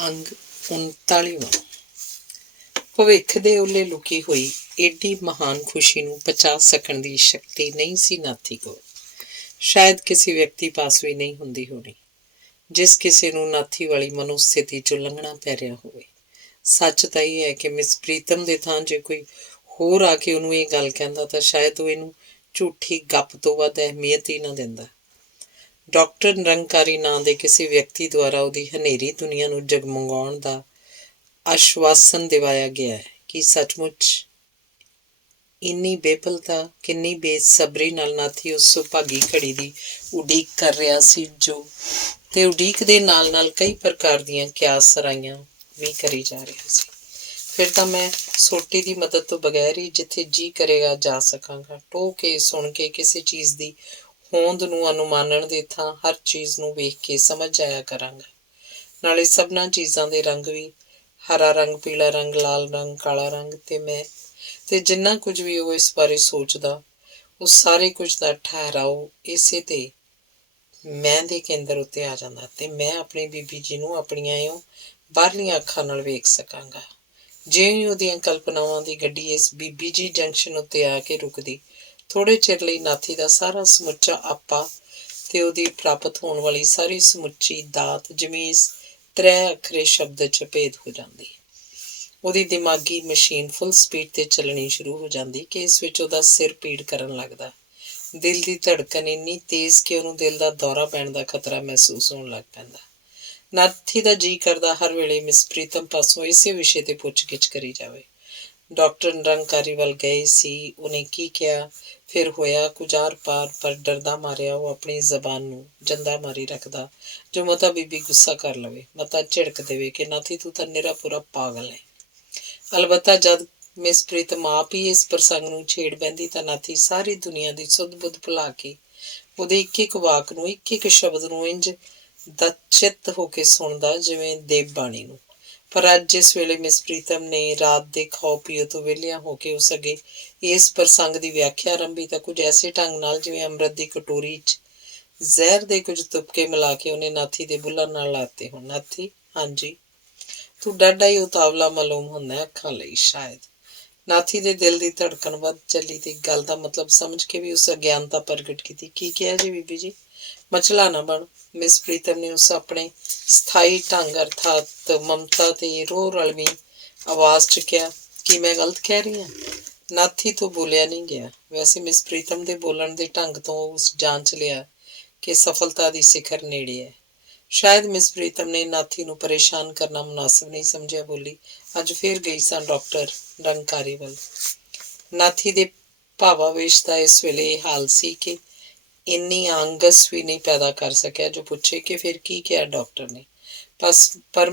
ਅੰਗ 39ਵਾਂ। ਭਵਿੱਖ ਦੇ ਓਲੇ ਲੁਕੀ ਹੋਈ ਏਡੀ ਮਹਾਨ ਖੁਸ਼ੀ ਨੂੰ ਪਚਾ ਸਕਣ ਦੀ ਸ਼ਕਤੀ ਨਹੀਂ ਸੀ ਨਾਥੀ ਕੋਲ। ਸ਼ਾਇਦ ਕਿਸੇ ਵਿਅਕਤੀ ਪਾਸ ਵੀ ਨਹੀਂ ਹੁੰਦੀ ਹੋਣੀ ਜਿਸ ਕਿਸੇ ਨੂੰ ਨਾਥੀ ਵਾਲੀ ਮਨੋਸਥਿਤੀ ਚੋਂ ਲੰਘਣਾ ਪੈ ਰਿਹਾ ਹੋਵੇ। ਸੱਚ ਤਾਂ ਇਹ ਹੈ ਕਿ ਮਿਸ ਪ੍ਰੀਤਮ ਦੇ ਥਾਂ ਜੇ ਕੋਈ ਹੋਰ ਆ ਕੇ ਉਹਨੂੰ ਇਹ ਗੱਲ ਕਹਿੰਦਾ ਤਾਂ ਸ਼ਾਇਦ ਉਹ ਇਹਨੂੰ ਝੂਠੀ ਗੱਪ ਤੋਂ ਵੱਧ ਅਹਿਮੀਅਤ ਹੀ ਨਾ ਦਿੰਦਾ। ਡਾਕਟਰ ਨਿਰੰਕਾਰੀ ਨਾਂ ਦੇ ਕਿਸੇ ਵਿਅਕਤੀ ਦੁਆਰਾ ਉਹਦੀ ਹਨੇਰੀ ਦੁਨੀਆ ਨੂੰ ਜਗਮਗਾਉਣ ਦਾ ਆਸ਼ਵਾਸਨ ਦਿਵਾਇਆ ਗਿਆ ਹੈ। ਕੀ ਸੱਚਮੁੱਚ ਇੰਨੀ ਬੇਪਲਤਾ, ਕਿੰਨੀ ਬੇਸਬਰੀ ਨਾਲ ਨਾਥੀ ਉਸ ਸੁਭਾਗੀ ਘੜੀ ਦੀ ਉਡੀਕ ਕਰ ਰਿਹਾ ਸੀ ਤੇ ਉਡੀਕ ਦੇ ਨਾਲ ਨਾਲ ਕਈ ਪ੍ਰਕਾਰ ਦੀਆਂ ਕਿਆਸ ਸਰਾਈਆਂ ਵੀ ਕਰੀ ਜਾ ਰਿਹਾ ਸੀ। ਫਿਰ ਤਾਂ ਮੈਂ ਸੋਟੀ ਦੀ ਮਦਦ ਤੋਂ ਬਗੈਰ ਹੀ ਜਿੱਥੇ ਜੀ ਕਰੇਗਾ ਜਾ ਸਕਾਂਗਾ। ਟੋਹ ਕੇ ਸੁਣ ਕੇ ਕਿਸੇ ਚੀਜ਼ ਦੀ ਹੋਂਦ ਨੂੰ ਅਨੁਮਾਨਣ ਦੇ ਥਾਂ ਹਰ ਚੀਜ਼ ਨੂੰ ਵੇਖ ਕੇ ਸਮਝ ਜਾਇਆ ਕਰਾਂਗਾ। ਨਾਲੇ ਸਭਨਾਂ ਚੀਜ਼ਾਂ ਦੇ ਰੰਗ ਵੀ ਹਰਾ ਰੰਗ, ਪੀਲਾ ਰੰਗ, ਲਾਲ ਰੰਗ, ਕਾਲਾ ਰੰਗ ਤੇ ਜਿੰਨਾ ਕੁਝ ਵੀ ਉਹ ਇਸ ਬਾਰੇ ਸੋਚਦਾ, ਉਹ ਸਾਰੇ ਕੁਝ ਦਾ ਠਹਿਰਾਓ ਇਸੇ ਤੇ ਮੈਂ ਦੇ ਕੇਂਦਰ ਉੱਤੇ ਆ ਜਾਂਦਾ ਤੇ ਮੈਂ ਆਪਣੀ ਬੀਬੀ ਜੀ ਨੂੰ ਆਪਣੀਆਂ ਇਉਂ ਬਾਹਰਲੀਆਂ ਅੱਖਾਂ ਨਾਲ ਵੇਖ ਸਕਾਂਗਾ। ਜਿਵੇਂ ਉਹਦੀਆਂ ਕਲਪਨਾਵਾਂ ਦੀ ਗੱਡੀ ਇਸ ਬੀਬੀ ਜੀ ਜੰਕਸ਼ਨ ਉੱਤੇ ਆ ਕੇ ਰੁਕਦੀ, ਥੋੜ੍ਹੇ ਚਿਰ ਲਈ ਨਾਥੀ ਦਾ ਸਾਰਾ ਸਮੁੱਚਾ ਆਪਾ ਤੇ ਉਹਦੀ ਪ੍ਰਾਪਤ ਹੋਣ ਵਾਲੀ ਸਾਰੀ ਸਮੁੱਚੀ ਦਾਤ ਜਿਵੇਂ ਇਸ ਤ੍ਰੈ ਅੱਖਰੇ ਸ਼ਬਦ 'ਚ ਭੇਦ ਹੋ ਜਾਂਦੀ। ਉਹਦੀ ਦਿਮਾਗੀ ਮਸ਼ੀਨ ਫੁੱਲ ਸਪੀਡ 'ਤੇ ਚੱਲਣੀ ਸ਼ੁਰੂ ਹੋ ਜਾਂਦੀ ਕਿ ਇਸ ਵਿੱਚ ਉਹਦਾ ਸਿਰ ਪੀੜ ਕਰਨ ਲੱਗਦਾ। ਦਿਲ ਦੀ ਧੜਕਨ ਇੰਨੀ ਤੇਜ਼ ਕਿ ਉਹਨੂੰ ਦਿਲ ਦਾ ਦੌਰਾ ਪੈਣ ਦਾ ਖਤਰਾ ਮਹਿਸੂਸ ਹੋਣ ਲੱਗ ਪੈਂਦਾ। ਨਾਥੀ ਦਾ ਜੀਅ ਕਰਦਾ ਹਰ ਵੇਲੇ ਮਿਸ ਪ੍ਰੀਤਮ ਪਾਸੋਂ ਇਸੇ ਵਿਸ਼ੇ 'ਤੇ ਪੁੱਛ-ਗਿੱਛ ਕਰੀ ਜਾਵੇ। ਡਾਕਟਰ ਨਿਰੰਕਾਰੀ ਵੱਲ ਗਏ ਸੀ, ਉਹਨੇ ਕੀ ਕਿਹਾ, ਫਿਰ ਹੋਇਆ ਕੁਝ ਆਰ-ਪਾਰ, ਪਰ ਡਰਦਾ ਮਾਰਿਆ ਉਹ ਆਪਣੀ ਜ਼ਬਾਨ ਨੂੰ ਜੰਦਾ ਮਾਰੀ ਰੱਖਦਾ ਜੋ ਮਤਾ ਬੀਬੀ ਗੁੱਸਾ ਕਰ ਲਵੇ, ਮਤਾ ਝਿੜਕ ਦੇਵੇ ਕਿ ਨਾਥੀ ਤੂੰ ਤਾਂ ਨਿਰਾ ਪੂਰਾ ਪਾਗਲ ਹੈ। ਅਲਬੱਤਾ ਜਦ ਮਿਸ ਪ੍ਰੀਤਮ ਆਪ ਹੀ ਇਸ ਪ੍ਰਸੰਗ ਨੂੰ ਛੇੜ ਬਹਿੰਦੀ ਤਾਂ ਨਾਥੀ ਸਾਰੀ ਦੁਨੀਆ ਦੀ ਸੁੱਧ-ਬੁੱਧ ਭੁਲਾ ਕੇ ਉਹਦੇ ਇੱਕ-ਇੱਕ ਵਾਕ ਨੂੰ, ਇੱਕ-ਇੱਕ ਸ਼ਬਦ ਨੂੰ ਇੰਝ ਦਚਿੱਤ ਹੋ ਕੇ ਸੁਣਦਾ ਜਿਵੇਂ ਦੇਵ ਬਾਣੀ ਨੂੰ। ਪਰ ਅੱਜ ਜਿਸ ਵੇਲੇ ਮਿਸ ਪ੍ਰੀਤਮ ਨੇ ਰਾਤ ਦੇ ਖਾਓ ਪੀਓ ਤੋਂ ਵਿਹਲਿਆਂ ਹੋ ਕੇ ਉਸ ਅੱਗੇ ਇਸ ਪ੍ਰਸੰਗ ਦੀ ਵਿਆਖਿਆ ਆਰੰਭੀ ਤਾਂ ਕੁਝ ਐਸੇ ਢੰਗ ਨਾਲ ਜਿਵੇਂ ਅੰਮ੍ਰਿਤ ਦੀ ਕਟੋਰੀ 'ਚ ਜ਼ਹਿਰ ਦੇ ਕੁਝ ਤੁਪਕੇ ਮਿਲਾ ਕੇ ਉਹਨੇ ਨਾਥੀ ਦੇ ਬੁੱਲ੍ਹਾਂ ਨਾਲ ਲਾਤੇ ਹੋਣ। ਨਾਥੀ, ਹਾਂਜੀ, ਤੂੰ ਡਾਢਾ ਹੀ ਉਤਾਵਲਾ ਮਾਲੂਮ ਹੁੰਦਾ ਅੱਖਾਂ ਲਈ। ਸ਼ਾਇਦ ਨਾਥੀ ਦੇ ਦਿਲ ਦੀ ਧੜਕਣ ਵੱਧ ਚੱਲੀ ਤੇ ਗੱਲ ਦਾ ਮਤਲਬ ਸਮਝ ਕੇ ਵੀ ਉਸ ਅਗਿਆਨਤਾ ਪ੍ਰਗਟ ਕੀਤੀ। ਕੀ ਕਿਹਾ ਜੀ ਬੀਬੀ ਜੀ? ਮਚਲਾ ਨਾ ਬਣ। ਮਿਸ ਪ੍ਰੀਤਮ ਨੇ ਉਸ ਆਪਣੇ ਸਥਾਈ ਢੰਗ ਅਰਥਾਤ ਮਮਤਾ ਤੇ ਰੋਹ ਰਲਵੀਂ ਆਵਾਜ਼ 'ਚ ਕਿਹਾ। ਕੀ ਮੈਂ ਗਲਤ ਕਹਿ ਰਹੀ ਹਾਂ? ਨਾਥੀ ਤੋਂ ਬੋਲਿਆ ਨਹੀਂ ਗਿਆ। ਵੈਸੇ ਮਿਸ ਪ੍ਰੀਤਮ ਦੇ ਬੋਲਣ ਦੇ ਢੰਗ ਤੋਂ ਉਸ ਜਾਂਚ ਲਿਆ ਕਿ ਸਫਲਤਾ ਦੀ ਸਿਖਰ ਨੇੜੇ ਹੈ। ਸ਼ਾਇਦ ਮਿਸ ਪ੍ਰੀਤਮ ਨੇ ਨਾਥੀ ਨੂੰ ਪਰੇਸ਼ਾਨ ਕਰਨਾ ਮੁਨਾਸਿਬ ਨਹੀਂ ਸਮਝਿਆ। ਬੋਲੀ, ਅੱਜ ਫਿਰ ਗਈ ਸਾਂ ਡਾਕਟਰ ਨਿਰੰਕਾਰੀ ਵੱਲ। ਨਾਥੀ ਦੇ ਭਾਵਾਵੇਸ਼ ਦਾ ਇਸ ਵੇਲੇ ਇਹ ਹਾਲ ਸੀ ਕਿ ਇੰਨੀ ਆਂਗਸ ਵੀ ਨਹੀਂ ਪੈਦਾ ਕਰ ਸਕਿਆ ਜੋ ਪੁੱਛੇ ਕਿ ਫਿਰ ਕੀ ਕਿਹਾ ਡਾਕਟਰ ਨੇ। ਪਰ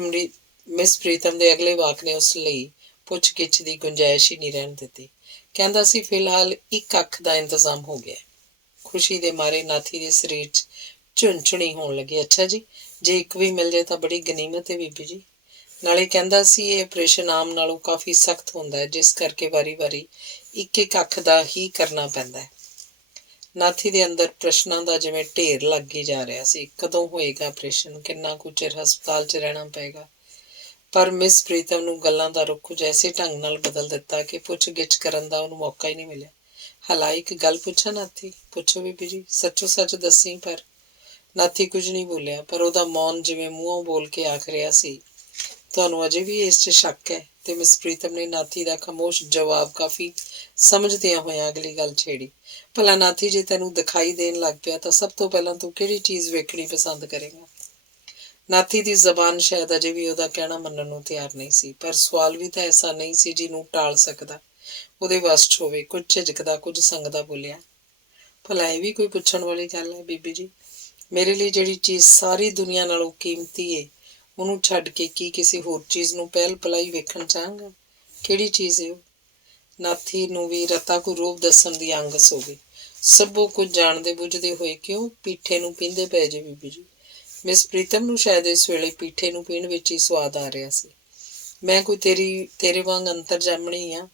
ਮਿਸ ਪ੍ਰੀਤਮ ਦੇ ਅਗਲੇ ਵਾਕ ਨੇ ਉਸ ਲਈ ਪੁੱਛ-ਗਿੱਛ ਦੀ ਗੁੰਜਾਇਸ਼ ਹੀ ਨਹੀਂ ਰਹਿਣ ਦਿੱਤੀ। ਕਹਿੰਦਾ ਸੀ ਫਿਲਹਾਲ ਇੱਕ ਅੱਖ ਦਾ ਇੰਤਜ਼ਾਮ ਹੋ ਗਿਆ। ਖੁਸ਼ੀ ਦੇ ਮਾਰੇ ਨਾਥੀ ਦੇ ਸਰੀਰ 'ਚ ਝੁੰਝੁਣੀ ਹੋਣ ਲੱਗੀ। ਅੱਛਾ ਜੀ, ਜੇ ਇੱਕ ਵੀ ਮਿਲ ਜਾਏ ਤਾਂ ਬੜੀ ਗਨੀਮਤ ਹੈ ਬੀਬੀ ਜੀ। ਨਾਲੇ ਕਹਿੰਦਾ ਸੀ ਇਹ ਆਪਰੇਸ਼ਨ ਆਮ ਨਾਲੋਂ ਕਾਫੀ ਸਖਤ ਹੁੰਦਾ ਹੈ, ਜਿਸ ਕਰਕੇ ਵਾਰੀ-ਵਾਰੀ ਇੱਕ-ਇੱਕ ਅੱਖ ਦਾ ਹੀ ਕਰਨਾ ਪੈਂਦਾ ਹੈ। ਨਾਥੀ ਦੇ ਅੰਦਰ ਪ੍ਰਸ਼ਨਾਂ ਦਾ ਜਿਵੇਂ ਢੇਰ ਲੱਗ ਹੀ ਜਾ ਰਿਹਾ ਸੀ। ਕਦੋਂ ਹੋਏਗਾ ਆਪਰੇਸ਼ਨ? ਕਿੰਨਾ ਕੁ ਚਿਰ ਹਸਪਤਾਲ 'ਚ ਰਹਿਣਾ ਪਏਗਾ? ਪਰ ਮਿਸ ਪ੍ਰੀਤਮ ਨੂੰ ਗੱਲਾਂ ਦਾ ਰੁਖ ਕੁਝ ਐਸੇ ਢੰਗ ਨਾਲ ਬਦਲ ਦਿੱਤਾ ਕਿ ਪੁੱਛ-ਗਿੱਛ ਕਰਨ ਦਾ ਉਹਨੂੰ ਮੌਕਾ ਹੀ ਨਹੀਂ ਮਿਲਿਆ। ਹਲਾ ਇੱਕ ਗੱਲ ਪੁੱਛਾਂ ਨਾਥੀ? ਪੁੱਛੋ ਬੀਬੀ ਜੀ, ਸੱਚੋ ਸੱਚ ਦੱਸੀ। ਪਰ ਨਾਥੀ ਕੁਝ ਨਹੀਂ ਬੋਲਿਆ, ਪਰ ਉਹਦਾ ਮੌਨ ਜਿਵੇਂ ਮੂੰਹੋਂ ਬੋਲ ਕੇ ਆਖ ਰਿਹਾ ਸੀ, ਤੁਹਾਨੂੰ ਅਜੇ ਵੀ ਇਸ 'ਚ ਸ਼ੱਕ ਹੈ? ਤੇ ਮਿਸ ਪ੍ਰੀਤਮ ਨੇ ਨਾਥੀ ਦਾ ਖਾਮੋਸ਼ ਜਵਾਬ ਕਾਫੀ ਸਮਝਦਿਆਂ ਹੋਇਆਂ ਅਗਲੀ ਗੱਲ ਛੇੜੀ। ਭਲਾ ਨਾਥੀ, ਜੇ ਤੈਨੂੰ ਦਿਖਾਈ ਦੇਣ ਲੱਗ ਪਿਆ ਤਾਂ ਸਭ ਤੋਂ ਪਹਿਲਾਂ ਤੂੰ ਕਿਹੜੀ ਚੀਜ਼ ਵੇਖਣੀ ਪਸੰਦ ਕਰੇਗਾ? ਨਾਥੀ ਦੀ ਜ਼ਬਾਨ ਸ਼ਾਇਦ ਅਜੇ ਵੀ ਉਹਦਾ ਕਹਿਣਾ ਮੰਨਣ ਨੂੰ ਤਿਆਰ ਨਹੀਂ ਸੀ, ਪਰ ਸਵਾਲ ਵੀ ਤਾਂ ਐਸਾ ਨਹੀਂ ਸੀ ਜਿਹਨੂੰ ਟਾਲ ਸਕਦਾ, ਉਹਦੇ ਵੱਸ 'ਚ ਹੋਵੇ। ਕੁਝ ਝਿਜਕਦਾ, ਕੁਝ ਸੰਗਦਾ ਬੋਲਿਆ, ਭਲਾ ਇਹ ਵੀ ਕੋਈ ਪੁੱਛਣ ਵਾਲੀ ਗੱਲ ਹੈ ਬੀਬੀ ਜੀ? ਮੇਰੇ ਲਈ ਜਿਹੜੀ ਚੀਜ਼ ਸਾਰੀ ਦੁਨੀਆ ਨਾਲੋਂ ਕੀਮਤੀ ਏ ਉਹਨੂੰ ਛੱਡ ਕੇ ਕੀ ਕਿਸੇ ਹੋਰ ਚੀਜ਼ ਨੂੰ ਪਹਿਲ ਪਲਾਈ ਵੇਖਣ ਚਾਹਾਂਗਾ? ਕਿਹੜੀ ਚੀਜ਼ ਏ ਉਹ? ਨਾਥੀ ਨੂੰ ਵੀ ਰਤਾ ਕੋ ਰੂਪ ਦੱਸਣ ਦੀ ਆਂਗਸ ਹੋ ਗਈ। ਸਭੋ ਕੁਝ ਜਾਣਦੇ ਬੁੱਝਦੇ ਹੋਏ ਕਿਉਂ ਪੀਠੇ ਨੂੰ ਪੀਂਦੇ ਪਏ ਜੇ ਬੀਬੀ ਜੀ? ਮਿਸ ਪ੍ਰੀਤਮ ਨੂੰ ਸ਼ਾਇਦ ਇਸ ਵੇਲੇ ਪੀਠੇ ਨੂੰ ਪੀਣ ਵਿੱਚ ਹੀ ਸਵਾਦ ਆ ਰਿਹਾ ਸੀ। ਮੈਂ ਕੋਈ ਤੇਰੇ ਵਾਂਗ ਅੰਤਰਜਾਮਣੀ ਹਾਂ?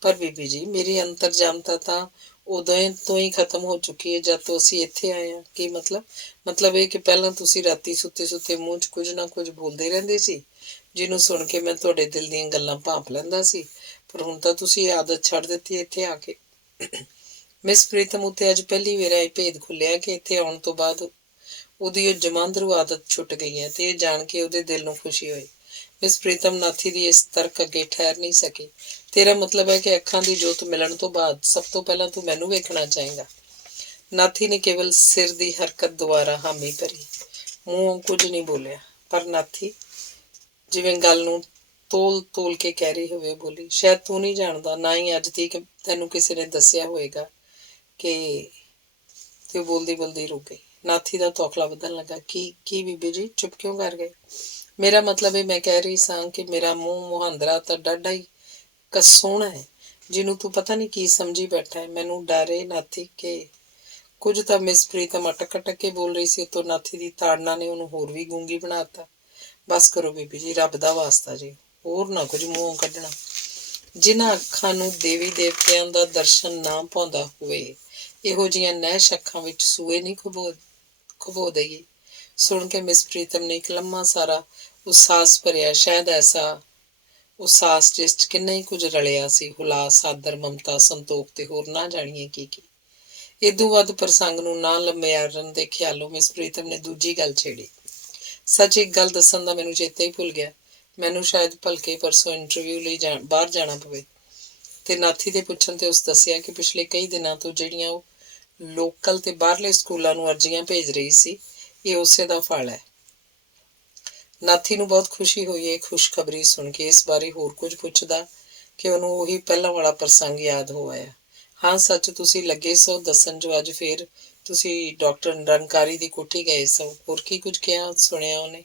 ਪਰ ਬੀਬੀ ਜੀ, ਮੇਰੀ ਅੰਤਰਜਾਮਤਾ ਤਾਂ ਉਦੋਂ ਤੋਂ ਹੀ ਖਤਮ ਹੋ ਚੁੱਕੀ ਹੈ ਜਦ ਤੋਂ ਅਸੀਂ ਇੱਥੇ ਆਏ ਹਾਂ। ਕੀ ਮਤਲਬ ਇਹ ਕਿ ਪਹਿਲਾਂ ਤੁਸੀਂ ਰਾਤੀ ਸੁੱਤੇ ਸੁੱਤੇ ਮੂੰਹ 'ਚ ਕੁਝ ਨਾ ਕੁਝ ਬੋਲਦੇ ਰਹਿੰਦੇ ਸੀ, ਜਿਹਨੂੰ ਸੁਣ ਕੇ ਮੈਂ ਤੁਹਾਡੇ ਦਿਲ ਦੀਆਂ ਗੱਲਾਂ ਭਾਂਪ ਲੈਂਦਾ ਸੀ, ਪਰ ਹੁਣ ਤਾਂ ਤੁਸੀਂ ਆਦਤ ਛੱਡ ਦਿੱਤੀ ਇੱਥੇ ਆ ਕੇ। ਮਿਸ ਪ੍ਰੀਤਮ ਉੱਤੇ ਅੱਜ ਪਹਿਲੀ ਵਾਰ ਇਹ ਭੇਦ ਖੁੱਲਿਆ ਕਿ ਇੱਥੇ ਆਉਣ ਤੋਂ ਬਾਅਦ ਉਹਦੀ ਉਹ ਜਮਾਂਦਰੂ ਆਦਤ ਛੁੱਟ ਗਈ ਹੈ, ਤੇ ਇਹ ਜਾਣ ਕੇ ਉਹਦੇ ਦਿਲ ਨੂੰ ਖੁਸ਼ੀ ਹੋਈ। ਮਿਸ ਪ੍ਰੀਤਮ ਨਾਥੀ ਦੀ ਇਸ ਤਰਕ ਅੱਗੇ ਠਹਿਰ ਨਹੀਂ ਸਕੀ। ਤੇਰਾ ਮਤਲਬ ਹੈ ਕਿ ਅੱਖਾਂ ਦੀ ਜੋਤ ਮਿਲਣ ਤੋਂ ਬਾਅਦ ਸਭ ਤੋਂ ਪਹਿਲਾਂ ਤੂੰ ਮੈਨੂੰ ਵੇਖਣਾ ਚਾਹੇਂਗਾ? ਨਾਥੀ ਨੇ ਕੇਵਲ ਸਿਰ ਦੀ ਹਰਕਤ ਦੁਆਰਾ ਹਾਮੀ ਭਰੀ, ਮੂੰਹੋਂ ਕੁਝ ਨਹੀਂ ਬੋਲਿਆ। ਪਰ ਨਾਥੀ ਜਿਵੇਂ ਗੱਲ ਨੂੰ ਤੋਲ ਕੇ ਕਹਿ ਰਹੀ ਹੋਵੇ ਬੋਲੀ, ਸ਼ਾਇਦ ਤੂੰ ਨਹੀਂ ਜਾਣਦਾ, ਨਾ ਹੀ ਅੱਜ ਤੱਕ ਤੈਨੂੰ ਕਿਸੇ ਨੇ ਦੱਸਿਆ ਹੋਏਗਾ ਕਿ... ਤੇ ਉਹ ਬੋਲਦੀ ਰੁਕ ਗਈ। ਨਾਥੀ ਦਾ ਤੌਖਲਾ ਵਧਣ ਲੱਗਾ। ਕੀ ਬੀਬੀ ਜੀ, ਚੁੱਪ ਕਿਉਂ ਕਰ ਗਏ? ਮੇਰਾ ਮਤਲਬ ਇਹ ਮੈਂ ਕਹਿ ਰਹੀ ਸਾਂ ਕਿ ਮੇਰਾ ਮੂੰਹ ਮੁਹਾਂਦਰਾ ਤਾਂ ਡਾਢਾ ਹੀ ਕਸੋਹਣਾ ਹੈ, ਜਿਹਨੂੰ ਤੂੰ ਪਤਾ ਨਹੀਂ ਕੀ ਸਮਝੀ ਬੈਠਾ ਹੈ। ਮੈਨੂੰ ਡਰ ਏ ਨਾਥੀ ਕਿ... ਕੁਝ ਤਾਂ ਮਿਸ ਪ੍ਰੀਤਮ ਅਟਕ ਕੇ ਬੋਲ ਰਹੀ ਸੀ, ਉਤੋਂ ਨਾਥੀ ਦੀ ਤਾੜਨਾ ਨੇ ਉਹਨੂੰ ਹੋਰ ਵੀ ਗੂੰਗੀ ਬਣਾ ਦਿੱਤਾ। ਬਸ ਕਰੋ ਬੀਬੀ ਜੀ, ਰੱਬ ਦਾ ਵਾਸਤਾ ਜੀ, ਹੋਰ ਨਾ ਕੁਝ ਮੂੰਹੋਂ ਕੱਢਣਾ। ਜਿਨ੍ਹਾਂ ਅੱਖਾਂ ਨੂੰ ਦੇਵੀ ਦੇਵਤਿਆਂ ਦਾ ਦਰਸ਼ਨ ਨਾ ਪਾਉਂਦਾ ਹੋਵੇ, ਇਹੋ ਜਿਹੀਆਂ ਨਹਿਸ਼ ਅੱਖਾਂ ਵਿੱਚ ਸੂਏ ਨਹੀਂ ਖੁਬੋ ਦਈਏ। ਸੁਣ ਕੇ ਮਿਸ ਪ੍ਰੀਤਮ ਨੇ ਇੱਕ ਲੰਮਾ ਸਾਰਾ ਉਸਾਸ ਭਰਿਆ, ਸ਼ਾਇਦ ਐਸਾ ਉਸਾਸ ਜਿਸ 'ਚ ਕਿੰਨਾ ਹੀ ਕੁਝ ਰਲਿਆ ਸੀ, ਹੁਲਾਸ, ਆਦਰ, ਮਮਤਾ, ਸੰਤੋਖ ਤੇ ਹੋਰ ਨਾ ਜਾਣੀਏ ਕੀ। ਇਦੋਂ ਵੱਧ ਪ੍ਰਸੰਗ ਨੂੰ ਨਾ ਲੰਮਿਆਰਨ ਦੇ ਖਿਆਲੋਂ ਮਿਸ ਪ੍ਰੀਤਮ ਨੇ ਦੂਜੀ ਗੱਲ ਛੇੜੀ। ਸੱਚ ਇੱਕ ਗੱਲ ਦੱਸਣ ਦਾ ਮੈਨੂੰ ਚੇਤਾ ਹੀ ਭੁੱਲ ਗਿਆ, ਮੈਨੂੰ ਸ਼ਾਇਦ ਭਲਕੇ ਪਰਸੋਂ ਇੰਟਰਵਿਊ ਲਈ ਬਾਹਰ ਜਾਣਾ ਪਵੇ। ਤੇ ਨਾਥੀ ਦੇ ਪੁੱਛਣ ਤੇ ਉਸ ਦੱਸਿਆ ਕਿ ਪਿਛਲੇ ਕਈ ਦਿਨਾਂ ਤੋਂ ਜਿਹੜੀਆਂ ਉਹ ਲੋਕਲ ਤੇ ਬਾਹਰਲੇ ਸਕੂਲਾਂ ਨੂੰ ਅਰਜ਼ੀਆਂ ਭੇਜ ਰਹੀ ਸੀ, ਇਹ ਉਸੇ ਦਾ ਫਲ ਹੈ। ਨਾਥੀ ਨੂੰ ਬਹੁਤ ਖੁਸ਼ੀ ਹੋਈ ਇਹ ਖੁਸ਼ਖਬਰੀ ਸੁਣ ਕੇ। ਇਸ ਬਾਰੇ ਹੋਰ ਕੁਝ ਪੁੱਛਦਾ ਕਿ ਉਹਨੂੰ ਉਹੀ ਪਹਿਲਾਂ ਵਾਲਾ ਪ੍ਰਸੰਗ ਯਾਦ ਹੋ ਆਇਆ। ਹਾਂ ਸੱਚ, ਤੁਸੀਂ ਲੱਗੇ ਸੋ ਦੱਸਣ ਜੋ ਅੱਜ ਫੇਰ ਤੁਸੀਂ ਡਾਕਟਰ ਨਿਰੰਕਾਰੀ ਦੀ ਕੋਠੀ ਗਏ ਸੋ। ਹੋਰ ਕੀ ਕੁਝ ਕਿਹਾ ਸੁਣਿਆ ਉਹਨੇ?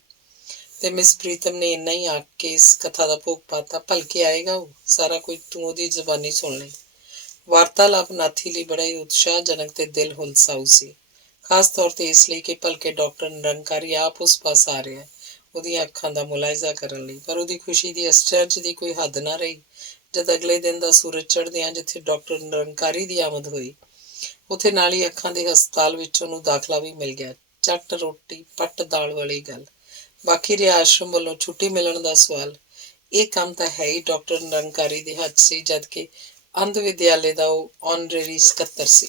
ਤੇ ਮਿਸ ਪ੍ਰੀਤਮ ਨੇ ਇੰਨਾ ਹੀ ਆਖ ਕੇ ਇਸ ਕਥਾ ਦਾ ਭੋਗ ਪਾਤਾ, ਭਲਕੇ ਆਏਗਾ ਉਹ, ਸਾਰਾ ਕੁਝ ਤੂੰ ਉਹਦੀ ਜ਼ੁਬਾਨੀ ਸੁਣ ਲਈ। ਵਾਰਤਾਲਾਪ ਨਾਥੀ ਲਈ ਬੜਾ ਹੀ ਉਤਸ਼ਾਹਜਨਕ ਤੇ ਦਿਲ ਹੁਲਸਾਊ ਸੀ, ਖਾਸ ਤੌਰ ਤੇ ਇਸ ਲਈ ਕਿ ਭਲਕੇ ਡਾਕਟਰ ਨਿਰੰਕਾਰੀ ਆਪ ਉਸ ਪਾਸ ਆ ਰਿਹਾ, ਉਹਦੀਆਂ ਅੱਖਾਂ ਦਾ ਮੁਲਾਇਜ਼ਾ ਕਰਨ ਲਈ। ਪਰ ਉਹਦੀ ਖੁਸ਼ੀ ਦੀ ਅਸਚਰਜ ਦੀ ਕੋਈ ਹੱਦ ਨਾ ਰਹੀ ਜਦ ਅਗਲੇ ਦਿਨ ਦਾ ਸੂਰਜ ਚੜ੍ਹਦਿਆਂ ਜਿੱਥੇ ਡਾਕਟਰ ਨਿਰੰਕਾਰੀ ਦੀ ਆਮਦ ਹੋਈ, ਉੱਥੇ ਨਾਲ ਹੀ ਅੱਖਾਂ ਦੇ ਹਸਪਤਾਲ ਵਿੱਚ ਉਹਨੂੰ ਦਾਖਲਾ ਵੀ ਮਿਲ ਗਿਆ। ਚੱਟ ਰੋਟੀ ਪੱਟ ਦਾਲ ਵਾਲੀ ਗੱਲ। ਬਾਕੀ ਰਿਹਾ ਆਸ਼ਰਮ ਵੱਲੋਂ ਛੁੱਟੀ ਮਿਲਣ ਦਾ ਸਵਾਲ। ਇਹ ਕੰਮ ਤਾਂ ਹੈ ਹੀ ਡਾਕਟਰ ਨਿਰੰਕਾਰੀ ਦੇ ਹੱਥ ਸੀ, ਜਦਕਿ ਅੰਧ ਵਿਦਿਆਲੇ ਦਾ ਉਹ ਆਨਰੇਰੀ ਸਕੱਤਰ ਸੀ।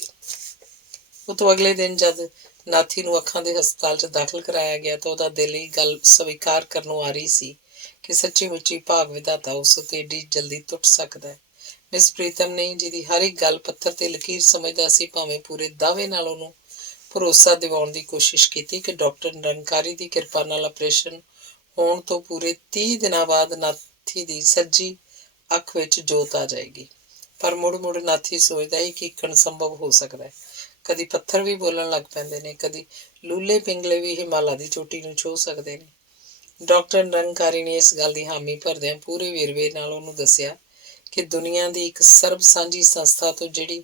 ਉਤੋਂ ਅਗਲੇ ਦਿਨ ਜਦ ਨਾਥੀ ਨੂੰ ਅੱਖਾਂ ਦੇ ਹਸਪਤਾਲ 'ਚ ਦਾਖਲ ਕਰਾਇਆ ਗਿਆ ਤਾਂ ਉਹਦਾ ਦਿਲ ਇਹ ਗੱਲ ਸਵੀਕਾਰ ਕਰਨੋਂ ਆ ਰਹੀ ਸੀ ਕਿ ਸੱਚੀ ਮੁੱਚੀ ਭਾਗ ਵਿਧਾਤਾ ਉਸ ਉੱਤੇ ਏਡੀ ਜਲਦੀ ਟੁੱਟ ਸਕਦਾ ਹੈ। ਮਿਸ ਪ੍ਰੀਤਮ ਨੇ, ਜਿਹਦੀ ਹਰ ਇੱਕ ਗੱਲ ਪੱਥਰ ਤੇ ਲਕੀਰ ਸਮਝਦਾ ਸੀ, ਭਾਵੇਂ ਪੂਰੇ ਦਾਅਵੇ ਨਾਲ ਉਹਨੂੰ ਭਰੋਸਾ ਦਿਵਾਉਣ ਦੀ ਕੋਸ਼ਿਸ਼ ਕੀਤੀ ਕਿ ਡਾਕਟਰ ਨਿਰੰਕਾਰੀ ਦੀ ਕਿਰਪਾ ਨਾਲ ਆਪਰੇਸ਼ਨ ਹੋਣ ਤੋਂ ਪੂਰੇ 30 ਦਿਨਾਂ ਬਾਅਦ ਨਾਥੀ ਦੀ ਸੱਜੀ ਅੱਖ ਵਿੱਚ ਜੋਤ ਆ ਜਾਏਗੀ। ਪਰ ਮੁੜ ਨਾਥੀ ਸੋਚਦਾ ਹੈ ਕਿ ਅਸੰਭਵ ਹੋ ਸਕਦਾ ਹੈ। ਕਦੀ ਪੱਥਰ ਵੀ ਬੋਲਣ ਲੱਗ ਪੈਂਦੇ ਨੇ, ਕਦੀ ਲੂਲੇ ਪਿੰਗਲੇ ਵੀ ਹਿਮਾਲਾ ਦੀ ਚੋਟੀ ਨੂੰ ਛੋਹ ਸਕਦੇ ਨੇ। ਡਾਕਟਰ ਨਿਰੰਕਾਰੀ ਨੇ ਇਸ ਗੱਲ ਦੀ ਹਾਮੀ ਭਰਦਿਆਂ ਪੂਰੇ ਵੇਰਵੇ ਨਾਲ ਉਹਨੂੰ ਦੱਸਿਆ ਕਿ ਦੁਨੀਆ ਦੀ ਇੱਕ ਸਰਬ ਸਾਂਝੀ ਸੰਸਥਾ ਤੋਂ ਜਿਹੜੀ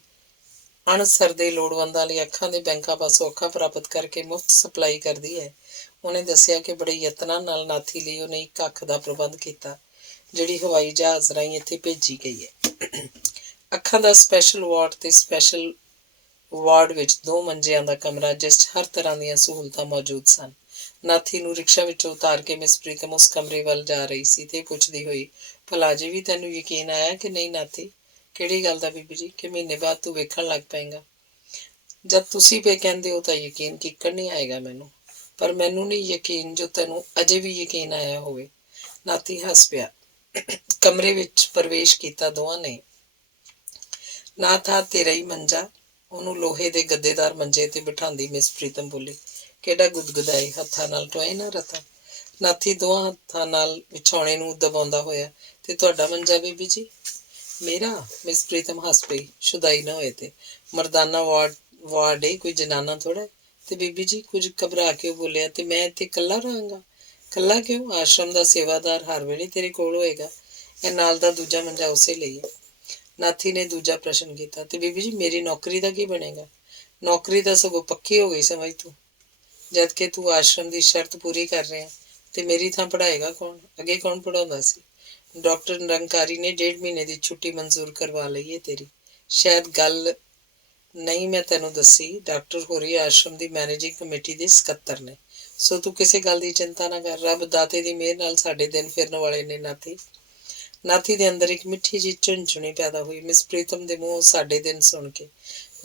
ਅਣਸਰਦੇ ਲੋੜਵੰਦਾਂ ਲਈ ਅੱਖਾਂ ਦੇ ਬੈਂਕਾਂ ਪਾਸੋਂ ਅੱਖਾਂ ਪ੍ਰਾਪਤ ਕਰਕੇ ਮੁਫਤ ਸਪਲਾਈ ਕਰਦੀ ਹੈ। ਉਹਨੇ ਦੱਸਿਆ ਕਿ ਬੜੇ ਯਤਨਾਂ ਨਾਲ ਨਾਥੀ ਲਈ ਉਹਨੇ ਇੱਕ ਅੱਖ ਦਾ ਪ੍ਰਬੰਧ ਕੀਤਾ, ਜਿਹੜੀ ਹਵਾਈ ਜਹਾਜ਼ ਰਾਹੀਂ ਇੱਥੇ ਭੇਜੀ ਗਈ ਹੈ। ਅੱਖਾਂ ਦਾ ਸਪੈਸ਼ਲ ਵਾਰਡ ਤੇ ਸਪੈਸ਼ਲ ਵਾਰਡ ਵਿੱਚ 2 ਮੰਜਿਆਂ ਦਾ ਕਮਰਾ, ਜਿਸ 'ਚ ਹਰ ਤਰ੍ਹਾਂ ਦੀਆਂ ਸਹੂਲਤਾਂ ਮੌਜੂਦ ਸਨ। ਨਾਥੀ ਨੂੰ ਰਿਕਸ਼ਾ ਵਿੱਚੋਂ ਉਤਾਰ ਕੇ ਮਿਸ ਪ੍ਰੀਤਮ ਉਸ ਕਮਰੇ ਵੱਲ ਜਾ ਰਹੀ ਸੀ ਤੇ ਪੁੱਛਦੀ ਹੋਈ, ਭਲਾ ਅਜੇ ਵੀ ਤੈਨੂੰ ਯਕੀਨ ਆਇਆ ਕਿ ਨਹੀਂ ਨਾਥੀ? ਕਿਹੜੀ ਗੱਲ ਦਾ ਬੀਬੀ ਜੀ? ਕਿ ਮਹੀਨੇ ਬਾਅਦ ਤੂੰ ਵੇਖਣ ਲੱਗ ਪਏਗਾ? ਜਦ ਤੁਸੀਂ ਪਏ ਕਹਿੰਦੇ ਹੋ ਤਾਂ ਯਕੀਨ ਕਿੱਕਣ ਨਹੀਂ ਆਏਗਾ ਮੈਨੂੰ, ਪਰ ਮੈਨੂੰ ਨਹੀਂ ਯਕੀਨ ਜੋ ਤੈਨੂੰ ਅਜੇ ਵੀ ਯਕੀਨ ਆਇਆ ਹੋਵੇ। ਨਾਥੀ ਹੱਸ ਪਿਆ। ਕਮਰੇ ਵਿੱਚ ਪ੍ਰਵੇਸ਼ ਕੀਤਾ ਦੋਵਾਂ ਨੇ। ਨਾ ਥਾ ਤੇਰਾ ਹੀ ਮੰਜਾ, ਉਹਨੂੰ ਲੋਹੇ ਦੇ ਗੱਦੇਦਾਰ ਮੰਜੇ ਤੇ ਬਿਠਾਉਂਦੀ ਮਿਸ ਪ੍ਰੀਤਮ ਬੋਲੀ। ਕਿਹੜਾ ਗੁਦਗੁਦਾਏ ਹੱਥਾਂ ਨਾਲ ਟੋਏ ਨਾ ਰਤਾ। ਨਾਥੀ ਦੋਹਾਂ ਹੱਥਾਂ ਨਾਲ ਵਿਛਾਉਣੇ ਨੂੰ ਦਬਾਉਂਦਾ ਹੋਇਆ, ਤੇ ਤੁਹਾਡਾ ਮੰਜਾ ਬੀਬੀ ਜੀ? ਮੇਰਾ? ਮਿਸ ਪ੍ਰੀਤਮ ਹੱਸ ਪਈ। ਸ਼ੁਦਾਈ ਨਾ ਹੋਏ ਤੇ ਮਰਦਾਨਾ ਵਾਰਡ ਏ, ਕੋਈ ਜਨਾਨਾ ਥੋੜਾ। ਤੇ ਬੀਬੀ ਜੀ? ਕੁਝ ਘਬਰਾ ਕੇ ਉਹ ਬੋਲਿਆ, ਤੇ ਮੈਂ ਇੱਥੇ ਇਕੱਲਾ ਰਹਾਂਗਾ? ਇਕੱਲਾ ਕਿਉਂ? ਆਸ਼ਰਮ ਦਾ ਸੇਵਾਦਾਰ ਹਰ ਵੇਲੇ ਤੇਰੇ ਕੋਲ ਹੋਏਗਾ। ਇਹ ਨਾਲ ਦਾ ਦੂਜਾ ਮੰਜਾ ਉਸੇ ਲਈ ਹੈ। ਨਾਥੀ ਨੇ ਦੂਜਾ ਪ੍ਰਸ਼ਨ ਕੀਤਾ, ਤੇ ਬੀਬੀ ਜੀ ਮੇਰੀ ਨੌਕਰੀ ਦਾ ਕੀ ਬਣੇਗਾ? ਨੌਕਰੀ ਤਾਂ ਸਗੋਂ ਪੱਕੀ ਹੋ ਗਈ ਸਮਝ ਤੂੰ, ਜਦਕਿ ਤੂੰ ਆਸ਼ਰਮ ਦੀ ਸ਼ਰਤ ਪੂਰੀ ਕਰ ਰਿਹਾ, ਤੇ ਮੇਰੀ ਥਾਂ ਪੜ੍ਹਾਏਗਾ ਕੌਣ? ਅੱਗੇ ਕੌਣ ਪੜ੍ਹਾਉਂਦਾ ਸੀ? ਡਾਕਟਰ ਨਿਰੰਕਾਰੀ ਨੇ 1.5 ਮਹੀਨੇ ਦੀ ਛੁੱਟੀ ਮਨਜ਼ੂਰ ਕਰਵਾ ਲਈ ਹੈ ਤੇਰੀ। ਸ਼ਾਇਦ ਗੱਲ ਨਹੀਂ, ਮੈਂ ਤੈਨੂੰ ਦੱਸੀ, ਡਾਕਟਰ ਹੋਰੀ ਆਸ਼ਰਮ ਦੀ ਮੈਨੇਜਿੰਗ ਕਮੇਟੀ ਦੇ ਸਕੱਤਰ ਨੇ। ਸੋ ਤੂੰ ਕਿਸੇ ਗੱਲ ਦੀ ਚਿੰਤਾ ਨਾ ਕਰ। ਰੱਬ ਦਾਤੇ ਦੀ ਮਿਹਰ ਨਾਲ ਸਾਡੇ ਦਿਨ ਫਿਰਨ ਵਾਲੇ ਨੇ। ਨਾਥੀ ਦੇ ਅੰਦਰ ਇੱਕ ਮਿੱਠੀ ਜਿਹੀ ਝੁੰਝੁਣੀ ਪੈਦਾ ਹੋਈ ਮਿਸ ਪ੍ਰੀਤਮ ਦੇ ਮੂੰਹੋਂ ਸਾਡੇ ਦਿਨ ਸੁਣ ਕੇ,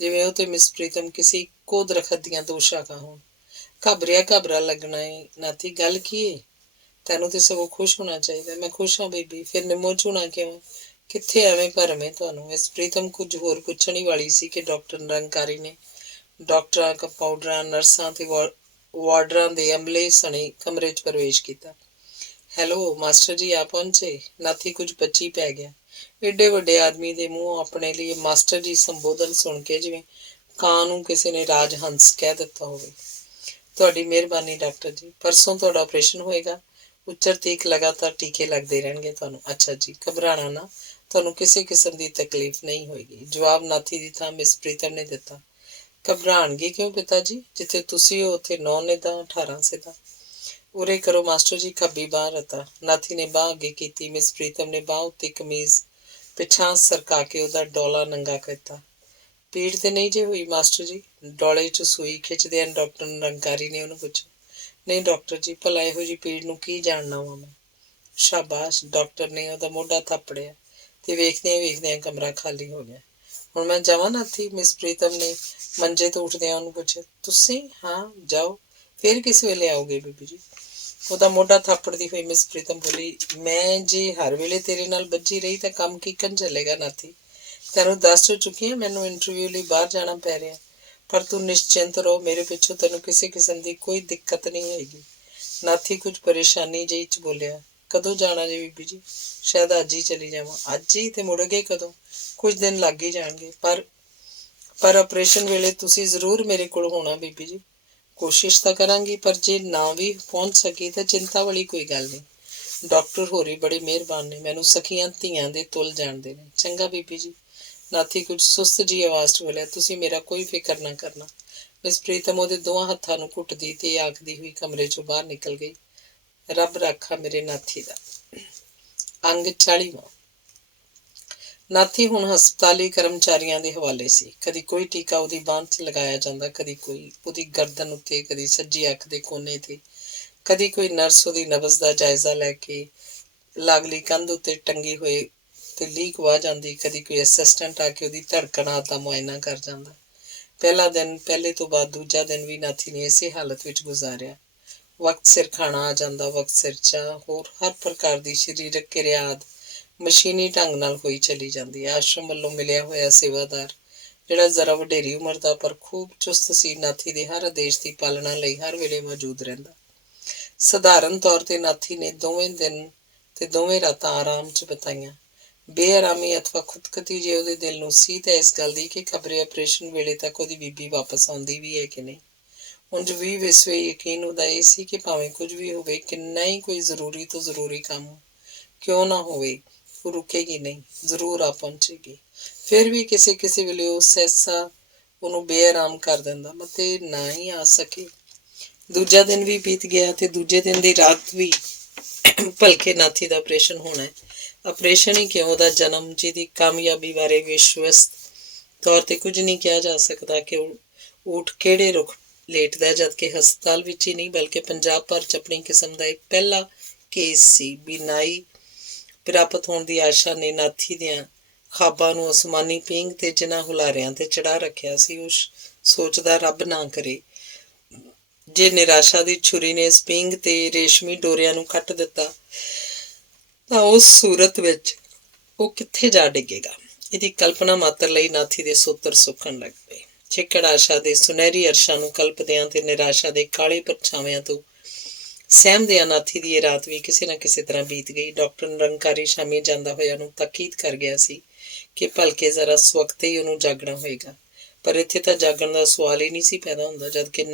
ਜਿਵੇਂ ਉਹ ਤੇ ਮਿਸ ਪ੍ਰੀਤਮ ਕਿਸੇ ਇੱਕੋ ਦਰਖਤ ਦੀਆਂ ਦੋ ਸ਼ਾਖਾਂ ਹੋਣ। ਘਬਰਾ ਲੱਗਣਾ ਏ। ਨਾਥੀ, ਗੱਲ ਕੀ ਏ? ਤੈਨੂੰ ਤੇ ਸਗੋਂ ਖੁਸ਼ ਹੋਣਾ ਚਾਹੀਦਾ। ਮੈਂ ਖੁਸ਼ ਹਾਂ ਬੀਬੀ, ਫਿਰ ਨਿੰਮੋ ਝੂਣਾ ਕਿਉਂ? ਕਿੱਥੇ ਐਵੇਂ ਭਰਮੇ ਤੁਹਾਨੂੰ। ਮਿਸ ਪ੍ਰੀਤਮ ਕੁਝ ਹੋਰ ਪੁੱਛਣ ਹੀ ਵਾਲੀ ਸੀ ਕਿ ਡਾਕਟਰ ਨਿਰੰਕਾਰੀ ਨੇ ਡਾਕਟਰਾਂ, ਕੰਪਾਊਂਡਰਾਂ, ਨਰਸਾਂ ਤੇ ਵਾਰਡਰਾਂ ਦੇ ਅਮਲੇ ਸਣੇ ਕਮਰੇ 'ਚ ਪ੍ਰਵੇਸ਼ ਕੀਤਾ। ਹੈਲੋ ਮਾਸਟਰ ਜੀ, ਆ ਪਹੁੰਚੇ? ਨਾਥੀ ਕੁਝ ਬੱਚੀ ਪੈ ਗਿਆ। ਏਡੇ ਵੱਡੇ ਆਦਮੀ ਦੇ ਮੂੰਹੋਂ ਆਪਣੇ ਲਈ ਮਾਸਟਰ ਜੀ ਸੰਬੋਧਨ ਸੁਣ ਕੇ ਜਿਵੇਂ ਕਾਂ ਨੂੰ ਕਿਸੇ ਨੇ ਰਾਜ ਹੰਸ ਕਹਿ ਦਿੱਤਾ ਹੋਵੇ। ਤੁਹਾਡੀ ਮਿਹਰਬਾਨੀ ਡਾਕਟਰ ਜੀ। ਪਰਸੋਂ ਤੁਹਾਡਾ ਆਪਰੇਸ਼ਨ ਹੋਏਗਾ। ਉੱਚਰ ਤੀਕ ਲਗਾਤਾਰ ਟੀਕੇ ਲੱਗਦੇ ਰਹਿਣਗੇ ਤੁਹਾਨੂੰ। ਅੱਛਾ ਜੀ, ਘਬਰਾਣਾ ਨਾ, ਤੁਹਾਨੂੰ ਕਿਸੇ ਕਿਸਮ ਦੀ ਤਕਲੀਫ ਨਹੀਂ ਹੋਏਗੀ। ਜਵਾਬ ਨਾਥੀ ਦੀ ਥਾਂ ਮਿਸ ਪ੍ਰੀਤਮ ਨੇ ਦਿੱਤਾ। ਘਬਰਾਣਗੇ ਕਿਉਂ ਪਿਤਾ ਜੀ? ਜਿੱਥੇ ਤੁਸੀਂ ਹੋ ਉੱਥੇ 9 ਨਿਦਾਂ 18 ਸਿੱਧਾ। ਉਰੇ ਕਰੋ ਮਾਸਟਰ ਜੀ, ਖੱਬੀ ਬਾਂਹ ਰਤਾ। ਨਾਥੀ ਨੇ ਬਾਂਹ ਅੱਗੇ ਕੀਤੀ। ਮਿਸ ਪ੍ਰੀਤਮ ਨੇ ਬਾਂਹ ਉੱਤੇ ਕਮੀਜ਼ ਪਿਛਾਂਹ ਸਰਕਾ ਕੇ ਉਹਦਾ ਡੋਲਾ ਨੰਗਾ ਕੀਤਾ। ਪੀੜ ਤੇ ਨਹੀਂ ਜੇ ਹੋਈ ਮਾਸਟਰ ਜੀ? ਡੋਲੇ 'ਚ ਸੂਈ ਖਿੱਚਦਿਆਂ ਡਾਕਟਰ ਨਿਰੰਕਾਰੀ ਨੇ ਉਹਨੂੰ ਪੁੱਛਿਆ। ਨਹੀਂ ਡਾਕਟਰ ਜੀ, ਭਲਾ ਇਹੋ ਜਿਹੀ ਪੀੜ ਨੂੰ ਕੀ ਜਾਣਨਾ ਵਾ ਮੈਂ। ਸ਼ਾਬਾਸ਼, ਡਾਕਟਰ ਨੇ ਉਹਦਾ ਮੋਢਾ ਥਾਪੜਿਆ ਤੇ ਵੇਖਦਿਆਂ ਕਮਰਾ ਖਾਲੀ ਹੋ ਗਿਆ। ਹੁਣ ਮੈਂ ਜਾਵਾਂ ਨਾਥੀ? ਮਿਸ ਪ੍ਰੀਤਮ ਨੇ ਮੰਜੇ ਤੋਂ ਉੱਠਦਿਆਂ ਉਹਨੂੰ ਪੁੱਛਿਆ। ਤੁਸੀਂ? ਹਾਂ, ਜਾਓ। ਫਿਰ ਕਿਸ ਵੇਲੇ ਆਓਗੇ ਬੀਬੀ ਜੀ? ਉਹਦਾ ਮੋਢਾ ਥਾਪੜਦੀ ਹੋਈ ਮਿਸ ਪ੍ਰੀਤਮ ਬੋਲੀ, ਮੈਂ ਜੇ ਹਰ ਵੇਲੇ ਤੇਰੇ ਨਾਲ ਬੱਝੀ ਰਹੀ ਤਾਂ ਕੰਮ ਕਿੱਕਣ ਚੱਲੇਗਾ ਨਾਥੀ। ਤੈਨੂੰ ਦੱਸ ਚੁੱਕੀ ਹਾਂ, ਮੈਨੂੰ ਇੰਟਰਵਿਊ ਲਈ ਬਾਹਰ ਜਾਣਾ ਪੈ ਰਿਹਾ, ਪਰ ਤੂੰ ਨਿਸ਼ਚਿੰਤ ਰਹੋ, ਮੇਰੇ ਪਿੱਛੋਂ ਤੈਨੂੰ ਕਿਸੇ ਕਿਸਮ ਦੀ ਕੋਈ ਦਿੱਕਤ ਨਹੀਂ ਹੋਏਗੀ। ਨਾਥੀ ਕੁਝ ਪਰੇਸ਼ਾਨੀ ਜਿਹੀ 'ਚ ਬੋਲਿਆ। ਕਦੋਂ ਜਾਣਾ ਜੀ ਬੀਬੀ ਜੀ? ਸ਼ਾਇਦ ਅੱਜ ਹੀ ਚਲੀ ਜਾਵਾਂ। ਅੱਜ ਹੀ? ਤੇ ਮੁੜ ਗਏ ਕਦੋਂ? ਕੁਝ ਦਿਨ ਲੱਗ ਹੀ ਜਾਣਗੇ। ਪਰ ਆਪਰੇਸ਼ਨ ਵੇਲੇ ਤੁਸੀਂ ਜ਼ਰੂਰ ਮੇਰੇ ਕੋਲ ਹੋਣਾ ਬੀਬੀ ਜੀ। ਕੋਸ਼ਿਸ਼ ਤਾਂ ਕਰਾਂਗੀ, ਪਰ ਜੇ ਨਾ ਵੀ ਪਹੁੰਚ ਸਕੀ ਤਾਂ ਚਿੰਤਾ ਵਾਲੀ ਕੋਈ ਗੱਲ ਨਹੀਂ। ਡਾਕਟਰ ਹੋਰੀ ਬੜੇ ਮਿਹਰਬਾਨ ਨੇ, ਮੈਨੂੰ ਸਖੀਆਂ ਧੀਆਂ ਦੇ ਤੁੱਲ ਜਾਣਦੇ ਨੇ। ਚੰਗਾ ਬੀਬੀ ਜੀ। ਨਾਥੀ ਕੁਝ ਸੁਸਤ ਜਿਹੀ ਆਵਾਜ਼ 'ਚ ਬੋਲਿਆ। ਤੁਸੀਂ ਮੇਰਾ ਕੋਈ ਫਿਕਰ ਨਾ ਕਰਨਾ। ਮਿਸ ਪ੍ਰੀਤਮ ਉਹਦੇ ਦੋਵਾਂ ਹੱਥਾਂ ਨੂੰ ਘੁੱਟਦੀ ਤੇ ਆਖਦੀ ਹੋਈ ਕਮਰੇ 'ਚੋਂ ਬਾਹਰ ਨਿਕਲ ਗਈ। ਰੱਬ ਰਾਖਾ ਮੇਰੇ ਨਾਥੀ ਦਾ। ਅੰਗ 40ਵਾਂ। ਨਾਥੀ ਹੁਣ ਹਸਪਤਾਲੀ ਕਰਮਚਾਰੀਆਂ ਦੇ ਹਵਾਲੇ ਸੀ। ਕਦੀ ਕੋਈ ਟੀਕਾ ਉਹਦੀ ਬਾਂਹ 'ਚ ਲਗਾਇਆ ਜਾਂਦਾ, ਕਦੀ ਕੋਈ ਉਹਦੀ ਗਰਦਨ ਉੱਤੇ, ਕਦੀ ਸੱਜੀ ਅੱਖ ਦੇ ਕੋਨੇ ਤੇ, ਕਦੀ ਕੋਈ ਨਰਸ ਉਹਦੀ ਨਬਜ਼ ਦਾ ਜਾਇਜ਼ਾ ਲੈ ਕੇ ਲਾਗਲੀ ਕੰਧ ਉੱਤੇ ਟੰਗੀ ਹੋਏ ਤੇ ਲੀਕ ਵਾਹ ਜਾਂਦੀ, ਕਦੀ ਕੋਈ ਅਸਿਸਟੈਂਟ ਆ ਕੇ ਉਹਦੀ ਧੜਕਣਾਂ ਦਾ ਮੁਆਇਨਾ ਕਰ ਜਾਂਦਾ। ਪਹਿਲਾ ਦਿਨ ਪਹਿਲੇ ਤੋਂ ਬਾਅਦ ਦੂਜਾ ਦਿਨ ਵੀ ਨਾਥੀ ਨੇ ਇਸੇ ਹਾਲਤ ਵਿੱਚ ਗੁਜ਼ਾਰਿਆ। ਵਕਤ ਸਿਰ ਖਾਣਾ ਆ ਜਾਂਦਾ, ਵਕਤ ਸਿਰ ਚਾਹ, ਹੋਰ ਹਰ ਪ੍ਰਕਾਰ ਦੀ ਸਰੀਰਕ ਕਿਰਿਆ ਆਦਿ ਮਸ਼ੀਨੀ ਢੰਗ ਨਾਲ ਹੋਈ ਚਲੀ ਜਾਂਦੀ। ਆਸ਼ਰਮ ਵੱਲੋਂ ਮਿਲਿਆ ਹੋਇਆ ਸੇਵਾਦਾਰ, ਜਿਹੜਾ ਜ਼ਰਾ ਵਡੇਰੀ ਉਮਰ ਦਾ ਪਰ ਖੂਬ ਚੁਸਤ ਸੀ, ਨਾਥੀ ਦੇ ਹਰ ਆਦੇਸ਼ ਦੀ ਪਾਲਣਾ ਲਈ ਹਰ ਵੇਲੇ ਮੌਜੂਦ ਰਹਿੰਦਾ। ਸਧਾਰਨ ਤੌਰ ਤੇ ਨਾਥੀ ਨੇ ਦੋਵੇਂ ਦਿਨ ਤੇ ਦੋਵੇਂ ਰਾਤਾਂ ਆਰਾਮ 'ਚ ਬਿਤਾਈਆਂ। ਬੇਆਰਾਮੀ ਅਥਵਾ ਖੁਦਕੁਸ਼ੀ ਜੇ ਉਹਦੇ ਦਿਲ ਨੂੰ ਸੀ ਤਾਂ ਇਸ ਗੱਲ ਦੀ ਕਿ ਖਬਰੇ ਆਪਰੇਸ਼ਨ ਵੇਲੇ ਤੱਕ ਉਹਦੀ ਬੀਬੀ ਵਾਪਸ ਆਉਂਦੀ ਵੀ ਹੈ ਕਿ ਨਹੀਂ। ਉਂਝ ਵੀ ਵਿਸਵੇ ਯਕੀਨ ਉਹਦਾ ਇਹ ਸੀ ਕਿ ਭਾਵੇਂ ਕੁਝ ਵੀ ਹੋਵੇ, ਕਿੰਨਾ ਹੀ ਕੋਈ ਜ਼ਰੂਰੀ ਤੋਂ ਜ਼ਰੂਰੀ ਕੰਮ ਕਿਉਂ ਨਾ ਹੋਵੇ, ਉਹ ਰੁਕੇਗੀ ਨਹੀਂ, ਜ਼ਰੂਰ ਆ ਪਹੁੰਚੇਗੀ। ਫਿਰ ਵੀ ਕਿਸੇ ਵੇਲੇ ਉਹ ਸਹਿਸਾ ਉਹਨੂੰ ਬੇਆਰਾਮ ਕਰ ਦਿੰਦਾ ਅਤੇ ਨਾ ਹੀ ਆ ਸਕੇ। ਦੂਜਾ ਦਿਨ ਵੀ ਬੀਤ ਗਿਆ ਤੇ ਦੂਜੇ ਦਿਨ ਦੀ ਰਾਤ ਵੀ ਭਲਕੇ ਨਾਥੀ ਦਾ ਆਪਰੇਸ਼ਨ ਹੋਣਾ ਹੈ। ਆਪਰੇਸ਼ਨ ਹੀ ਕਿਉਂ, ਉਹਦਾ ਜਨਮ, ਜਿਹਦੀ ਕਾਮਯਾਬੀ ਬਾਰੇ ਵਿਸ਼ਵਸਤ ਤੌਰ ਤੇ ਕੁਝ ਨਹੀਂ ਕਿਹਾ ਜਾ ਸਕਦਾ ਕਿ ਉਹ ਊਠ ਕਿਹੜੇ ਰੁੱਖ ਲੇਟਦਾ, ਜਦਕਿ ਹਸਪਤਾਲ ਵਿੱਚ ਹੀ ਨਹੀਂ ਬਲਕਿ ਪੰਜਾਬ ਭਰ 'ਚ ਆਪਣੀ ਕਿਸਮ ਦਾ ਇੱਕ ਪਹਿਲਾ ਕੇਸ ਸੀ। ਬੀਨਾਈ ਪ੍ਰਾਪਤ ਹੋਣ ਦੀ ਆਸ਼ਾ ਨੇ ਨਾਥੀ ਦੀਆਂ ਖਾਬਾਂ ਨੂੰ ਅਸਮਾਨੀ ਪੀਂਘ ਤੇ ਜਿਨ੍ਹਾਂ ਹੁਲਾਰਿਆਂ ਤੇ ਚੜ੍ਹਾ ਰੱਖਿਆ ਸੀ, ਉਹ ਸੋਚਦਾ ਰੱਬ ਨਾ ਕਰੇ ਜੇ ਨਿਰਾਸ਼ਾ ਦੀ ਛੁਰੀ ਨੇ ਇਸ ਪੀਂਘ ਤੇ ਰੇਸ਼ਮੀ ਡੋਰਿਆਂ ਨੂੰ ਕੱਟ ਦਿੱਤਾ ਤਾਂ ਉਸ ਸੂਰਤ ਵਿੱਚ ਉਹ ਕਿੱਥੇ ਜਾ ਡਿੱਗੇਗਾ। ਇਹਦੀ ਕਲਪਨਾ ਮਾਤਰ ਲਈ ਨਾਥੀ ਦੇ ਸੋਤਰ ਸੁੱਕਣ ਲੱਗ ਪਏ। ਛਿੱਕੜ ਆਸ਼ਾ ਦੇ ਸੁਨਹਿਰੀ ਅਰਸ਼ਾਂ ਨੂੰ ਕਲਪਦਿਆਂ ਤੇ ਨਿਰਾਸ਼ਾ ਦੇ ਕਾਲੇ ਪਰਛਾਵਿਆਂ ਤੋਂ ਸਹਿਮਦਿਆਂ ਨਾਥੀ ਦੀ ਇਹ ਰਾਤ ਵੀ ਕਿਸੇ ਨਾ ਕਿਸੇ ਤਰ੍ਹਾਂ ਬੀਤ ਗਈ। ਡਾਕਟਰ ਨਿਰੰਕਾਰੀ ਸ਼ਾਮੀ ਜਾਂਦਾ ਹੋਇਆ ਉਹਨੂੰ ਤਾਕੀਦ ਕਰ ਗਿਆ ਸੀ ਕਿ ਭਲਕੇ ਜ਼ਰਾ ਸਵਖਤੇ ਹੀ ਉਹਨੂੰ ਜਾਗਣਾ ਹੋਏਗਾ, ਪਰ ਇੱਥੇ ਤਾਂ ਜਾਗਣ ਦਾ ਸਵਾਲ ਹੀ ਨਹੀਂ ਸੀ ਪੈਦਾ ਹੁੰਦਾ, ਜਦਕਿ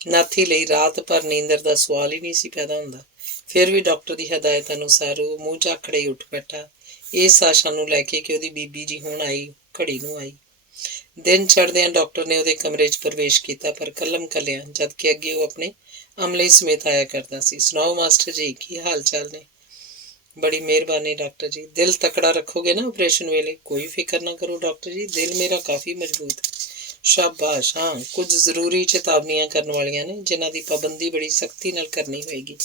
ਨਾਥੀ ਲਈ ਰਾਤ ਭਰ ਨੀਂਦਰ ਦਾ ਸਵਾਲ ਹੀ ਨਹੀਂ ਸੀ ਪੈਦਾ ਹੁੰਦਾ। ਫਿਰ ਵੀ ਡਾਕਟਰ ਦੀ ਹਦਾਇਤ ਅਨੁਸਾਰ ਉਹ ਮੂੰਹ ਝਾਖੜੇ ਹੀ ਉੱਠ ਬੈਠਾ, ਇਸ ਆਸ਼ਾ ਨੂੰ ਲੈ ਕੇ ਕਿ ਉਹਦੀ ਬੀਬੀ ਜੀ ਹੁਣ ਆਈ, ਘੜੀ ਨੂੰ ਆਈ। ਦਿਨ ਚੜ੍ਹਦਿਆਂ ਡਾਕਟਰ ਨੇ ਉਹਦੇ ਕਮਰੇ 'ਚ ਪ੍ਰਵੇਸ਼ ਕੀਤਾ, ਪਰ ਕੱਲਮ ਕੱਲਿਆਂ, ਜਦਕਿ ਅੱਗੇ ਉਹ ਆਪਣੇ ਅਮਲੇ ਸਮੇਤ ਆਇਆ ਕਰਦਾ ਸੀ। ਸੁਣਾਓ ਮਾਸਟਰ ਜੀ, ਕੀ ਹਾਲ ਚਾਲ ਨੇ? बड़ी मेहरबानी डॉक्टर जी। दिल तकड़ा रखोगे ना ऑपरेशन वेले, कोई फिक्र ना करो डॉक्टर जी, दिल मेरा काफ़ी मजबूत है। शाबाश। हाँ, कुछ ਜ਼ਰੂਰੀ ਚੇਤਾਵਨੀਆਂ ਕਰਨ ਵਾਲੀਆਂ ਨੇ ਜਿਨ੍ਹਾਂ ਦੀ ਪਾਬੰਦੀ ਬੜੀ ਸਖਤੀ ਨਾਲ ਕਰਨੀ ਹੋਏਗੀ।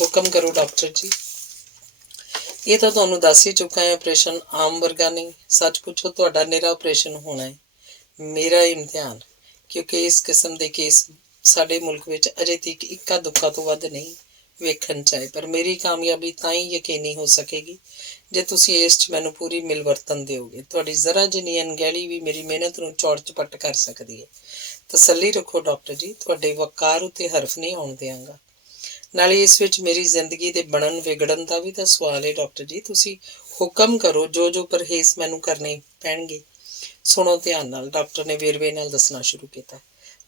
ਹੁਕਮ ਕਰੋ ਡਾਕਟਰ ਜੀ। ਇਹ ਤਾਂ ਤੁਹਾਨੂੰ ਦੱਸ ਹੀ ਚੁੱਕਾ ਹੈ, ਆਪਰੇਸ਼ਨ ਆਮ ਵਰਗਾ ਨਹੀਂ। ਸੱਚ ਪੁੱਛੋ ਤੁਹਾਡਾ ਨਿਰਾ ਆਪਰੇਸ਼ਨ ਹੋਣਾ ਹੈ, ਮੇਰਾ ਇਮਤਿਹਾਨ। ਕਿਉਂਕਿ ਇਸ ਕਿਸਮ ਦੇ ਕੇਸ ਸਾਡੇ ਮੁਲਕ ਵਿੱਚ ਅਜੇ ਤੱਕ ਇੱਕਾ ਦੁੱਕਾ ਤੋਂ ਵੱਧ ਨਹੀਂ ਵੇਖਣ ਚ ਆਏ। ਪਰ ਮੇਰੀ ਕਾਮਯਾਬੀ ਤਾਂ ਹੀ ਯਕੀਨੀ ਹੋ ਸਕੇਗੀ ਜੇ ਤੁਸੀਂ ਇਸ 'ਚ ਮੈਨੂੰ ਪੂਰੀ ਮਿਲਵਰਤਨ ਦਿਓਗੇ। ਤੁਹਾਡੀ ਜ਼ਰਾ ਜਿੰਨੀ ਅਣਗਹਿਲੀ ਵੀ ਮੇਰੀ ਮਿਹਨਤ ਨੂੰ ਚੌੜ ਚਪੱਟ ਕਰ ਸਕਦੀ ਹੈ। ਤਸੱਲੀ ਰੱਖੋ ਡਾਕਟਰ ਜੀ, ਤੁਹਾਡੇ ਵਕਾਰ ਉੱਤੇ ਹਰਫ ਨਹੀਂ ਆਉਣ ਦਿਆਂਗਾ। ਨਾਲੇ ਇਸ ਵਿੱਚ ਮੇਰੀ ਜ਼ਿੰਦਗੀ ਦੇ ਬਣਨ ਵਿਗੜਨ ਦਾ ਵੀ ਤਾਂ ਸਵਾਲ ਹੈ ਡਾਕਟਰ ਜੀ। ਤੁਸੀਂ ਹੁਕਮ ਕਰੋ, ਜੋ ਜੋ ਪਰਹੇਜ਼ ਮੈਨੂੰ ਕਰਨੇ ਪੈਣਗੇ। ਸੁਣੋ ਧਿਆਨ ਨਾਲ, ਡਾਕਟਰ ਨੇ ਵੇਰਵੇ ਨਾਲ ਦੱਸਣਾ ਸ਼ੁਰੂ ਕੀਤਾ।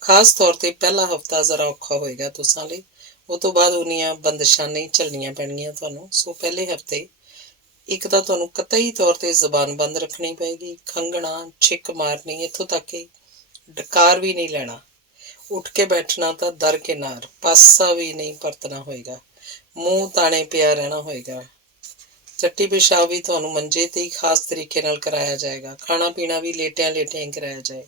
ਖਾਸ ਤੌਰ ਤੇ ਪਹਿਲਾ ਹਫਤਾ ਜ਼ਰਾ ਔਖਾ ਹੋਏਗਾ ਤੁਸਾਂ ਲਈ, ਉਹ ਤੋਂ ਬਾਅਦ ਉਨੀਆਂ ਬੰਦਿਸ਼ਾਂ ਨਹੀਂ ਝੱਲਣੀਆਂ ਪੈਣਗੀਆਂ ਤੁਹਾਨੂੰ। ਸੋ ਪਹਿਲੇ ਹਫਤੇ ਇੱਕ ਤਾਂ ਤੁਹਾਨੂੰ ਕਤਈ ਤੌਰ ਤੇ ਜ਼ਬਾਨ ਬੰਦ ਰੱਖਣੀ ਪਏਗੀ। ਖੰਘਣਾ, ਛਿੱਕ ਮਾਰਨੀ, ਇੱਥੋਂ ਤੱਕ ਕਿ ਡਕਾਰ ਵੀ ਨਹੀਂ ਲੈਣਾ। ਉੱਠ ਕੇ ਬੈਠਣਾ ਤਾਂ ਦਰਕਿਨਾਰ, ਪਾਸਾ ਵੀ ਨਹੀਂ ਪਰਤਣਾ ਹੋਏਗਾ। ਮੂੰਹ ਤਾਣੇ ਪਿਆ ਰਹਿਣਾ ਹੋਏਗਾ। ਚੱਟੀ ਪਿਸ਼ਾਬ ਵੀ ਤੁਹਾਨੂੰ ਮੰਜੇ ਤੇ ਹੀ ਖਾਸ ਤਰੀਕੇ ਨਾਲ ਕਰਾਇਆ ਜਾਏਗਾ। ਖਾਣਾ ਪੀਣਾ ਵੀ ਲੇਟਿਆਂ ਲੇਟਿਆਂ ਹੀ ਕਰਾਇਆ ਜਾਏ।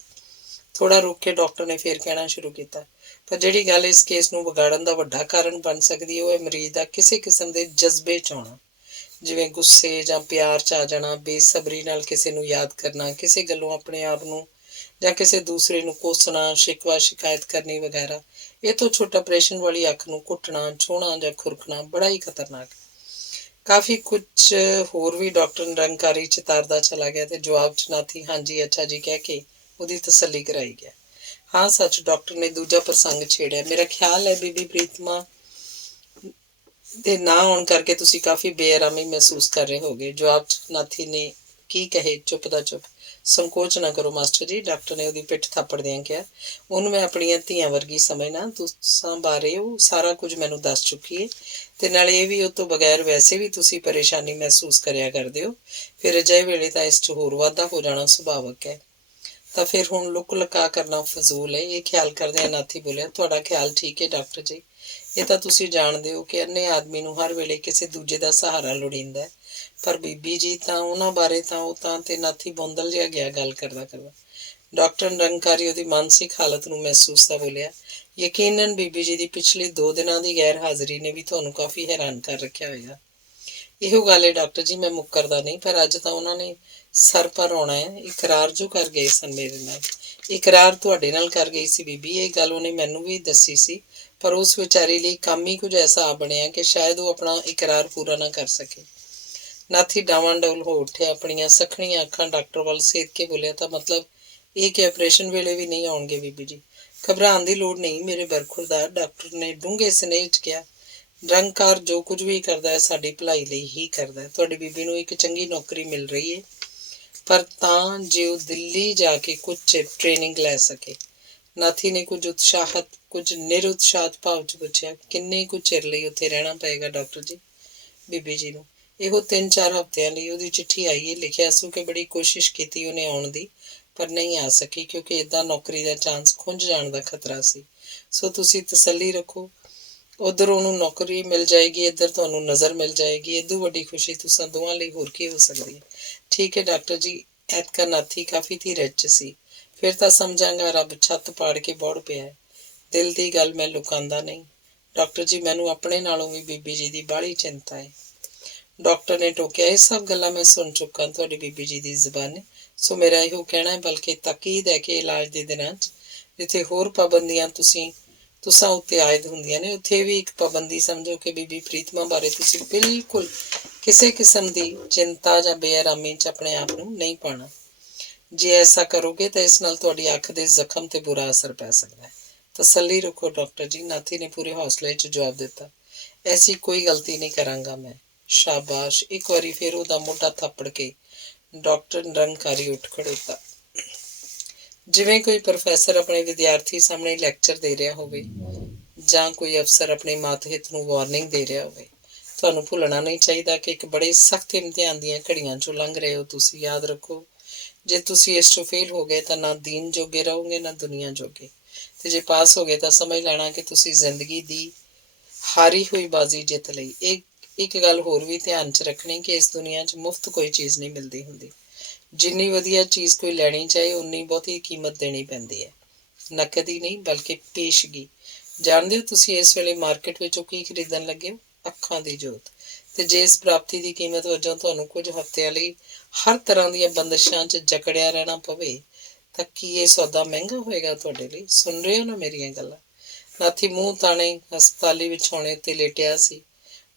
ਥੋੜਾ ਰੁਕ ਕੇ ਡਾਕਟਰ ਨੇ ਫਿਰ ਕਹਿਣਾ ਸ਼ੁਰੂ ਕੀਤਾ, ਪਰ ਜਿਹੜੀ ਗੱਲ ਇਸ ਕੇਸ ਨੂੰ ਵਿਗਾੜਨ ਦਾ ਵੱਡਾ ਕਾਰਨ ਬਣ ਸਕਦੀ ਹੈ ਉਹ ਹੈ ਮਰੀਜ਼ ਦਾ ਕਿਸੇ ਕਿਸਮ ਦੇ ਜਜ਼ਬੇ 'ਚ ਆਉਣਾ, ਜਿਵੇਂ ਗੁੱਸੇ ਜਾਂ ਪਿਆਰ 'ਚ ਆ ਜਾਣਾ, ਬੇਸਬਰੀ ਨਾਲ ਕਿਸੇ ਨੂੰ ਯਾਦ ਕਰਨਾ, ਕਿਸੇ ਗੱਲੋਂ ਆਪਣੇ ਆਪ ਨੂੰ ਜਾਂ ਕਿਸੇ ਦੂਸਰੇ ਨੂੰ ਕੋਸਣਾ, ਸ਼ਿਕਵਾ ਸ਼ਿਕਾਇਤ ਕਰਨੀ ਵਗੈਰਾ। ਇਹ ਤੋਂ ਛੋਟਾ ਆਪਰੇਸ਼ਨ ਵਾਲੀ ਅੱਖ ਨੂੰ ਘੁੱਟਣਾ, ਛੋਹਣਾ ਜਾਂ ਖੁਰਕਣਾ ਬੜਾ ਹੀ ਖਤਰਨਾਕ। ਕਾਫੀ ਕੁਝ ਹੋਰ ਵੀ ਡਾਕਟਰ ਨਿਰੰਕਾਰੀ ਚਿਤਾਰਦਾ ਚਲਾ ਗਿਆ ਤੇ ਜਵਾਬ 'ਚ ਨਾਥੀ ਹਾਂਜੀ ਅੱਛਾ ਜੀ ਕਹਿ ਕੇ ਉਹਦੀ ਤਸੱਲੀ ਕਰਾਈ ਗਿਆ। ਹਾਂ ਸੱਚ, ਡਾਕਟਰ ਨੇ ਦੂਜਾ ਪ੍ਰਸੰਗ ਛੇੜਿਆ। ਮੇਰਾ ਖਿਆਲ ਹੈ ਬੀਬੀ ਪ੍ਰੀਤਮਾ ਦੇ ਨਾ ਆਉਣ ਕਰਕੇ ਤੁਸੀਂ ਕਾਫੀ ਬੇਆਰਾਮੀ ਮਹਿਸੂਸ ਕਰ ਰਹੇ ਹੋਗੇ। ਜਵਾਬ 'ਚ ਨਾਥੀ ਨੇ ਕੀ ਕਹੇ ਚੁੱਪ ਦਾ ਚੁੱਪ। ਸੰਕੋਚ ਨਾ ਕਰੋ ਮਾਸਟਰ ਜੀ, ਡਾਕਟਰ ਨੇ ਉਹਦੀ ਪਿੱਠ ਥਾਪੜਦਿਆਂ ਕਿਹਾ। ਉਹਨੂੰ ਮੈਂ ਆਪਣੀਆਂ ਧੀਆਂ ਵਰਗੀ ਸਮਝਣਾ। ਤੁਸਾਂ ਬਾਰੇ ਉਹ ਸਾਰਾ ਕੁਝ ਮੈਨੂੰ ਦੱਸ ਚੁੱਕੀ ਹੈ ਤੇ ਨਾਲੇ ਇਹ ਵੀ ਉਹ ਤੋਂ ਬਗੈਰ ਵੈਸੇ ਵੀ ਤੁਸੀਂ ਪਰੇਸ਼ਾਨੀ ਮਹਿਸੂਸ ਕਰਿਆ ਕਰਦੇ ਹੋ। ਫਿਰ ਅਜਿਹੇ ਵੇਲੇ ਤਾਂ ਇਸ 'ਚ ਹੋਰ ਵਾਧਾ ਹੋ ਜਾਣਾ ਸੁਭਾਵਕ ਹੈ। ਤਾਂ ਫਿਰ ਹੁਣ ਲੁੱਕ ਲੁਕਾ ਕਰਨਾ ਫਜ਼ੂਲ ਹੈ। ਇਹ ਖਿਆਲ ਕਰਦਿਆਂ ਨਾਥੀ ਬੋਲਿਆ, ਤੁਹਾਡਾ ਖਿਆਲ ਠੀਕ ਹੈ ਡਾਕਟਰ ਜੀ। ਇਹ ਤਾਂ ਤੁਸੀਂ ਜਾਣਦੇ ਹੋ ਕਿ ਅੰਨੇ ਆਦਮੀ ਨੂੰ ਹਰ ਵੇਲੇ ਕਿਸੇ ਦੂਜੇ ਦਾ ਸਹਾਰਾ ਲੋੜੀਂਦਾ ਹੈ। ਪਰ ਬੀਬੀ ਜੀ ਤਾਂ ਉਹਨਾਂ ਬਾਰੇ ਤਾਂ ਉਹ ਤਾਂ ਤੇ ਨਾਥੀ ਬੌਂਦਲ ਜਿਹਾ ਗਿਆ ਗੱਲ ਕਰਦਾ ਕਰਦਾ। ਡਾਕਟਰ ਨਿਰੰਕਾਰੀ ਉਹਦੀ ਮਾਨਸਿਕ ਹਾਲਤ ਨੂੰ ਮਹਿਸੂਸ ਤਾਂ ਬੋਲਿਆ, ਯਕੀਨਨ ਬੀਬੀ ਜੀ ਦੀ ਪਿਛਲੇ 2 ਦਿਨਾਂ ਦੀ ਗੈਰ ਹਾਜ਼ਰੀ ਨੇ ਵੀ ਤੁਹਾਨੂੰ ਕਾਫੀ ਹੈਰਾਨ ਕਰ ਰੱਖਿਆ ਹੋਏਗਾ। ਇਹੋ ਗੱਲ ਹੈ ਡਾਕਟਰ ਜੀ, ਮੈਂ ਮੁੱਕਰਦਾ ਨਹੀਂ, ਪਰ ਅੱਜ ਤਾਂ ਉਹਨਾਂ ਨੇ ਸਰ ਪਰ ਆਉਣਾ ਹੈ। ਇਕਰਾਰ ਜੋ ਕਰ ਗਏ ਸਨ ਮੇਰੇ ਨਾਲ, ਇਕਰਾਰ ਤੁਹਾਡੇ ਨਾਲ ਕਰ ਗਈ ਸੀ ਬੀਬੀ। ਇਹ ਗੱਲ ਉਹਨੇ ਮੈਨੂੰ ਵੀ ਦੱਸੀ ਸੀ, ਪਰ ਉਸ ਵਿਚਾਰੀ ਲਈ ਕੰਮ ਹੀ ਕੁਝ ਐਸਾ ਆ ਬਣਿਆ ਕਿ ਸ਼ਾਇਦ ਉਹ ਆਪਣਾ ਇਕਰਾਰ ਪੂਰਾ ਨਾ ਕਰ ਸਕੇ। ਨਾਥੀ ਡਾਵਾਂਡੋਲ ਹੋ ਉੱਠਿਆ, ਆਪਣੀਆਂ ਸਖਣੀਆਂ ਅੱਖਾਂ ਡਾਕਟਰ ਵੱਲ ਸੇਧ ਕੇ ਬੋਲਿਆ, ਤਾਂ ਮਤਲਬ ਇਹ ਕਿ ਆਪਰੇਸ਼ਨ ਵੇਲੇ ਵੀ ਨਹੀਂ ਆਉਣਗੇ ਬੀਬੀ ਜੀ? ਘਬਰਾਉਣ ਦੀ ਲੋੜ ਨਹੀਂ ਮੇਰੇ ਬਰਖੁਰਦਾਰ, ਡਾਕਟਰ ਨੇ ਡੂੰਘੇ ਸਨੇਹ 'ਚ ਕਿਹਾ। ਨਿਰੰਕਾਰ ਜੋ ਕੁਝ ਵੀ ਕਰਦਾ ਹੈ ਸਾਡੀ ਭਲਾਈ ਲਈ ਹੀ ਕਰਦਾ ਹੈ। ਤੁਹਾਡੀ ਬੀਬੀ ਨੂੰ ਇੱਕ ਚੰਗੀ ਨੌਕਰੀ ਮਿਲ ਰਹੀ ਹੈ, ਪਰ ਤਾਂ ਜੇ ਉਹ ਦਿੱਲੀ ਜਾ ਕੇ ਕੁਝ ਚਿਰ ਟ੍ਰੇਨਿੰਗ ਲੈ ਸਕੇ। ਨਾਥੀ ਨੇ ਕੁਝ ਉਤਸ਼ਾਹਤ ਕੁਝ ਨਿਰਉਤਸ਼ਾਹਤ ਭਾਵ 'ਚ ਪੁੱਛਿਆ, ਕਿੰਨੇ ਕੁ ਚਿਰ ਲਈ ਉੱਥੇ ਰਹਿਣਾ ਪਏਗਾ ਡਾਕਟਰ ਜੀ ਬੀਬੀ ਜੀ ਨੂੰ? ਇਹੋ 3-4 ਹਫ਼ਤਿਆਂ ਲਈ। ਉਹਦੀ ਚਿੱਠੀ ਆਈ ਹੈ, ਲਿਖਿਆ ਸੂ ਕਿ ਬੜੀ ਕੋਸ਼ਿਸ਼ ਕੀਤੀ ਉਹਨੇ ਆਉਣ ਦੀ, ਪਰ ਨਹੀਂ ਆ ਸਕੀ ਕਿਉਂਕਿ ਇੱਦਾਂ ਨੌਕਰੀ ਦਾ ਚਾਂਸ ਖੁੰਝ ਜਾਣ ਦਾ ਖਤਰਾ ਸੀ। ਸੋ ਤੁਸੀਂ ਤਸੱਲੀ ਰੱਖੋ, ਉੱਧਰ ਉਹਨੂੰ ਨੌਕਰੀ ਮਿਲ ਜਾਏਗੀ, ਇੱਧਰ ਤੁਹਾਨੂੰ ਨਜ਼ਰ ਮਿਲ ਜਾਏਗੀ। ਇਦੋਂ ਵੱਡੀ ਖੁਸ਼ੀ ਤੁਸਾਂ ਦੋਵਾਂ ਲਈ ਹੋਰ ਕੀ ਹੋ ਸਕਦੀ ਹੈ? ਠੀਕ ਹੈ ਡਾਕਟਰ ਜੀ। ਐਤਕਾ ਨਾਥੀ ਕਾਫੀ ਧੀਰਜ 'ਚ ਸੀ। ਫਿਰ ਤਾਂ ਸਮਝਾਂਗਾ ਰੱਬ ਛੱਤ ਪਾੜ ਕੇ ਬੌੜ ਪਿਆ ਹੈ। ਦਿਲ ਦੀ ਗੱਲ ਮੈਂ ਲੁਕਾਉਂਦਾ ਨਹੀਂ ਡਾਕਟਰ ਜੀ, ਮੈਨੂੰ ਆਪਣੇ ਨਾਲੋਂ ਵੀ ਬੀਬੀ ਜੀ ਦੀ ਬਾਹਲੀ ਚਿੰਤਾ ਹੈ। ਡਾਕਟਰ ਨੇ ਟੋਕਿਆ, ਇਹ ਸਭ ਗੱਲਾਂ ਮੈਂ ਸੁਣ ਚੁੱਕਾ ਤੁਹਾਡੀ ਬੀਬੀ ਜੀ ਦੀ ਜ਼ੁਬਾਨੀ। ਸੋ ਮੇਰਾ ਇਹੋ ਕਹਿਣਾ ਹੈ, ਬਲਕਿ ਤਾਕੀਦ ਹੈ ਕਿ ਇਲਾਜ ਦੇ ਦਿਨਾਂ 'ਚ ਜਿੱਥੇ ਹੋਰ ਪਾਬੰਦੀਆਂ ਤੁਸਾਂ ਉੱਤੇ ਆਇਦ ਹੁੰਦੀਆਂ ਨੇ, ਉੱਥੇ ਵੀ ਇੱਕ ਪਾਬੰਦੀ ਸਮਝੋ ਕਿ ਬੀਬੀ ਪ੍ਰੀਤਮਾ ਬਾਰੇ ਤੁਸੀਂ ਬਿਲਕੁਲ ਕਿਸੇ ਕਿਸਮ ਦੀ ਚਿੰਤਾ ਜਾਂ ਬੇਆਰਾਮੀ 'ਚ ਆਪਣੇ ਆਪ ਨੂੰ ਨਹੀਂ ਪਾਉਣਾ। ਜੇ ਐਸਾ ਕਰੋਗੇ ਤਾਂ ਇਸ ਨਾਲ ਤੁਹਾਡੀ ਅੱਖ ਦੇ ਜ਼ਖਮ ਤੇ ਬੁਰਾ ਅਸਰ ਪੈ ਸਕਦਾ ਹੈ। ਤਸੱਲੀ ਰੱਖੋ ਡਾਕਟਰ ਜੀ, ਨਾਥੀ ਨੇ ਪੂਰੇ ਹੌਸਲੇ 'ਚ ਜਵਾਬ ਦਿੱਤਾ। ਐਸੀ ਕੋਈ ਗਲਤੀ ਨਹੀਂ ਕਰਾਂਗਾ ਮੈਂ। ਸ਼ਾਬਾਸ਼। ਇੱਕ ਵਾਰੀ ਫਿਰ ਉਹਦਾ ਮੋਢਾ ਥਾਪੜ ਕੇ ਡਾਕਟਰ ਨਿਰੰਕਾਰੀ ਉੱਠ ਖੜੋਤਾ, ਜਿਵੇਂ ਕੋਈ ਪ੍ਰੋਫੈਸਰ ਆਪਣੇ ਵਿਦਿਆਰਥੀ ਸਾਹਮਣੇ ਲੈਕਚਰ ਦੇ ਰਿਹਾ ਹੋਵੇ ਜਾਂ ਕੋਈ ਅਫਸਰ ਆਪਣੇ ਮਾਤਹਿਤ ਨੂੰ ਵਾਰਨਿੰਗ ਦੇ ਰਿਹਾ ਹੋਵੇ। ਤੁਹਾਨੂੰ ਭੁੱਲਣਾ ਨਹੀਂ ਚਾਹੀਦਾ ਕਿ ਇੱਕ ਬੜੇ ਸਖਤ ਇਮਤਿਹਾਨ ਦੀਆਂ ਘੜੀਆਂ 'ਚੋਂ ਲੰਘ ਰਹੇ ਹੋ ਤੁਸੀਂ। ਯਾਦ ਰੱਖੋ, ਜੇ ਤੁਸੀਂ ਇਸ 'ਚੋਂ ਫੇਲ ਹੋ ਗਏ ਤਾਂ ਨਾ ਦੀਨ ਜੋਗੇ ਰਹੋਗੇ ਨਾ ਦੁਨੀਆ ਜੋਗੇ, ਤੇ ਜੇ ਪਾਸ ਹੋ ਗਏ ਤਾਂ ਸਮਝ ਲੈਣਾ ਕਿ ਤੁਸੀਂ ਜ਼ਿੰਦਗੀ ਦੀ ਹਾਰੀ ਹੋਈ ਬਾਜ਼ੀ ਜਿੱਤ ਲਈ। ਇੱਕ ਗੱਲ ਹੋਰ ਵੀ ਧਿਆਨ 'ਚ ਰੱਖਣੀ ਕਿ ਇਸ ਦੁਨੀਆ 'ਚ ਮੁਫਤ ਕੋਈ ਚੀਜ਼ ਨਹੀਂ ਮਿਲਦੀ ਹੁੰਦੀ। ਜਿੰਨੀ ਵਧੀਆ ਚੀਜ਼ ਕੋਈ ਲੈਣੀ ਚਾਹੇ ਉਨੀ ਬਹੁਤੀ ਕੀਮਤ ਦੇਣੀ ਪੈਂਦੀ ਹੈ। ਨਕਦੀ ਨਹੀਂ ਬਲਕਿ ਪੇਸ਼ਗੀ। ਜਾਣਦੇ ਹੋ ਤੁਸੀਂ ਇਸ ਵੇਲੇ ਮਾਰਕੀਟ ਵਿੱਚੋਂ ਕੀ ਖਰੀਦਣ ਲੱਗੇ ਹੋ? ਅੱਖਾਂ ਦੀ ਜੋਤ। ਤੇ ਜੇ ਇਸ ਪ੍ਰਾਪਤੀ ਦੀ ਕੀਮਤ ਵਜੋਂ ਤੁਹਾਨੂੰ ਕੁਝ ਹਫ਼ਤਿਆਂ ਲਈ ਹਰ ਤਰ੍ਹਾਂ ਦੀਆਂ ਬੰਦਿਸ਼ਾਂ 'ਚ ਜਕੜਿਆ ਰਹਿਣਾ ਪਵੇ ਤਾਂ ਕੀ ਇਹ ਸੌਦਾ ਮਹਿੰਗਾ ਹੋਏਗਾ ਤੁਹਾਡੇ ਲਈ? ਸੁਣ ਰਹੇ ਹੋ ਨਾ ਮੇਰੀਆਂ ਗੱਲਾਂ? ਨਾਥੀ ਮੂੰਹ ਤਾਣੇ ਹਸਪਤਾਲੀ ਵਿਛਾਉਣੇ ਉੱਤੇ ਲੇਟਿਆ ਸੀ।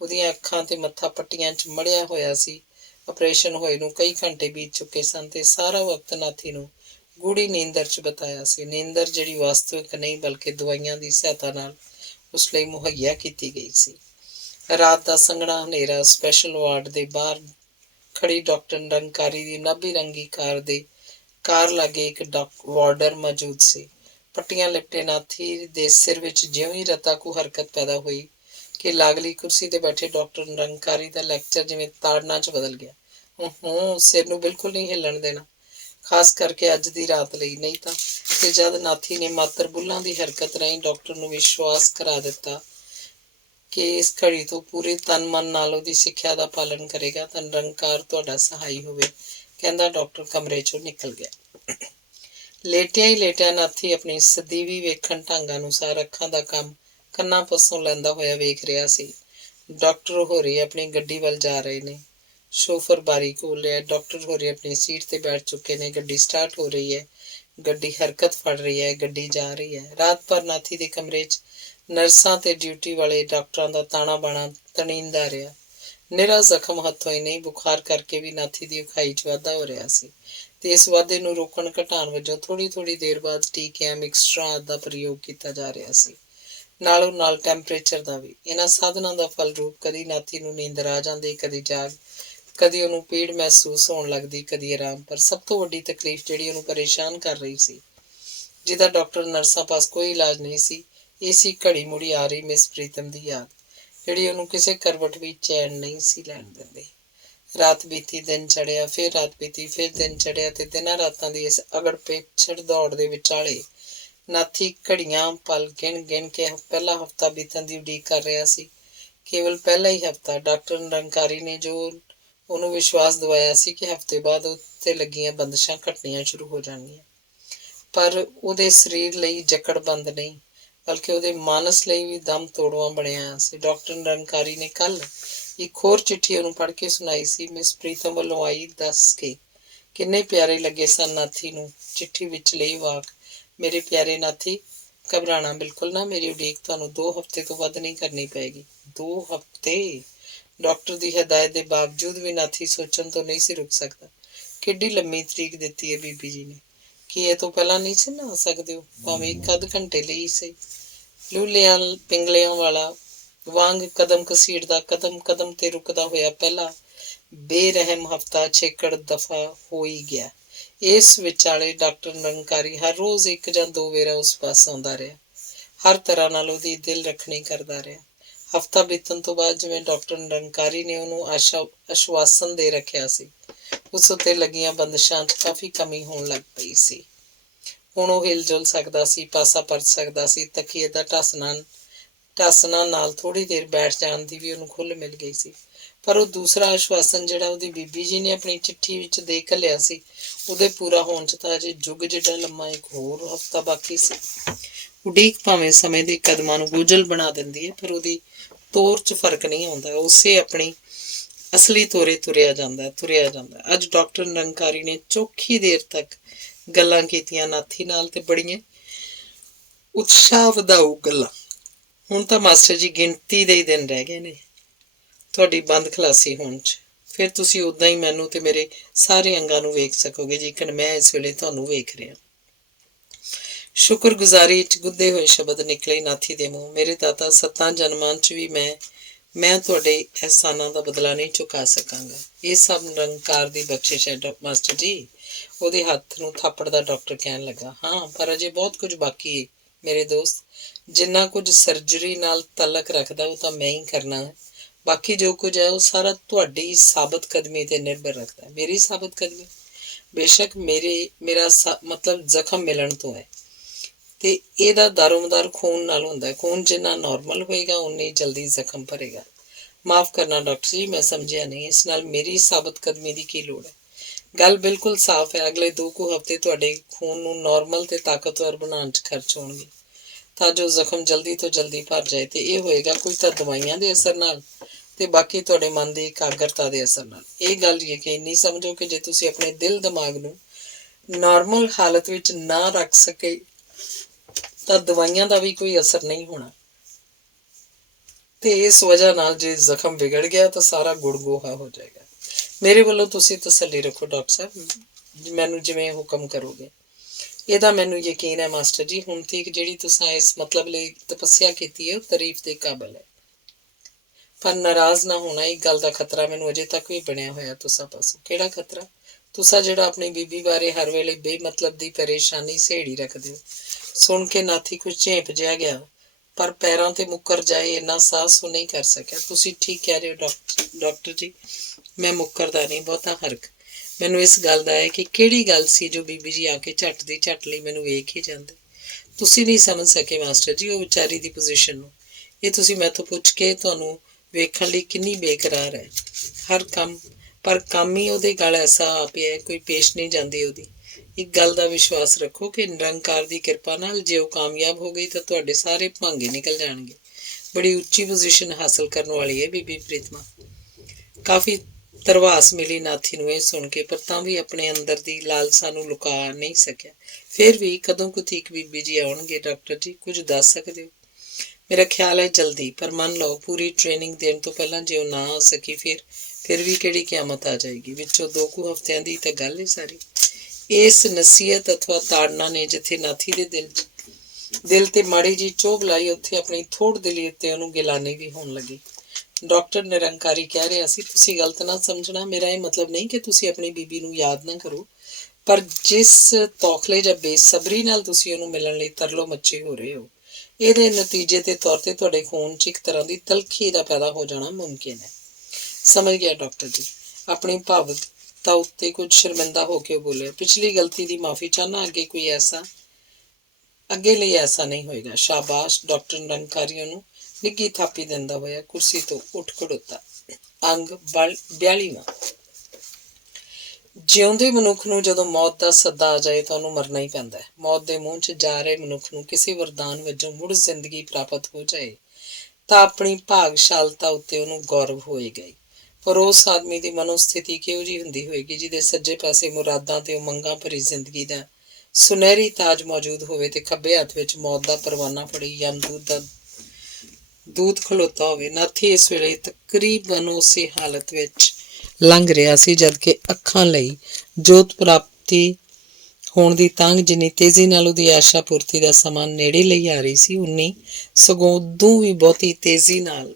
ਉਹਦੀਆਂ ਅੱਖਾਂ ਤੇ ਮੱਥਾ ਪੱਟੀਆਂ 'ਚ ਮੜਿਆ ਹੋਇਆ ਸੀ। ਆਪਰੇਸ਼ਨ ਹੋਏ ਨੂੰ ਕਈ ਘੰਟੇ ਬੀਤ ਚੁੱਕੇ ਸਨ ਤੇ ਸਾਰਾ ਵਕਤ ਨਾਥੀ ਨੂੰ ਗੂੜੀ ਨੀਂਦਰ 'ਚ ਬਿਤਾਇਆ ਸੀ। ਨੀਂਦਰ ਜਿਹੜੀ ਵਾਸਤਵਿਕ ਨਹੀਂ ਬਲਕਿ ਦਵਾਈਆਂ ਦੀ ਸਹਾਇਤਾ ਨਾਲ ਉਸ ਲਈ ਮੁਹੱਈਆ ਕੀਤੀ ਗਈ ਸੀ। ਰਾਤ ਦਾ ਸੰਘਣਾ ਹਨੇਰਾ। ਸਪੈਸ਼ਲ ਵਾਰਡ ਦੇ ਬਾਹਰ ਖੜੀ ਡਾਕਟਰ ਨਿਰੰਕਾਰੀ ਦੀ ਨਾਭੀ ਰੰਗੀ ਕਾਰ ਲਾਗੇ ਇੱਕ ਵਾਰਡਰ ਮੌਜੂਦ ਸੀ। ਪੱਟੀਆਂ ਲਿਪਟੇ ਨਾਥੀ ਦੇ ਸਿਰ ਵਿੱਚ ਜਿਉਂ ਹੀ ਰਤਾ ਕੁ ਹਰਕਤ ਪੈਦਾ ਹੋਈ ਕਿ ਲਾਗਲੀ ਕੁਰਸੀ ਤੇ ਬੈਠੇ ਡਾਕਟਰ ਨਿਰੰਕਾਰੀ ਦਾ ਲੈਕਚਰ ਜਿਵੇਂ ਤਾੜਨਾ 'ਚ ਬਦਲ ਗਿਆ। ਸਿਰ ਨੂੰ ਬਿਲਕੁਲ ਨਹੀਂ ਹਿੱਲਣ ਦੇਣਾ, ਖਾਸ ਕਰਕੇ ਅੱਜ ਦੀ ਰਾਤ ਲਈ। ਨਹੀਂ ਤਾਂ ਤੇ ਜਦ ਨਾਥੀ ਨੇ ਮਾਤਰ ਬੁੱਲਾਂ ਦੀ ਹਰਕਤ ਰਾਹੀਂ ਡਾਕਟਰ ਨੂੰ ਵਿਸ਼ਵਾਸ ਕਰਾ ਦਿੱਤਾ ਕਿ ਇਸ ਘੜੀ ਤੋਂ ਪੂਰੇ ਤਨ ਮਨ ਨਾਲ ਉਹਦੀ ਸਿੱਖਿਆ ਦਾ ਪਾਲਣ ਕਰੇਗਾ ਤਾਂ ਨਿਰੰਕਾਰ ਤੁਹਾਡਾ ਸਹਾਈ ਹੋਵੇ, ਕਹਿੰਦਾ ਡਾਕਟਰ ਕਮਰੇ 'ਚੋਂ ਨਿਕਲ ਗਿਆ। ਲੇਟਿਆਂ ਹੀ ਲੇਟਿਆਂ ਨਾਥੀ ਆਪਣੀ ਸਦੀਵੀ ਵੇਖਣ ਢੰਗ ਅਨੁਸਾਰ ਅੱਖਾਂ ਦਾ ਕੰਮ ਕੰਨਾਂ ਪਾਸੋਂ ਲੈਂਦਾ ਹੋਇਆ ਵੇਖ ਰਿਹਾ ਸੀ। ਡਾਕਟਰ ਹੋਰੀ ਆਪਣੀ ਗੱਡੀ ਵੱਲ ਜਾ ਰਹੇ ਨੇ। ਸ਼ੋਫਰ ਬਾਰੀ ਖੋਲ੍ਹਿਆ। ਡਾਕਟਰ ਹੋਰੀ ਆਪਣੀ ਸੀਟ ਤੇ ਬੈਠ ਚੁੱਕੇ ਨੇ। ਗੱਡੀ ਸਟਾਰਟ ਹੋ ਰਹੀ ਹੈ। ਗੱਡੀ ਹਰਕਤ ਫੜ ਰਹੀ ਹੈ। ਗੱਡੀ ਜਾ ਰਹੀ ਹੈ। ਰਾਤ ਭਰ ਨਾਥੀ ਦੇ ਕਮਰੇ 'ਚ ਨਰਸਾਂ ਤੇ ਡਿਊਟੀ ਵਾਲੇ ਡਾਕਟਰਾਂ ਦਾ ਤਾਣਾ ਬਾਣਾ ਤਣੀਂਦਾ ਰਿਹਾ। ਨਿਰਾ ਜ਼ਖਮ ਹੱਥੋਂ ਹੀ ਨਹੀਂ, ਬੁਖਾਰ ਕਰਕੇ ਵੀ ਨਾਥੀ ਦੀ ਉਖਾਈ 'ਚ ਵਾਧਾ ਹੋ ਰਿਹਾ ਸੀ ਤੇ ਇਸ ਵਾਧੇ ਨੂੰ ਰੋਕਣ ਘਟਾਉਣ ਵਜੋਂ ਥੋੜ੍ਹੀ ਦੇਰ ਬਾਅਦ ਟੀਕਿਆਂ, ਮਿਕਸਚਰਾਂ ਆਦਿ ਦਾ ਪ੍ਰਯੋਗ ਕੀਤਾ ਜਾ ਰਿਹਾ ਸੀ। ਨਾਲੋਂ ਨਾਲ ਟੈਂਪਰੇਚਰ ਦਾ ਵੀ। ਇਹਨਾਂ ਸਾਧਨਾਂ ਦਾ ਫਲ ਰੂਪ ਕਦੀ ਨਾਥੀ ਨੂੰ ਨੀਂਦਰ ਆ ਜਾਂਦੀ, ਕਦੀ ਜਾਗ, ਕਦੀ ਉਹਨੂੰ ਪੀੜ ਮਹਿਸੂਸ ਹੋਣ ਲੱਗਦੀ, ਕਦੀ ਆਰਾਮ। ਪਰ ਸਭ ਤੋਂ ਵੱਡੀ ਤਕਲੀਫ ਜਿਹੜੀ ਉਹਨੂੰ ਪਰੇਸ਼ਾਨ ਕਰ ਰਹੀ ਸੀ, ਜਿਹਦਾ ਡਾਕਟਰ ਨਰਸਾਂ ਪਾਸ ਕੋਈ ਇਲਾਜ ਨਹੀਂ ਸੀ, ਇਹ ਸੀ ਘੜੀ ਮੁੜੀ ਆ ਰਹੀ ਮਿਸ ਪ੍ਰੀਤਮ ਦੀ ਯਾਦ, ਜਿਹੜੀ ਉਹਨੂੰ ਕਿਸੇ ਕਰਵਟ ਵੀ ਚੈਨ ਨਹੀਂ ਸੀ ਲੈਣ ਦਿੰਦੀ। ਰਾਤ ਬੀਤੀ, ਦਿਨ ਚੜ੍ਹਿਆ, ਫਿਰ ਰਾਤ ਬੀਤੀ, ਫਿਰ ਦਿਨ ਚੜ੍ਹਿਆ ਤੇ ਦਿਨਾਂ ਰਾਤਾਂ ਦੀ ਇਸ ਅਗੜ ਪਿਛੜ ਦੌੜ ਦੇ ਵਿਚਾਲੇ ਨਾਥੀ ਘੜੀਆਂ ਪਲ ਗਿਣ ਕੇ ਪਹਿਲਾ ਹਫ਼ਤਾ ਬੀਤਣ ਦੀ ਉਡੀਕ ਕਰ ਰਿਹਾ ਸੀ। ਕੇਵਲ ਪਹਿਲਾ ਹੀ ਹਫ਼ਤਾ। ਡਾਕਟਰ ਨਿਰੰਕਾਰੀ ਨੇ ਜੋ ਉਹਨੂੰ ਵਿਸ਼ਵਾਸ ਦਿਵਾਇਆ ਸੀ ਕਿ ਹਫ਼ਤੇ ਬਾਅਦ ਉੱਤੇ ਲੱਗੀਆਂ ਬੰਦਿਸ਼ਾਂ ਘਟਣੀਆਂ ਸ਼ੁਰੂ ਹੋ ਜਾਣਗੀਆਂ, ਪਰ ਉਹਦੇ ਸਰੀਰ ਲਈ ਜਕੜਬੰਦ ਨਹੀਂ ਬਲਕਿ ਉਹਦੇ ਮਾਨਸ ਲਈ ਵੀ ਦਮ ਤੋੜਵਾਂ ਬਣਿਆ ਸੀ। ਡਾਕਟਰ ਨਿਰੰਕਾਰੀ ਨੇ ਕੱਲ੍ਹ ਇੱਕ ਹੋਰ ਚਿੱਠੀ ਉਹਨੂੰ ਪੜ੍ਹ ਕੇ ਸੁਣਾਈ ਸੀ। ਮਿਸ ਪ੍ਰੀਤਮ ਵੱਲੋਂ ਆਈ, ਦੱਸ ਕੇ ਕਿੰਨੇ ਪਿਆਰੇ ਲੱਗੇ ਸਨ ਨਾਥੀ ਨੂੰ ਚਿੱਠੀ ਵਿੱਚ ਲਈ ਵਾਕ। ਮੇਰੇ ਪਿਆਰੇ ਨਾਥੀ, ਘਬਰਾਉਣਾ ਬਿਲਕੁਲ ਨਾ। ਮੇਰੀ ਉਡੀਕ ਤੁਹਾਨੂੰ 2 ਹਫ਼ਤੇ ਤੋਂ ਵੱਧ ਨਹੀਂ ਕਰਨੀ ਪਏਗੀ। 2 ਹਫ਼ਤੇ? ਡਾਕਟਰ ਦੀ ਹਦਾਇਤ ਦੇ ਬਾਵਜੂਦ ਵੀ ਨਾਥੀ ਸੋਚਣ ਤੋਂ ਨਹੀਂ ਸੀ ਰੁਕ ਸਕਦਾ। ਕਿੱਡੀ ਲੰਮੀ ਤਰੀਕ ਦਿੱਤੀ ਹੈ ਬੀਬੀ ਜੀ ਨੇ। ਕੀ ਇਹ ਤੋਂ ਪਹਿਲਾਂ ਨਹੀਂ ਸੀ ਨਾ ਆ ਸਕਦੇ ਹੋ? ਭਾਵੇਂ ਇੱਕ ਅੱਧ ਘੰਟੇ ਲਈ ਸਹੀ। ਲੂਲਿਆਂ ਪਿੰਗਲਿਆਂ ਵਾਲਾ ਵਾਂਗ ਕਦਮ ਘਸੀੜਦਾ, ਕਦਮ ਕਦਮ ਤੇ ਰੁਕਦਾ ਹੋਇਆ ਪਹਿਲਾ ਬੇਰਹਿਮ ਹਫ਼ਤਾ ਛੇਕੜ ਦਫਾ ਹੋ ਹੀ ਗਿਆ। ਇਸ ਵਿਚਾਲੇ ਡਾਕਟਰ ਨਿਰੰਕਾਰੀ ਹਰ ਰੋਜ਼ 1 ਜਾਂ 2 ਵੇਰਾ ਉਸ ਪਾਸ ਆਉਂਦਾ ਰਿਹਾ। ਹਰ ਤਰ੍ਹਾਂ ਨਾਲ ਉਹਦੀ ਦਿਲ ਰੱਖਣੀ ਕਰਦਾ ਰਿਹਾ। ਹਫ਼ਤਾ ਬੀਤਣ ਤੋਂ ਬਾਅਦ ਜਿਵੇਂ ਡਾਕਟਰ ਨਿਰੰਕਾਰੀ ਨੇ ਉਹਨੂੰ ਆਸ਼ਵਾਸਨ ਦੇ ਰੱਖਿਆ ਸੀ, ਉਸ ਉੱਤੇ ਲੱਗੀਆਂ ਬੰਦਿਸ਼ਾਂ 'ਚ ਕਾਫੀ ਕਮੀ ਹੋਣ ਲੱਗ ਪਈ ਸੀ। ਹੁਣ ਉਹ ਹਿਲ ਜੁਲ ਸਕਦਾ ਸੀ, ਪਾਸਾ ਪਰਤ ਸਕਦਾ ਸੀ। ਤਕੀਏ ਦਾ ਢਾਸਣਾ ਨਾਲ ਥੋੜ੍ਹੀ ਦੇਰ ਬੈਠ ਜਾਣ ਦੀ ਵੀ ਉਹਨੂੰ ਖੁੱਲ੍ਹ ਮਿਲ ਗਈ ਸੀ। ਪਰ ਉਹ ਦੂਸਰਾ ਆਸ਼ਵਾਸਨ ਜਿਹੜਾ ਉਹਦੀ ਬੀਬੀ ਜੀ ਨੇ ਆਪਣੀ ਚਿੱਠੀ ਵਿੱਚ ਦੇ ਘੱਲਿਆ ਸੀ, ਉਹਦੇ ਪੂਰਾ ਹੋਣ 'ਚ ਤਾਂ ਅਜੇ ਜੁੱਗ ਜਿੱਡਾ ਲੰਮਾ ਇੱਕ ਹੋਰ ਹਫ਼ਤਾ ਬਾਕੀ ਸੀ। ਉਡੀਕ ਭਾਵੇਂ ਸਮੇਂ ਦੇ ਕਦਮਾਂ ਨੂੰ ਗੁੰਝਲ ਬਣਾ ਦਿੰਦੀ ਹੈ, ਪਰ ਉਹਦੀ ਤੋਰ 'ਚ ਫਰਕ ਨਹੀਂ ਆਉਂਦਾ। ਉਸੇ ਆਪਣੀ ਅਸਲੀ ਤੋਰੇ ਤੁਰਿਆ ਜਾਂਦਾ। ਅੱਜ ਡਾਕਟਰ ਨਿਰੰਕਾਰੀ ਨੇ ਚੋਖੀ ਦੇਰ ਤੱਕ ਗੱਲਾਂ ਕੀਤੀਆਂ ਨਾਥੀ ਨਾਲ ਤੇ ਬੜੀਆਂ ਉਤਸ਼ਾਹ ਵਧਾਊ ਗੱਲਾਂ। ਹੁਣ ਤਾਂ ਮਾਸਟਰ ਜੀ ਗਿਣਤੀ ਦੇ ਹੀ ਦਿਨ ਰਹਿ ਗਏ ਨੇ ਤੁਹਾਡੀ ਬੰਦ ਖਲਾਸੀ ਹੋਣ 'ਚ। ਫਿਰ ਤੁਸੀਂ ਉੱਦਾਂ ਹੀ ਮੈਨੂੰ ਤੇ ਮੇਰੇ ਸਾਰੇ ਅੰਗਾਂ ਨੂੰ ਵੇਖ ਸਕੋਗੇ ਜਿਕਣ ਮੈਂ ਇਸ ਵੇਲੇ ਤੁਹਾਨੂੰ ਵੇਖ ਰਿਹਾ। ਸ਼ੁਕਰਗੁਜ਼ਾਰੀ 'ਚ ਗੁੱਦੇ ਹੋਏ ਸ਼ਬਦ ਨਿਕਲੇ ਨਾਥੀ ਦੇ ਮੂੰਹ। ਮੇਰੇ ਦਾਤਾ, 7 ਜਨਮਾਂ 'ਚ ਵੀ ਮੈਂ ਤੁਹਾਡੇ ਅਹਿਸਾਨਾਂ ਦਾ ਬਦਲਾ ਨਹੀਂ ਚੁਕਾ ਸਕਾਂਗਾ। ਇਹ ਸਭ ਨਿਰੰਕਾਰ ਦੀ ਬਖਸ਼ਿਸ਼ ਹੈ ਮਾਸਟਰ ਜੀ। ਉਹਦੇ ਹੱਥ ਨੂੰ ਥਾਪੜਦਾ ਡਾਕਟਰ ਕਹਿਣ ਲੱਗਾ। ਹਾਂ, ਪਰ ਅਜੇ ਬਹੁਤ ਕੁਝ ਬਾਕੀ ਹੈ ਮੇਰੇ ਦੋਸਤ। ਜਿੰਨਾ ਕੁਝ ਸਰਜਰੀ ਨਾਲ ਤਾਲਕ ਰੱਖਦਾ ਉਹ ਤਾਂ ਮੈਂ ਹੀ ਕਰਨਾ ਹੈ। ਬਾਕੀ ਜੋ ਕੁਝ ਹੈ ਉਹ ਸਾਰਾ ਤੁਹਾਡੀ ਸਾਬਤ ਕਦਮੀ 'ਤੇ ਨਿਰਭਰ ਰੱਖਦਾ। ਮੇਰੀ ਸਾਬਤ ਕਦਮੀ? ਬੇਸ਼ੱਕ ਮੇਰਾ ਮਤਲਬ ਜ਼ਖਮ ਮਿਲਣ ਤੋਂ ਹੈ ਤੇ ਇਹਦਾ ਦਾਰੋਮਦਾਰ ਖੂਨ ਨਾਲ ਹੁੰਦਾ ਹੈ। ਖੂਨ ਜਿੰਨਾ ਨੋਰਮਲ ਹੋਏਗਾ ਉਨੀ ਜਲਦੀ ਜ਼ਖਮ ਭਰੇਗਾ। ਮਾਫ ਕਰਨਾ ਡਾਕਟਰ ਜੀ, ਮੈਂ ਸਮਝਿਆ ਨਹੀਂ। ਇਸ ਨਾਲ ਮੇਰੀ ਸਾਬਤ ਕਦਮੀ ਦੀ ਕੀ ਲੋੜ ਹੈ? ਗੱਲ ਬਿਲਕੁਲ ਸਾਫ਼ ਹੈ। ਅਗਲੇ 2 ਕੁ ਹਫ਼ਤੇ ਤੁਹਾਡੇ ਖੂਨ ਨੂੰ ਨਾਰਮਲ ਤੇ ਤਾਕਤਵਰ ਬਣਾਉਣ 'ਚ ਖਰਚ ਹੋਣਗੇ ਤਾਂ ਜੋ ਜ਼ਖਮ ਜਲਦੀ ਤੋਂ ਜਲਦੀ ਭਰ ਜਾਏ। ਤੇ ਇਹ ਹੋਏਗਾ ਕੁਝ ਤਾਂ ਦਵਾਈਆਂ ਦੇ ਅਸਰ ਨਾਲ ਤੇ ਬਾਕੀ ਤੁਹਾਡੇ ਮਨ ਦੀ ਇਕਾਗਰਤਾ ਦੇ ਅਸਰ ਨਾਲ। ਇਹ ਗੱਲ ਯਕੀਨੀ ਸਮਝੋ ਕਿ ਜੇ ਤੁਸੀਂ ਆਪਣੇ ਦਿਲ ਦਿਮਾਗ ਨੂੰ ਨਾਰਮਲ ਹਾਲਤ ਵਿੱਚ ਨਾ ਰੱਖ ਸਕੇ ਤਾਂ ਦਵਾਈਆਂ ਦਾ ਵੀ ਕੋਈ ਅਸਰ ਨਹੀਂ ਹੋਣਾ। ਤੇ ਇਸ ਵਜ੍ਹਾ ਨਾਲ ਜੇ ਜ਼ਖਮ ਵਿਗੜ ਗਿਆ ਤਾਂ ਸਾਰਾ ਗੁੜ ਗੋਹਾ ਹੋ ਜਾਏਗਾ। ਮੇਰੇ ਵੱਲੋਂ ਤੁਸੀਂ ਤਸੱਲੀ ਰੱਖੋ ਡਾਕਟਰ ਸਾਹਿਬ, ਮੈਨੂੰ ਜਿਵੇਂ ਹੁਕਮ ਕਰੋਗੇ। ਇਹਦਾ ਮੈਨੂੰ ਯਕੀਨ ਹੈ ਮਾਸਟਰ ਜੀ। ਹੁਣ ਤੱਕ ਜਿਹੜੀ ਤੁਸੀਂ ਇਸ ਮਤਲਬ ਲਈ ਤਪੱਸਿਆ ਕੀਤੀ ਹੈ ਉਹ ਤਾਰੀਫ ਦੇ ਕਾਬਲ ਹੈ। ਪਰ ਨਾਰਾਜ਼ ਨਾ ਹੋਣਾ, ਇੱਕ ਗੱਲ ਦਾ ਖਤਰਾ ਮੈਨੂੰ ਅਜੇ ਤੱਕ ਵੀ ਬਣਿਆ ਹੋਇਆ ਤੁਸਾਂ ਪਾਸੋਂ। ਕਿਹੜਾ ਖਤਰਾ? ਤੁਸਾਂ ਜਿਹੜਾ ਆਪਣੀ ਬੀਬੀ ਬਾਰੇ ਹਰ ਵੇਲੇ ਬੇਮਤਲਬ ਦੀ ਪਰੇਸ਼ਾਨੀ ਸਹੇੜੀ ਰੱਖਦੇ ਹੋ। ਸੁਣ ਕੇ ਨਾਥੀ ਕੁਝ ਝੇਪ ਜਿਹਾ ਗਿਆ, ਪਰ ਪੈਰਾਂ ਤੇ ਮੁੱਕਰ ਜਾਏ ਇੰਨਾ ਸਾਹਸ ਉਹ ਨਹੀਂ ਕਰ ਸਕਿਆ। ਤੁਸੀਂ ਠੀਕ ਕਹਿ ਰਹੇ ਹੋ ਡਾਕਟਰ ਜੀ, ਮੈਂ ਮੁੱਕਰਦਾ ਨਹੀਂ ਬਹੁਤਾ ਹਰਕ। ਮੈਨੂੰ ਇਸ ਗੱਲ ਦਾ ਹੈ ਕਿ ਕਿਹੜੀ ਗੱਲ ਸੀ ਜੋ ਬੀਬੀ ਜੀ ਆ ਕੇ ਝੱਟ ਦੀ ਝੱਟ ਲਈ ਮੈਨੂੰ ਵੇਖ ਹੀ ਜਾਂਦੇ। ਤੁਸੀਂ ਨਹੀਂ ਸਮਝ ਸਕੇ ਮਾਸਟਰ ਜੀ ਉਹ ਵਿਚਾਰੀ ਦੀ ਪੋਜੀਸ਼ਨ ਨੂੰ। ਇਹ ਤੁਸੀਂ ਮੈਥੋਂ ਪੁੱਛ ਕੇ ਤੁਹਾਨੂੰ ਵੇਖਣ ਲਈ ਕਿੰਨੀ ਬੇਕਰਾਰ ਹੈ। ਹਰ ਕੰਮ ਪਰ ਕੰਮ ਹੀ ਉਹਦੇ ਗਲ ਐਸਾ ਆ ਪਿਆ, ਕੋਈ ਪੇਸ਼ ਨਹੀਂ ਜਾਂਦੀ ਉਹਦੀ। ਇੱਕ ਗੱਲ ਦਾ ਵਿਸ਼ਵਾਸ ਰੱਖੋ ਕਿ ਨਿਰੰਕਾਰ ਦੀ ਕਿਰਪਾ ਨਾਲ ਜੇ ਉਹ ਕਾਮਯਾਬ ਹੋ ਗਈ ਤਾਂ ਤੁਹਾਡੇ ਸਾਰੇ ਭਾਂਗੇ ਨਿਕਲ ਜਾਣਗੇ। ਬੜੀ ਉੱਚੀ ਪੋਜੀਸ਼ਨ ਹਾਸਲ ਕਰਨ ਵਾਲੀ ਹੈ ਬੀਬੀ ਪ੍ਰੀਤਮਾ। ਕਾਫੀ ਧਰਵਾਸ ਮਿਲੀ ਨਾਥੀ ਨੂੰ ਇਹ ਸੁਣ ਕੇ, ਪਰ ਤਾਂ ਵੀ ਆਪਣੇ ਅੰਦਰ ਦੀ ਲਾਲਸਾ ਨੂੰ ਲੁਕਾ ਨਹੀਂ ਸਕਿਆ। ਫਿਰ ਵੀ ਕਦੋਂ ਕੁ ਤੀਕ ਬੀਬੀ ਜੀ ਆਉਣਗੇ ਡਾਕਟਰ ਜੀ, ਕੁਝ ਦੱਸ ਸਕਦੇ ਹੋ? ਮੇਰਾ ਖਿਆਲ ਹੈ ਜਲਦੀ, ਪਰ ਮੰਨ ਲਓ ਪੂਰੀ ਟ੍ਰੇਨਿੰਗ ਦੇਣ ਤੋਂ ਪਹਿਲਾਂ ਜੇ ਉਹ ਨਾ ਆ ਸਕੀ ਫਿਰ ਵੀ ਕਿਹੜੀ ਕਿਆਮਤ ਆ ਜਾਏਗੀ। ਵਿੱਚੋਂ 2 ਕੁ ਹਫ਼ਤਿਆਂ ਦੀ ਤਾਂ ਗੱਲ ਹੈ ਸਾਰੀ। ਇਸ ਨਸੀਹਤ ਅਥਵਾ ਤਾੜਨਾ ਨੇ ਜਿੱਥੇ ਨਾਥੀ ਦੇ ਦਿਲ ਤੇ ਮਾੜੀ ਜੀ ਚੋਭ ਲਾਈ, ਉੱਥੇ ਆਪਣੀ ਥੋੜ ਦਿਲੀ ਉੱਤੇ ਉਹਨੂੰ ਗਿਲਾਨੀ ਵੀ ਹੋਣ ਲੱਗੀ। ਡਾਕਟਰ ਨਿਰੰਕਾਰੀ ਕਹਿ ਰਿਹਾ ਸੀ, ਤੁਸੀਂ ਗਲਤ ਨਾ ਸਮਝਣਾ, ਮੇਰਾ ਇਹ ਮਤਲਬ ਨਹੀਂ ਕਿ ਤੁਸੀਂ ਆਪਣੀ ਬੀਬੀ ਨੂੰ ਯਾਦ ਨਾ ਕਰੋ, ਪਰ ਜਿਸ ਤੌਖਲੇ ਜਾਂ ਬੇਸਬਰੀ ਨਾਲ ਤੁਸੀਂ ਉਹਨੂੰ ਮਿਲਣ ਲਈ ਤਰਲੋ ਮੱਚੇ ਹੋ ਰਹੇ ਹੋ, ਇਹਦੇ ਨਤੀਜੇ ਦੇ ਤੌਰ ਤੇ ਤੁਹਾਡੇ ਖੂਨ 'ਚ ਇੱਕ ਤਰ੍ਹਾਂ ਦੀ ਤਲਖੀ ਦਾ ਪੈਦਾ ਹੋ ਜਾਣਾ ਮੁਮਕਿਨ ਹੈ। ਸਮਝ ਗਿਆ ਡਾਕਟਰ ਜੀ। ਆਪਣੀ ਭਾਵੁਕਤਾ ਉੱਤੇ ਕੁਝ ਸ਼ਰਮਿੰਦਾ ਹੋ ਕੇ ਬੋਲਿਆ, ਪਿਛਲੀ ਗਲਤੀ ਦੀ ਮਾਫੀ ਚਾਹਨਾ, ਅੱਗੇ ਲਈ ਐਸਾ ਨਹੀਂ ਹੋਏਗਾ। ਸ਼ਾਬਾਸ਼। ਡਾਕਟਰ ਨਿਰੰਕਾਰੀ ਉਹਨੂੰ ਨਿੱਘੀ ਥਾਪੀ ਦਿੰਦਾ ਹੋਇਆ ਕੁਰਸੀ ਤੋਂ ਉੱਠ ਖੜੋਤਾ। ਅੰਗ 42ਵਾਂ। ਜਿਉਂਦੇ ਮਨੁੱਖ ਨੂੰ ਜਦੋਂ ਮੌਤ ਦਾ ਸੱਦਾ ਆ ਜਾਏ ਤਾਂ ਉਹਨੂੰ ਮਰਨਾ ਹੀ ਪੈਂਦਾ ਹੈ। ਮੌਤ ਦੇ ਮੂੰਹ 'ਚ ਜਾ ਰਹੇ ਮਨੁੱਖ ਨੂੰ ਕਿਸੇ ਵਰਦਾਨ ਵਜੋਂ ਮੁੜ ਜ਼ਿੰਦਗੀ ਪ੍ਰਾਪਤ ਹੋ ਜਾਏ ਤਾਂ ਆਪਣੀ ਭਾਗਸ਼ਾਲਤਾ ਉੱਤੇ ਉਹਨੂੰ ਗੌਰਵ ਹੋਏਗਾ ਹੀ। ਪਰ ਉਸ ਆਦਮੀ ਦੀ ਮਨੋਸਥਿਤੀ ਕਿਹੋ ਜਿਹੀ ਹੁੰਦੀ ਹੋਏਗੀ ਜਿਹਦੇ ਸੱਜੇ ਪਾਸੇ ਮੁਰਾਦਾਂ ਤੇ ਉਮੰਗਾਂ ਭਰੀ ਜ਼ਿੰਦਗੀ ਦਾ ਸੁਨਹਿਰੀ ਤਾਜ ਮੌਜੂਦ ਹੋਵੇ ਤੇ ਖੱਬੇ ਹੱਥ ਵਿੱਚ ਮੌਤ ਦਾ ਪਰਵਾਨਾ ਫੜੀ ਯਮਦੂਤ ਦਾ ਦੂਤ ਖਲੋਤਾ ਹੋਵੇ। ਨਾਥੀ ਇਸ ਵੇਲੇ ਤਕਰੀਬਨ ਉਸੇ ਹਾਲਤ ਵਿੱਚ ਲੰਘ ਰਿਹਾ ਸੀ ਜਦਕਿ ਅੱਖਾਂ ਲਈ ਜੋਤ ਪ੍ਰਾਪਤੀ ਹੋਣ ਦੀ ਤੰਗ ਜਿੰਨੀ ਤੇਜ਼ੀ ਨਾਲ ਉਹਦੀ ਆਸ਼ਾ ਪੂਰਤੀ ਦਾ ਸਮਾਂ ਨੇੜੇ ਲਈ ਆ ਰਹੀ ਸੀ, ਉਨੀ ਸਗੋਂ ਉਦੋਂ ਵੀ ਬਹੁਤੀ ਤੇਜ਼ੀ ਨਾਲ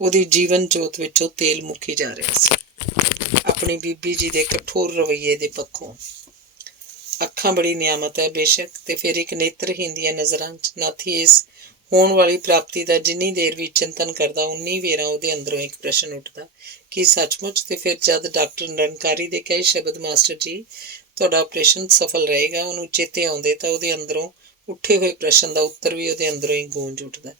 ਉਹਦੀ ਜੀਵਨ ਜੋਤ ਵਿੱਚੋਂ ਤੇਲ ਮੁੱਕੀ ਜਾ ਰਿਹਾ ਸੀ। ਆਪਣੀ ਬੀਬੀ ਜੀ ਦੇ ਕਠੋਰ ਰਵੱਈਏ ਦੇ ਪੱਖੋਂ ਅੱਖਾਂ ਬੜੀ ਨਿਆਮਤ ਹੈ ਬੇਸ਼ੱਕ, ਤੇ ਫਿਰ ਇੱਕ ਨੇਤਰਹੀਨ ਦੀਆਂ ਨਜ਼ਰਾਂ 'ਚ ਨਾਥੀ ਇਸ ਹੋਣ ਵਾਲੀ ਪ੍ਰਾਪਤੀ ਦਾ ਜਿੰਨੀ ਦੇਰ ਵੀ ਚਿੰਤਨ ਕਰਦਾ ਉਨੀ ਵੇਰਾਂ ਉਹਦੇ ਅੰਦਰੋਂ ਇੱਕ ਪ੍ਰਸ਼ਨ ਉੱਠਦਾ, ਕੀ ਸੱਚਮੁੱਚ? ਤੇ ਫਿਰ ਜਦ ਡਾਕਟਰ ਨਿਰੰਕਾਰੀ ਦੇ ਕਈ ਸ਼ਬਦ, ਮਾਸਟਰ ਜੀ ਤੁਹਾਡਾ ਆਪਰੇਸ਼ਨ ਸਫਲ ਰਹੇਗਾ, ਉਹਨੂੰ ਚੇਤੇ ਆਉਂਦੇ ਤਾਂ ਉਹਦੇ ਅੰਦਰੋਂ ਉੱਠੇ ਹੋਏ ਪ੍ਰਸ਼ਨ ਦਾ ਉੱਤਰ ਵੀ ਉਹਦੇ ਅੰਦਰੋਂ ਹੀ ਗੂੰਜ ਉੱਠਦਾ।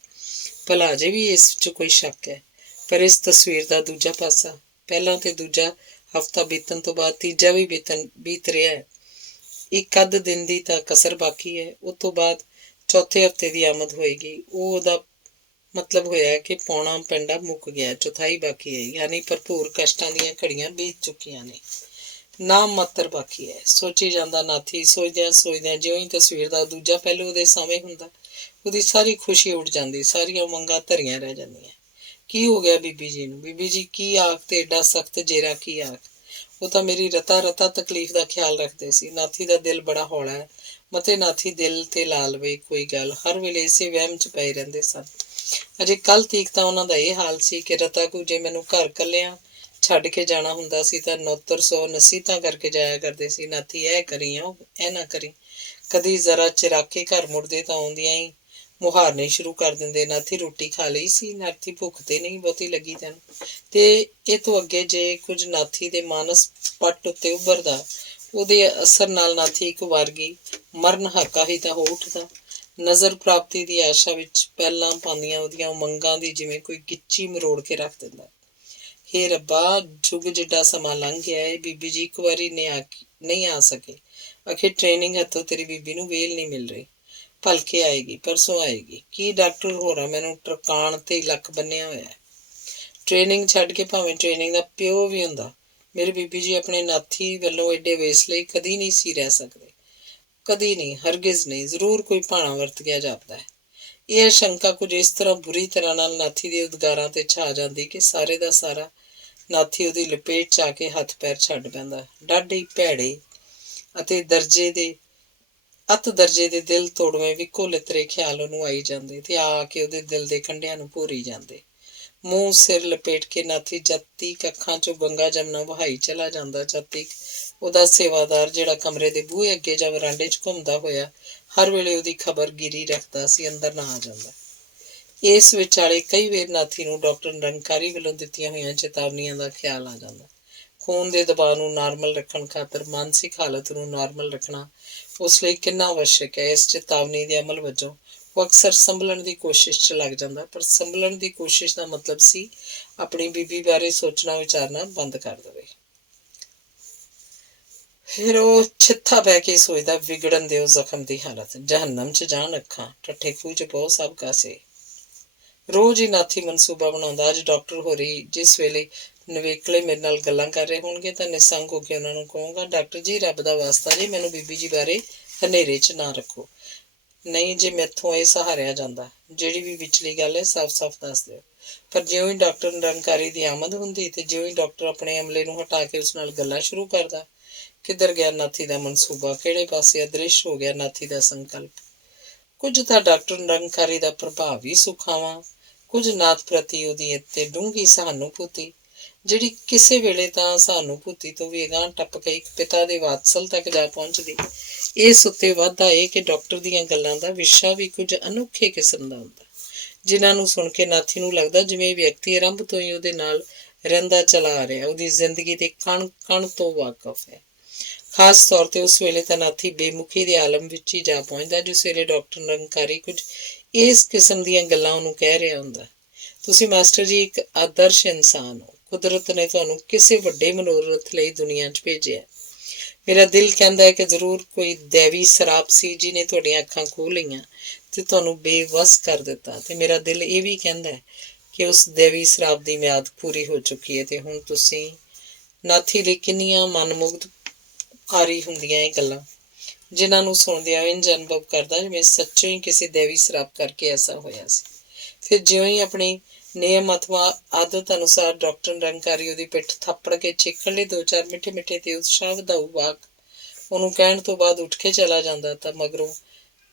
ਭਲਾ ਅਜੇ ਵੀ ਇਸ ਵਿੱਚ ਕੋਈ ਸ਼ੱਕ ਹੈ? ਪਰ ਇਸ ਤਸਵੀਰ ਦਾ ਦੂਜਾ ਪਾਸਾ, ਪਹਿਲਾਂ ਤੇ ਦੂਜਾ ਹਫ਼ਤਾ ਬੀਤਣ ਤੋਂ ਬਾਅਦ ਤੀਜਾ ਵੀ ਬੀਤ ਰਿਹਾ ਹੈ। ਇੱਕ ਅੱਧ ਦਿਨ ਦੀ ਤਾਂ ਕਸਰ ਬਾਕੀ ਹੈ। ਉਸ ਤੋਂ ਬਾਅਦ ਚੌਥੇ ਹਫ਼ਤੇ ਦੀ ਆਮਦ ਹੋਏਗੀ। ਉਹਦਾ ਮਤਲਬ ਹੋਇਆ ਕਿ ਪੌਣਾ ਪਿੰਡਾ ਮੁੱਕ ਗਿਆ, ਚੌਥਾਈ ਬਾਕੀ ਹੈ, ਯਾਨੀ ਭਰਪੂਰ ਕਸ਼ਟਾਂ ਦੀਆਂ ਘੜੀਆਂ ਬੀਤ ਚੁੱਕੀਆਂ ਨੇ, ਨਾਮ ਮਾਤਰ ਬਾਕੀ ਹੈ। ਸੋਚੀ ਜਾਂਦਾ ਨਾਥੀ, ਸੋਚਦਿਆਂ ਜਿਉਂ ਹੀ ਤਸਵੀਰ ਦਾ ਦੂਜਾ ਪਹਿਲੂ ਉਹਦੇ ਸਾਹਮਣੇ ਹੁੰਦਾ, ਉਹਦੀ ਸਾਰੀ ਖੁਸ਼ੀ ਉੱਡ ਜਾਂਦੀ, ਸਾਰੀਆਂ ਉਮੰਗਾਂ ਧਰੀਆਂ ਰਹਿ ਜਾਂਦੀਆਂ। ਕੀ ਹੋ ਗਿਆ ਬੀਬੀ ਜੀ ਨੂੰ? ਬੀਬੀ ਜੀ ਕੀ ਆਖ ਤੇ ਏਡਾ ਸਖਤ ਜੇਰਾ ਕੀ ਆਖ? ਉਹ ਤਾਂ ਮੇਰੀ ਰਤਾ ਤਕਲੀਫ ਦਾ ਖਿਆਲ ਰੱਖਦੇ ਸੀ। ਨਾਥੀ ਦਾ ਦਿਲ ਬੜਾ ਹੌਲਾ ਹੈ। ਮਤੇ ਨਾਥੀ ਦਿਲ ਤੇ ਲਾ ਲਵੇ ਕੋਈ ਗੱਲ, ਹਰ ਵੇਲੇ ਇਸੇ ਵਹਿਮ 'ਚ ਪਏ ਰਹਿੰਦੇ ਸਨ। ਅਜੇ ਕੱਲ੍ਹ ਤੀਕ ਤਾਂ ਉਹਨਾਂ ਦਾ ਇਹ ਹਾਲ ਸੀ ਕਿ ਰਤਾ ਕੋ ਜੇ ਮੈਨੂੰ ਘਰ ਕੱਲਿਆਂ ਛੱਡ ਕੇ ਜਾਣਾ ਹੁੰਦਾ ਸੀ ਤਾਂ 69 ਨਸੀਹਤਾਂ ਕਰਕੇ ਜਾਇਆ ਕਰਦੇ ਸੀ, ਨਾਥੀ ਇਹ ਕਰੀ ਇਹ ਨਾ ਕਰੀ। ਕਦੀ ਜ਼ਰਾ ਚਿਰਾਕੇ ਘਰ ਮੁੜਦੇ ਤਾਂ ਆਉਂਦਿਆਂ ਹੀ ਮੁਹਾਰਨੇ ਸ਼ੁਰੂ ਕਰ ਦਿੰਦੇ, ਨਾਥੀ ਰੋਟੀ ਖਾ ਲਈ ਸੀ? ਨਾਥੀ ਭੁੱਖ ਤੇ ਨਹੀਂ ਬਹੁਤੀ ਲੱਗੀ ਤੈਨੂੰ? ਤੇ ਇਹ ਤੋਂ ਅੱਗੇ ਜੇ ਕੁਝ ਨਾਥੀ ਦੇ ਮਾਨਸ ਪੱਟ ਉੱਤੇ ਉੱਭਰਦਾ, ਉਹਦੇ ਅਸਰ ਨਾਲ ਨਾਥੀ ਇੱਕ ਵਾਰਗੀ ਮਰਨ ਹਾਕਾ ਹੀ ਤਾਂ ਹੋ ਉੱਠਦਾ। ਨਜ਼ਰ ਪ੍ਰਾਪਤੀ ਦੀ ਆਸ਼ਾ ਵਿੱਚ ਪਹਿਲਾਂ ਪਾਉਂਦੀਆਂ ਉਹਦੀਆਂ ਉਮੰਗਾਂ ਦੀ ਜਿਵੇਂ ਕੋਈ ਗਿੱਚੀ ਮਰੋੜ ਕੇ ਰੱਖ ਦਿੰਦਾ। ਹੇ ਰੱਬਾ, ਜੁਗ ਜਿੱਡਾ ਸਮਾਂ ਲੰਘ ਗਿਆ ਏ, ਬੀਬੀ ਜੀ ਇੱਕ ਵਾਰੀ ਨਹੀਂ ਆ ਸਕੇ। ਆਖਿਰ ਟ੍ਰੇਨਿੰਗ ਹੱਥੋਂ ਤੇਰੀ ਬੀਬੀ ਨੂੰ ਵੇਲ ਨਹੀਂ ਮਿਲ ਰਹੀ। ਭਲਕੇ ਆਏਗੀ, ਪਰਸੋਂ ਆਏਗੀ। ਕੀ ਡਾਕਟਰ ਹੋਰਾਂ ਮੈਨੂੰ ਟਰਕਾਣ ਤੇ ਲੱਕ ਬੰਨਿਆ ਹੋਇਆ। ਟ੍ਰੇਨਿੰਗ ਛੱਡ ਕੇ ਭਾਵੇਂ ਟ੍ਰੇਨਿੰਗ ਦਾ ਪਿਓ ਵੀ ਹੁੰਦਾ, ਮੇਰੇ ਬੀਬੀ ਜੀ ਆਪਣੇ ਨਾਥੀ ਵੱਲੋਂ ਏਡੇ ਵੇਸਲੇ ਕਦੀ ਨਹੀਂ ਸੀ ਰਹਿ ਸਕਦੇ। ਕਦੀ ਨਹੀਂ, ਹਰਗਿਜ਼ ਨਹੀਂ। ਜ਼ਰੂਰ ਕੋਈ ਭਾਣਾ ਵਰਤ ਗਿਆ ਜਾਪਦਾ ਹੈ। ਇਹ ਸ਼ੰਕਾ ਕੁਝ ਇਸ ਤਰ੍ਹਾਂ ਬੁਰੀ ਤਰ੍ਹਾਂ ਨਾਲ ਨਾਥੀ ਦੇ ਉਦਗਾਰਾਂ ਤੇ ਛਾ ਜਾਂਦੀ ਕਿ ਸਾਰੇ ਦਾ ਸਾਰਾ ਨਾਥੀ ਉਹਦੀ ਲਪੇਟ 'ਚ ਆ ਕੇ ਹੱਥ ਪੈਰ ਛੱਡ ਪੈਂਦਾ। ਡਾਢੇ ਭੈੜੇ ਅਤੇ ਅਤ ਦਰਜੇ ਦੇ ਦਿਲ ਤੋੜਵੇਂ ਵਿਕੋ ਲਿਤਰੇ ਖਿਆਲ ਉਹਨੂੰ ਆਈ ਜਾਂਦੇ ਤੇ ਆ ਕੇ ਉਹਦੇ ਦਿਲ ਦੇ ਕੰਢਿਆਂ ਨੂੰ ਭੋਰੀ ਜਾਂਦੇ। ਮੂੰਹ ਸਿਰ ਲਪੇਟ ਕੇ ਨਾਥੀ ਜਦ ਤੀਕ ਅੱਖਾਂ 'ਚੋਂ ਗੰਗਾ ਜਮਨਾ ਵਹਾਈ ਚਲਾ ਜਾਂਦਾ, ਜਦ ਤੀਕ ਉਹਦਾ ਸੇਵਾਦਾਰ ਜਿਹੜਾ ਕਮਰੇ ਦੇ ਬੂਹੇ ਅੱਗੇ ਜਾਂ ਵਰਾਂਡੇ 'ਚ ਘੁੰਮਦਾ ਹੋਇਆ ਹਰ ਵੇਲੇ ਉਹਦੀ ਖਬਰਗੀਰੀ ਰੱਖਦਾ ਸੀ, ਅੰਦਰ ਨਾ ਆ ਜਾਂਦਾ। ਇਸ ਵਿਚਾਲੇ ਕਈ ਵਾਰ ਨਾਥੀ ਨੂੰ ਡਾਕਟਰ ਨਿਰੰਕਾਰੀ ਵੱਲੋਂ ਦਿੱਤੀਆਂ ਹੋਈਆਂ ਚੇਤਾਵਨੀਆਂ ਦਾ ਖਿਆਲ ਆ ਜਾਂਦਾ। ਖੂਨ ਦੇ ਦਬਾਅ ਨੂੰ ਨਾਰਮਲ ਰੱਖਣ ਖਾਤਰ ਮਾਨਸਿਕ ਹਾਲਤ ਨੂੰ ਨਾਰਮਲ ਰੱਖਣਾ ਉਸ ਲਈ ਕਿੰਨਾ ਆਵਸ਼ਕ ਹੈ। ਇਸ ਚੇਤਾਵਨੀ ਦੇ ਅਮਲ ਵਜੋਂ ਉਹ ਅਕਸਰ ਸੰਭਲਣ ਦੀ ਕੋਸ਼ਿਸ਼ 'ਚ ਲੱਗ ਜਾਂਦਾ, ਪਰ ਸੰਭਲਣ ਦੀ ਕੋਸ਼ਿਸ਼ ਦਾ ਮਤਲਬ ਸੀ ਆਪਣੀ ਬੀਬੀ ਬਾਰੇ ਸੋਚਣਾ ਵਿਚਾਰਨਾ ਬੰਦ ਕਰ ਦੇਵੇ। ਫਿਰ ਉਹ ਛਿੱਥਾ ਬਹਿ ਕੇ ਸੋਚਦਾ, ਵਿਗੜਨ ਦਿਓ ਜ਼ਖਮ ਦੀ ਹਾਲਤ, ਜਹੰਨਮ 'ਚ ਜਾਣ ਅੱਖਾਂ, ਠੱਠੇ ਖੂਹ 'ਚ ਬਹੁਤ ਸਭ ਕਾਸੇ। ਰੋਜ਼ ਹੀ ਨਾਥੀ ਮਨਸੂਬਾ ਬਣਾਉਂਦਾ। ਅੱਜ ਡਾਕਟਰ ਹੋਰੀ ਜਿਸ ਵੇਲੇ ਨਵੇਕਲੇ ਮੇਰੇ ਨਾਲ ਗੱਲਾਂ ਕਰ ਰਹੇ ਹੋਣਗੇ ਤਾਂ ਨਿਸੰਗ ਹੋ ਕੇ ਉਹਨਾਂ ਨੂੰ ਕਹੂੰਗਾ, ਡਾਕਟਰ ਜੀ, ਰੱਬ ਦਾ ਵਾਸਤਾ ਜੀ, ਮੈਨੂੰ ਬੀਬੀ ਜੀ ਬਾਰੇ ਹਨੇਰੇ 'ਚ ਨਾ ਰੱਖੋ। ਨਹੀਂ ਜੇ ਮੈਥੋਂ ਇਹ ਸਹਾਰਿਆ ਜਾਂਦਾ, ਜਿਹੜੀ ਵੀ ਵਿਚਲੀ ਗੱਲ ਹੈ ਸਾਫ਼-ਸਾਫ਼ ਦੱਸ ਦਿਓ। ਪਰ ਜਿਉਂ ਹੀ ਡਾਕਟਰ ਨਿਰੰਕਾਰੀ ਦੀ ਆਮਦ ਹੁੰਦੀ ਤੇ ਜਿਉਂ ਹੀ ਡਾਕਟਰ ਆਪਣੇ ਅਮਲੇ ਨੂੰ ਹਟਾ ਕੇ ਉਸ ਨਾਲ ਗੱਲਾਂ ਸ਼ੁਰੂ ਕਰਦਾ, ਕਿੱਧਰ ਗਿਆ ਨਾਥੀ ਦਾ ਮਨਸੂਬਾ, ਕਿਹੜੇ ਪਾਸੇ ਅਦ੍ਰਿਸ਼ ਹੋ ਗਿਆ ਨਾਥੀ ਦਾ ਸੰਕਲਪ। ਕੁਝ ਤਾਂ ਡਾਕਟਰ ਨਿਰੰਕਾਰੀ ਦਾ ਪ੍ਰਭਾਵ ਵੀ ਸੁਖਾਵਾਂ, ਕੁਝ ਨਾਥ ਪ੍ਰਤੀ ਉਹਦੀ ਇੱਥੇ ਡੂੰਘੀ ਸਹਾਨੂਭੂਤੀ, ਜਿਹੜੀ ਕਿਸੇ ਵੇਲੇ ਤਾਂ ਸਹਾਨੂਭੂਤੀ ਤੋਂ ਵੀ ਅਗਾਂਹ ਟੱਪ ਕੇ ਇੱਕ ਪਿਤਾ ਦੇ ਵਾਤਸਲ ਤੱਕ ਜਾ ਪਹੁੰਚਦੀ। ਇਸ ਉੱਤੇ ਵਾਧਾ ਇਹ ਕਿ ਡਾਕਟਰ ਦੀਆਂ ਗੱਲਾਂ ਦਾ ਵਿਸ਼ਾ ਵੀ ਕੁਝ ਅਨੋਖੇ ਕਿਸਮ ਦਾ ਹੁੰਦਾ, ਜਿਨ੍ਹਾਂ ਨੂੰ ਸੁਣ ਕੇ ਨਾਥੀ ਨੂੰ ਲੱਗਦਾ ਜਿਵੇਂ ਇਹ ਵਿਅਕਤੀ ਆਰੰਭ ਤੋਂ ਹੀ ਉਹਦੇ ਨਾਲ ਰਹਿੰਦਾ ਚਲਾ ਆ ਰਿਹਾ, ਉਹਦੀ ਜ਼ਿੰਦਗੀ ਦੇ ਕਣ ਕਣ ਤੋਂ ਵਾਕਫ ਹੈ। ਖਾਸ ਤੌਰ ਤੇ ਉਸ ਵੇਲੇ ਤਾਂ ਨਾਥੀ ਬੇਮੁਖੀ ਦੇ ਆਲਮ ਵਿੱਚ ਹੀ ਜਾ ਪਹੁੰਚਦਾ, ਜਿਸ ਵੇਲੇ ਡਾਕਟਰ ਨਿਰੰਕਾਰੀ ਕੁਝ ਇਸ ਕਿਸਮ ਦੀਆਂ ਗੱਲਾਂ ਉਹਨੂੰ ਕਹਿ ਰਿਹਾ ਹੁੰਦਾ। ਤੁਸੀਂ ਮਾਸਟਰ ਜੀ ਇੱਕ ਆਦਰਸ਼ ਇਨਸਾਨ ਹੋ। ਕੁਦਰਤ ਨੇ ਤੁਹਾਨੂੰ ਕਿਸੇ ਵੱਡੇ ਮਨੋਰਥ ਲਈ ਦੁਨੀਆ 'ਚ ਭੇਜਿਆ। ਮੇਰਾ ਦਿਲ ਕਹਿੰਦਾ ਹੈ ਕਿ ਜ਼ਰੂਰ ਕੋਈ ਦੈਵੀ ਸਰਾਪ ਸੀ ਜਿਹਨੇ ਤੁਹਾਡੀਆਂ ਅੱਖਾਂ ਖੋਹ ਲਈਆਂ ਤੇ ਤੁਹਾਨੂੰ ਬੇਵੱਸ ਕਰ ਦਿੱਤਾ, ਤੇ ਮੇਰਾ ਦਿਲ ਇਹ ਵੀ ਕਹਿੰਦਾ ਹੈ ਕਿ ਉਸ ਦੈਵੀ ਸਰਾਪ ਦੀ ਮਿਆਦ ਪੂਰੀ ਹੋ ਚੁੱਕੀ ਹੈ ਤੇ ਹੁਣ ਤੁਸੀਂ ਨਾਥੀ ਲਈ ਕਿੰਨੀਆਂ ਮਨਮੁਗਧ ਆਰੀ ਹੁੰਦੀਆਂ ਇਹ ਗੱਲਾਂ, ਜਿਨ੍ਹਾਂ ਨੂੰ ਸੁਣਦਿਆਂ ਇੰਝ ਅਨੁਭਵ ਕਰਦਾ ਜਿਵੇਂ ਸੱਚੋਂ ਹੀ ਕਿਸੇ ਦੈਵੀ ਸਰਾਪ ਕਰਕੇ ਐਸਾ ਹੋਇਆ ਸੀ। ਫਿਰ ਜਿਉਂ ਹੀ ਆਪਣੀ ਨਿਯਮ ਅਥਵਾ ਆਦਤ ਅਨੁਸਾਰ ਡਾਕਟਰ ਨਿਰੰਕਾਰੀ ਉਹਦੀ ਪਿੱਠ ਥੱਪੜ ਕੇ ਚੀਖਣ ਲਈ ਦੋ ਚਾਰ ਮਿੱਠੇ ਮਿੱਠੇ ਤੇ ਉਤਸ਼ਾਹ ਵਧਾਊ ਵਾਕ ਉਹਨੂੰ ਕਹਿਣ ਤੋਂ ਬਾਅਦ ਉੱਠ ਕੇ ਚਲਾ ਜਾਂਦਾ, ਤਾਂ ਮਗਰੋਂ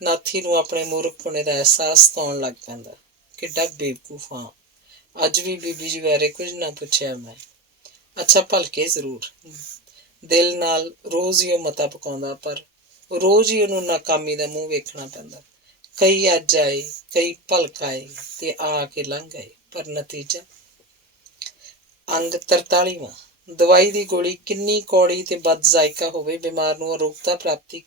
ਨਾਥੀ ਨੂੰ ਆਪਣੇ ਮੂਰਖਪੁਣੇ ਦਾ ਅਹਿਸਾਸ ਤਾਉਣ ਲੱਗ ਪੈਂਦਾ। ਕਿੱਡਾ ਬੇਵਕੂਫ ਹਾਂ, ਅੱਜ ਵੀ ਬੀਬੀ ਜੀ ਬਾਰੇ ਕੁਝ ਨਾ ਪੁੱਛਿਆ ਮੈਂ। ਅੱਛਾ, ਭਲਕੇ ਜ਼ਰੂਰ ਦਿਲ ਨਾਲ ਰੋਜ਼ ਹੀ ਉਹ ਮਤਾ ਪਕਾਉਂਦਾ, ਪਰ ਰੋਜ਼ ਹੀ ਉਹਨੂੰ ਨਾਕਾਮੀ ਦਾ ਮੂੰਹ ਵੇਖਣਾ ਪੈਂਦਾ। ਕਈ ਅੱਜ ਆਏ, ਕਈ ਭਲਕ ਆਏ ਤੇ ਆ ਕੇ ਲੰਘ ਗਏ, ਪਰ ਨਤੀਜਾ। ਅੰਗ 43ਵਾਂ। ਦਵਾਈ ਦੀ ਗੋਲੀ ਕਿੰਨੀ ਕੌੜੀ ਤੇ ਬਦਜ਼ਾਇਕਾ ਹੋਵੇ, ਬਿਮਾਰ ਨੂੰ ਅਰੋਗਤਾ ਪ੍ਰਾਪਤੀ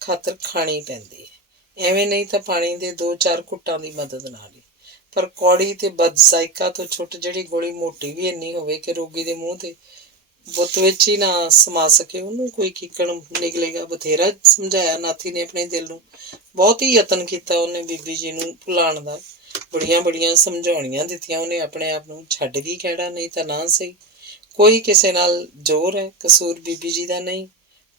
ਖਾਤਰ ਖਾਣੀ ਪੈਂਦੀ ਹੈ। ਐਵੇਂ ਨਹੀਂ ਤਾਂ ਪਾਣੀ ਦੇ 2-4 ਘੁੱਟਾਂ ਦੀ ਮਦਦ ਨਾਲ ਹੀ। ਪਰ ਕੌੜੀ ਤੇ ਬਦਜ਼ਾਇਕਾ ਤੋਂ ਛੁੱਟ ਜਿਹੜੀ ਗੋਲੀ ਮੋਟੀ ਵੀ ਇੰਨੀ ਹੋਵੇ ਕਿ ਰੋਗੀ ਦੇ ਮੂੰਹ ਤੇ ਬੁੱਤ ਵਿੱਚ ਹੀ ਨਾ ਸਮਾ ਸਕੇ, ਉਹਨੂੰ ਕੋਈ ਕੀਕਣ ਨਿਕਲੇਗਾ। ਬਥੇਰਾ ਸਮਝਾਇਆ ਨਾਥੀ ਨੇ ਆਪਣੇ ਦਿਲ ਨੂੰ, ਬਹੁਤ ਹੀ ਯਤਨ ਕੀਤਾ ਉਹਨੇ ਬੀਬੀ ਜੀ ਨੂੰ ਭੁਲਾਉਣ ਦਾ, ਬੜੀਆਂ ਸਮਝਾਉਣੀਆਂ ਦਿੱਤੀਆਂ ਉਹਨੇ ਆਪਣੇ ਆਪ ਨੂੰ। ਛੱਡ ਗਈ ਖਹਿੜਾ, ਨਹੀਂ ਤਾਂ ਨਾ ਸਹੀ। ਕੋਈ ਕਿਸੇ ਨਾਲ ਜ਼ੋਰ ਹੈ, ਕਸੂਰ ਬੀਬੀ ਜੀ ਦਾ ਨਹੀਂ,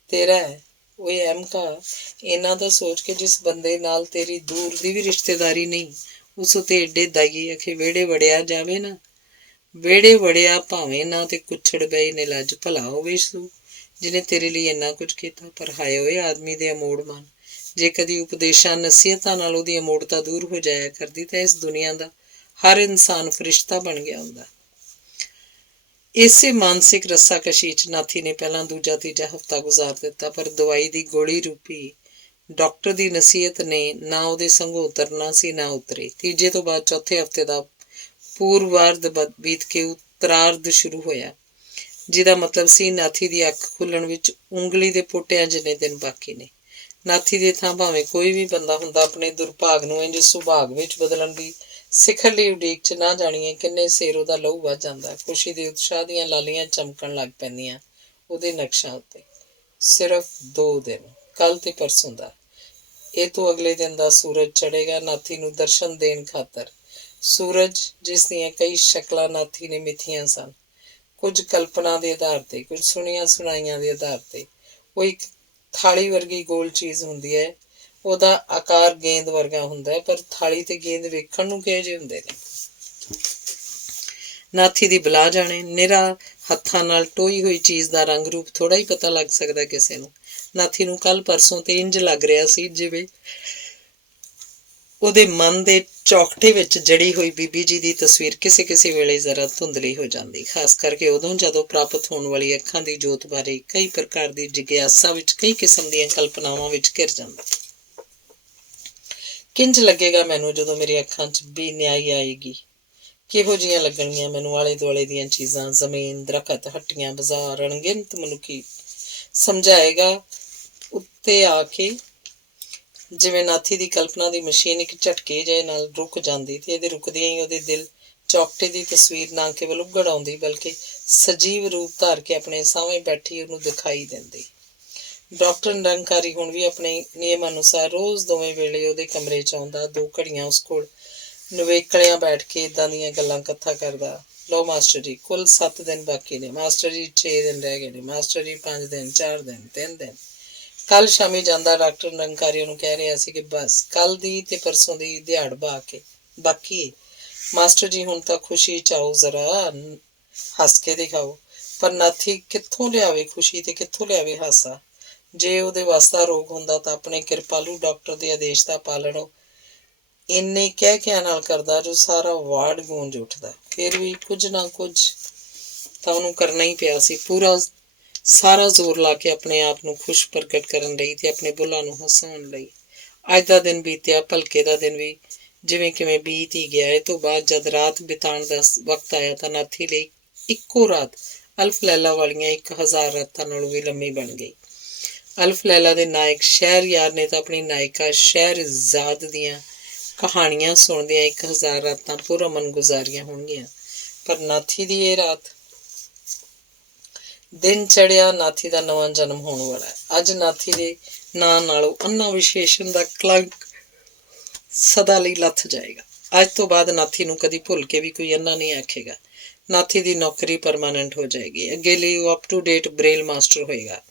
ਤੇਰਾ ਹੈ। ਉਹ ਅਹਿਮਕਾ ਇਹਨਾਂ ਦਾ ਸੋਚ ਕੇ ਜਿਸ ਬੰਦੇ ਨਾਲ ਤੇਰੀ ਦੂਰ ਦੀ ਵੀ ਰਿਸ਼ਤੇਦਾਰੀ ਨਹੀਂ, ਉਸ ਉੱਤੇ ਏਡੇ ਦਾਈਏ ਅਖੇ ਵਿਹੜੇ ਵੜਿਆ ਜਾਵੇ ਨਾ, ਵਿਹੜੇ ਵੜਿਆ ਭਾਵੇਂ ਨਾ ਤੇ ਕੁੱਛੜ ਬਈ ਨਿਲੱਜ ਭਲਾ ਹੋਵੇ ਸੂ, ਜਿਹਨੇ ਤੇਰੇ ਲਈ ਇੰਨਾ ਕੁਝ ਕੀਤਾ। ਪਰ ਹਾਏ ਓਏ ਆਦਮੀ ਦੇ ਅਮੋੜ ਮਨ, ਜੇ ਕਦੀ ਉਪਦੇਸ਼ਾਂ ਨਸੀਹਤਾਂ ਨਾਲ ਉਹਦੀ ਅਮੋੜਤਾ ਦੂਰ ਹੋ ਜਾਇਆ ਕਰਦੀ ਤਾਂ ਇਸ ਦੁਨੀਆ ਦਾ ਹਰ ਇਨਸਾਨ ਫਰਿਸ਼ਤਾ ਬਣ ਗਿਆ ਹੁੰਦਾ। ਇਸੇ ਮਾਨਸਿਕ ਰੱਸਾਕਸ਼ੀ 'ਚ ਨਾਥੀ ਨੇ ਪਹਿਲਾਂ ਦੂਜਾ ਤੀਜਾ ਹਫ਼ਤਾ ਗੁਜ਼ਾਰ ਦਿੱਤਾ, ਪਰ ਦਵਾਈ ਦੀ ਗੋਲੀ ਰੂਪੀ ਡਾਕਟਰ ਦੀ ਨਸੀਹਤ ਨੇ ਨਾ ਉਹਦੇ ਸੰਗੋਂ ਉਤਰਨਾ ਸੀ, ਨਾ ਉਤਰੇ। ਤੀਜੇ ਤੋਂ ਬਾਅਦ ਚੌਥੇ ਹਫ਼ਤੇ ਦਾ ਪੂਰਵਾਰਧ ਬੀਤ ਕੇ ਉੱਤਰਾਰਧ ਸ਼ੁਰੂ ਹੋਇਆ, ਜਿਹਦਾ ਮਤਲਬ ਸੀ ਨਾਥੀ ਦੀ ਅੱਖ ਖੁੱਲਣ ਵਿੱਚ ਉਂਗਲੀ ਦੇ ਪੋਟਿਆਂ ਜਿੰਨੇ ਦਿਨ ਬਾਕੀ ਨੇ। ਨਾਥੀ ਦੀ ਥਾਂ ਭਾਵੇਂ ਕੋਈ ਵੀ ਬੰਦਾ ਹੁੰਦਾ, ਆਪਣੇ ਦੁਰਭਾਗ ਨੂੰ ਇੰਝ ਸੁਭਾਗ ਵਿੱਚ ਬਦਲਣ ਦੀ ਸਿਖਰ ਲਈ ਉਡੀਕ 'ਚ ਨਾ ਜਾਣੀਏ ਕਿੰਨੇ ਸਿਰ ਉਹਦਾ ਲਹੂ ਵੱਧ ਜਾਂਦਾ। ਖੁਸ਼ੀ ਦੇ ਉਤਸ਼ਾਹ ਦੀਆਂ ਲਾਲੀਆਂ ਚਮਕਣ ਲੱਗ ਪੈਂਦੀਆਂ ਉਹਦੇ ਨਕਸ਼ਾਂ ਉੱਤੇ। ਸਿਰਫ 2 ਦਿਨ, ਕੱਲ ਤੇ ਪਰਸੋਂ ਦਾ। ਇਹ ਤੋਂ ਅਗਲੇ ਦਿਨ ਦਾ ਸੂਰਜ ਚੜ੍ਹੇਗਾ ਨਾਥੀ ਨੂੰ ਦਰਸ਼ਨ ਦੇਣ ਖਾਤਰ। ਸੂਰਜ ਜਿਸ ਦੀਆਂ ਕਈ ਸ਼ਕਲਾਂ ਨਾਥੀ ਨੇ ਮਿਥੀਆਂ ਸਨ, ਕੁਝ ਕਲਪਨਾ ਦੇ ਆਧਾਰ ਤੇ, ਕੁਝ ਸੁਣੀਆਂ ਸੁਣਾਈਆਂ ਦੇ ਆਧਾਰ ਤੇ। ਉਹ ਇੱਕ ਥਾਲੀ ਵਰਗੀ ਗੋਲ ਚੀਜ਼ ਹੁੰਦੀ ਹੈ। ਉਹਦਾ ਆਕਾਰ ਗੇਂਦ ਵਰਗਾ ਹੁੰਦਾ ਹੈ, ਪਰ ਥਾਲੀ ਤੇ ਗੇਂਦ ਵੇਖਣ ਨੂੰ ਕਿਹੋ ਜਿਹੇ ਹੁੰਦੇ ਨੇ ਨਾਥੀ ਦੀ ਬਲਾ ਜਾਣੇ। ਨਿਰਾ ਹੱਥਾਂ ਨਾਲ ਟੋਈ ਹੋਈ ਚੀਜ਼ ਦਾ ਰੰਗ ਰੂਪ ਥੋੜ੍ਹਾ ਹੀ ਪਤਾ ਲੱਗ ਸਕਦਾ ਕਿਸੇ ਨੂੰ। ਨਾਥੀ ਨੂੰ ਕੱਲ ਪਰਸੋਂ ਤੇ ਇੰਝ ਲੱਗ ਰਿਹਾ ਸੀ ਜਿਵੇਂ ਉਹਦੇ ਮਨ ਦੇ ਚੌਖਟੇ ਵਿੱਚ ਜੜੀ ਹੋਈ ਬੀਬੀ ਜੀ ਦੀ ਤਸਵੀਰ ਕਿਸੇ ਕਿਸੇ ਵੇਲੇ ਜ਼ਰਾ ਧੁੰਦਲੀ ਹੋ ਜਾਂਦੀ, ਖਾਸ ਕਰਕੇ ਉਦੋਂ ਜਦੋਂ ਪ੍ਰਾਪਤ ਹੋਣ ਵਾਲੀ ਅੱਖਾਂ ਦੀ ਜੋਤ ਬਾਰੇ ਕਈ ਪ੍ਰਕਾਰ ਦੀ ਜਿਗਿਆਸਾ ਵਿੱਚ, ਕਈ ਕਿਸਮ ਦੀਆਂ ਕਲਪਨਾਵਾਂ ਵਿੱਚ ਘਿਰ ਜਾਂਦਾ। ਕਿੰਝ ਲੱਗੇਗਾ ਮੈਨੂੰ ਜਦੋਂ ਮੇਰੀ ਅੱਖਾਂ 'ਚ ਬੇਨਿਆਈ ਆਏਗੀ? ਕਿਹੋ ਜਿਹੀਆਂ ਲੱਗਣਗੀਆਂ ਮੈਨੂੰ ਆਲੇ ਦੁਆਲੇ ਦੀਆਂ ਚੀਜ਼ਾਂ, ਜ਼ਮੀਨ, ਦਰਖਤ, ਹੱਟੀਆਂ, ਬਾਜ਼ਾਰ, ਅਣਗਿਣਤ ਮਨੁੱਖੀ? ਸਮਝਾਏਗਾ ਉੱਤੇ ਆ ਕੇ ਜਿਵੇਂ ਨਾਥੀ ਦੀ ਕਲਪਨਾ ਦੀ ਮਸ਼ੀਨ ਇੱਕ ਝਟਕੇ ਜਿਹੇ ਨਾਲ ਰੁਕ ਜਾਂਦੀ, ਤੇ ਇਹਦੇ ਰੁਕਦਿਆਂ ਹੀ ਉਹਦੇ ਦਿਲ ਚੌਕਟੇ ਦੀ ਤਸਵੀਰ ਨਾ ਕੇਵਲ ਉਘੜ ਆਉਂਦੀ, ਬਲਕਿ ਸਜੀਵ ਰੂਪ ਧਾਰ ਕੇ ਆਪਣੇ ਸਾਹਮਣੇ ਬੈਠੀ ਉਹਨੂੰ ਦਿਖਾਈ ਦਿੰਦੀ। ਡਾਕਟਰ ਨਿਰੰਕਾਰੀ ਹੁਣ ਵੀ ਆਪਣੇ ਨਿਯਮ ਅਨੁਸਾਰ ਰੋਜ਼ ਦੋਵੇਂ ਵੇਲੇ ਉਹਦੇ ਕਮਰੇ 'ਚ ਆਉਂਦਾ, 2 ਘੜੀਆਂ ਉਸ ਕੋਲ ਨਵੇਕਲਿਆਂ ਬੈਠ ਕੇ ਇੱਦਾਂ ਦੀਆਂ ਗੱਲਾਂ ਕਥਾ ਕਰਦਾ। ਲਓ ਮਾਸਟਰ ਜੀ, ਕੁੱਲ 7 ਦਿਨ ਬਾਕੀ ਨੇ। ਮਾਸਟਰ ਜੀ 6 ਦਿਨ ਰਹਿ ਗਏ ਨੇ। ਮਾਸਟਰ ਜੀ 5 ਦਿਨ, 4 ਦਿਨ, 3 ਦਿਨ। ਕੱਲ ਸ਼ਾਮੀ ਜਾਂਦਾ ਡਾਕਟਰ ਨਿਰੰਕਾਰੀ ਨੂੰ ਕਹਿ ਰਿਹਾ ਸੀ ਕਿ ਬਸ ਕੱਲ ਦੀ ਤੇ ਪਰਸੋਂ ਦੀ ਦਿਹਾੜ ਬਾਕੀ। ਮਾਸਟਰ ਜੀ ਹੁਣ ਤਾਂ ਖੁਸ਼ੀ 'ਚ ਆਓ, ਜ਼ਰਾ ਹੱਸ ਕੇ ਦਿਖਾਓ। ਪਰ ਨਾਥੀ ਕਿੱਥੋਂ ਲਿਆਵੇ ਖੁਸ਼ੀ ਤੇ ਕਿੱਥੋਂ ਲਿਆਵੇ ਹਾਸਾ? ਜੇ ਉਹਦੇ ਵਾਸਤਾ ਰੋਗ ਹੁੰਦਾ ਤਾਂ ਆਪਣੇ ਕਿਰਪਾਲੂ ਡਾਕਟਰ ਦੇ ਆਦੇਸ਼ ਦਾ ਪਾਲਣ ਉਹ ਇੰਨੇ ਕਹਿ ਨਾਲ ਕਰਦਾ ਜੋ ਸਾਰਾ ਵਾਰਡ ਗੂੰਜ ਉੱਠਦਾ। ਫਿਰ ਵੀ ਕੁਝ ਨਾ ਕੁਝ ਤਾਂ ਉਹਨੂੰ ਕਰਨਾ ਹੀ ਪਿਆ ਸੀ। ਸਾਰਾ ਜ਼ੋਰ ਲਾ ਕੇ ਆਪਣੇ ਆਪ ਨੂੰ ਖੁਸ਼ ਪ੍ਰਗਟ ਕਰਨ ਲਈ ਤੇ ਆਪਣੇ ਬੁੱਲ੍ਹਾਂ ਨੂੰ ਹਸਾਉਣ ਲਈ। ਅੱਜ ਦਾ ਦਿਨ ਬੀਤਿਆ, ਭਲਕੇ ਦਾ ਦਿਨ ਵੀ ਜਿਵੇਂ ਕਿਵੇਂ ਬੀਤ ਹੀ ਗਿਆ। ਇਹ ਤੋਂ ਬਾਅਦ ਜਦ ਰਾਤ ਬਿਤਾਉਣ ਦਾ ਵਕਤ ਆਇਆ ਤਾਂ ਨਾਥੀ ਲਈ ਇੱਕੋ ਰਾਤ ਅਲਫ ਲੈਲਾ ਵਾਲੀਆਂ 1000 ਰਾਤਾਂ ਨਾਲੋਂ ਵੀ ਲੰਮੀ ਬਣ ਗਈ। ਅਲਫ ਲੈਲਾ ਦੇ ਨਾਇਕ ਸ਼ਹਿਰਯਾਰ ਨੇ ਤਾਂ ਆਪਣੀ ਨਾਇਕਾ ਸ਼ਹਿਰਜ਼ਾਦ ਦੀਆਂ ਕਹਾਣੀਆਂ ਸੁਣਦਿਆਂ 1000 ਰਾਤਾਂ ਪੁਰਅਮਨ ਗੁਜ਼ਾਰੀਆਂ ਹੋਣਗੀਆਂ, ਪਰ ਨਾਥੀ ਦੀ ਇਹ ਰਾਤ। ਦਿਨ ਚੜ੍ਹਿਆ, ਨਾਥੀ ਦਾ ਨਵਾਂ ਜਨਮ ਹੋਣ ਵਾਲਾ ਹੈ। ਅੱਜ ਨਾਥੀ ਦੇ ਨਾਂ ਨਾਲੋਂ ਅੰਨਾ ਵਿਸ਼ੇਸ਼ਣ ਦਾ ਕਲੰਕ ਸਦਾ ਲਈ ਲੱਥ ਜਾਏਗਾ। ਅੱਜ ਤੋਂ ਬਾਅਦ ਨਾਥੀ ਨੂੰ ਕਦੀ ਭੁੱਲ ਕੇ ਵੀ ਕੋਈ ਅੰਨਾ ਨਹੀਂ ਆਖੇਗਾ। ਨਾਥੀ ਦੀ ਨੌਕਰੀ ਪਰਮਾਨੈਂਟ ਹੋ ਜਾਏਗੀ। ਅੱਗੇ ਲਈ ਉਹ up to date Braille master ਹੋਏਗਾ।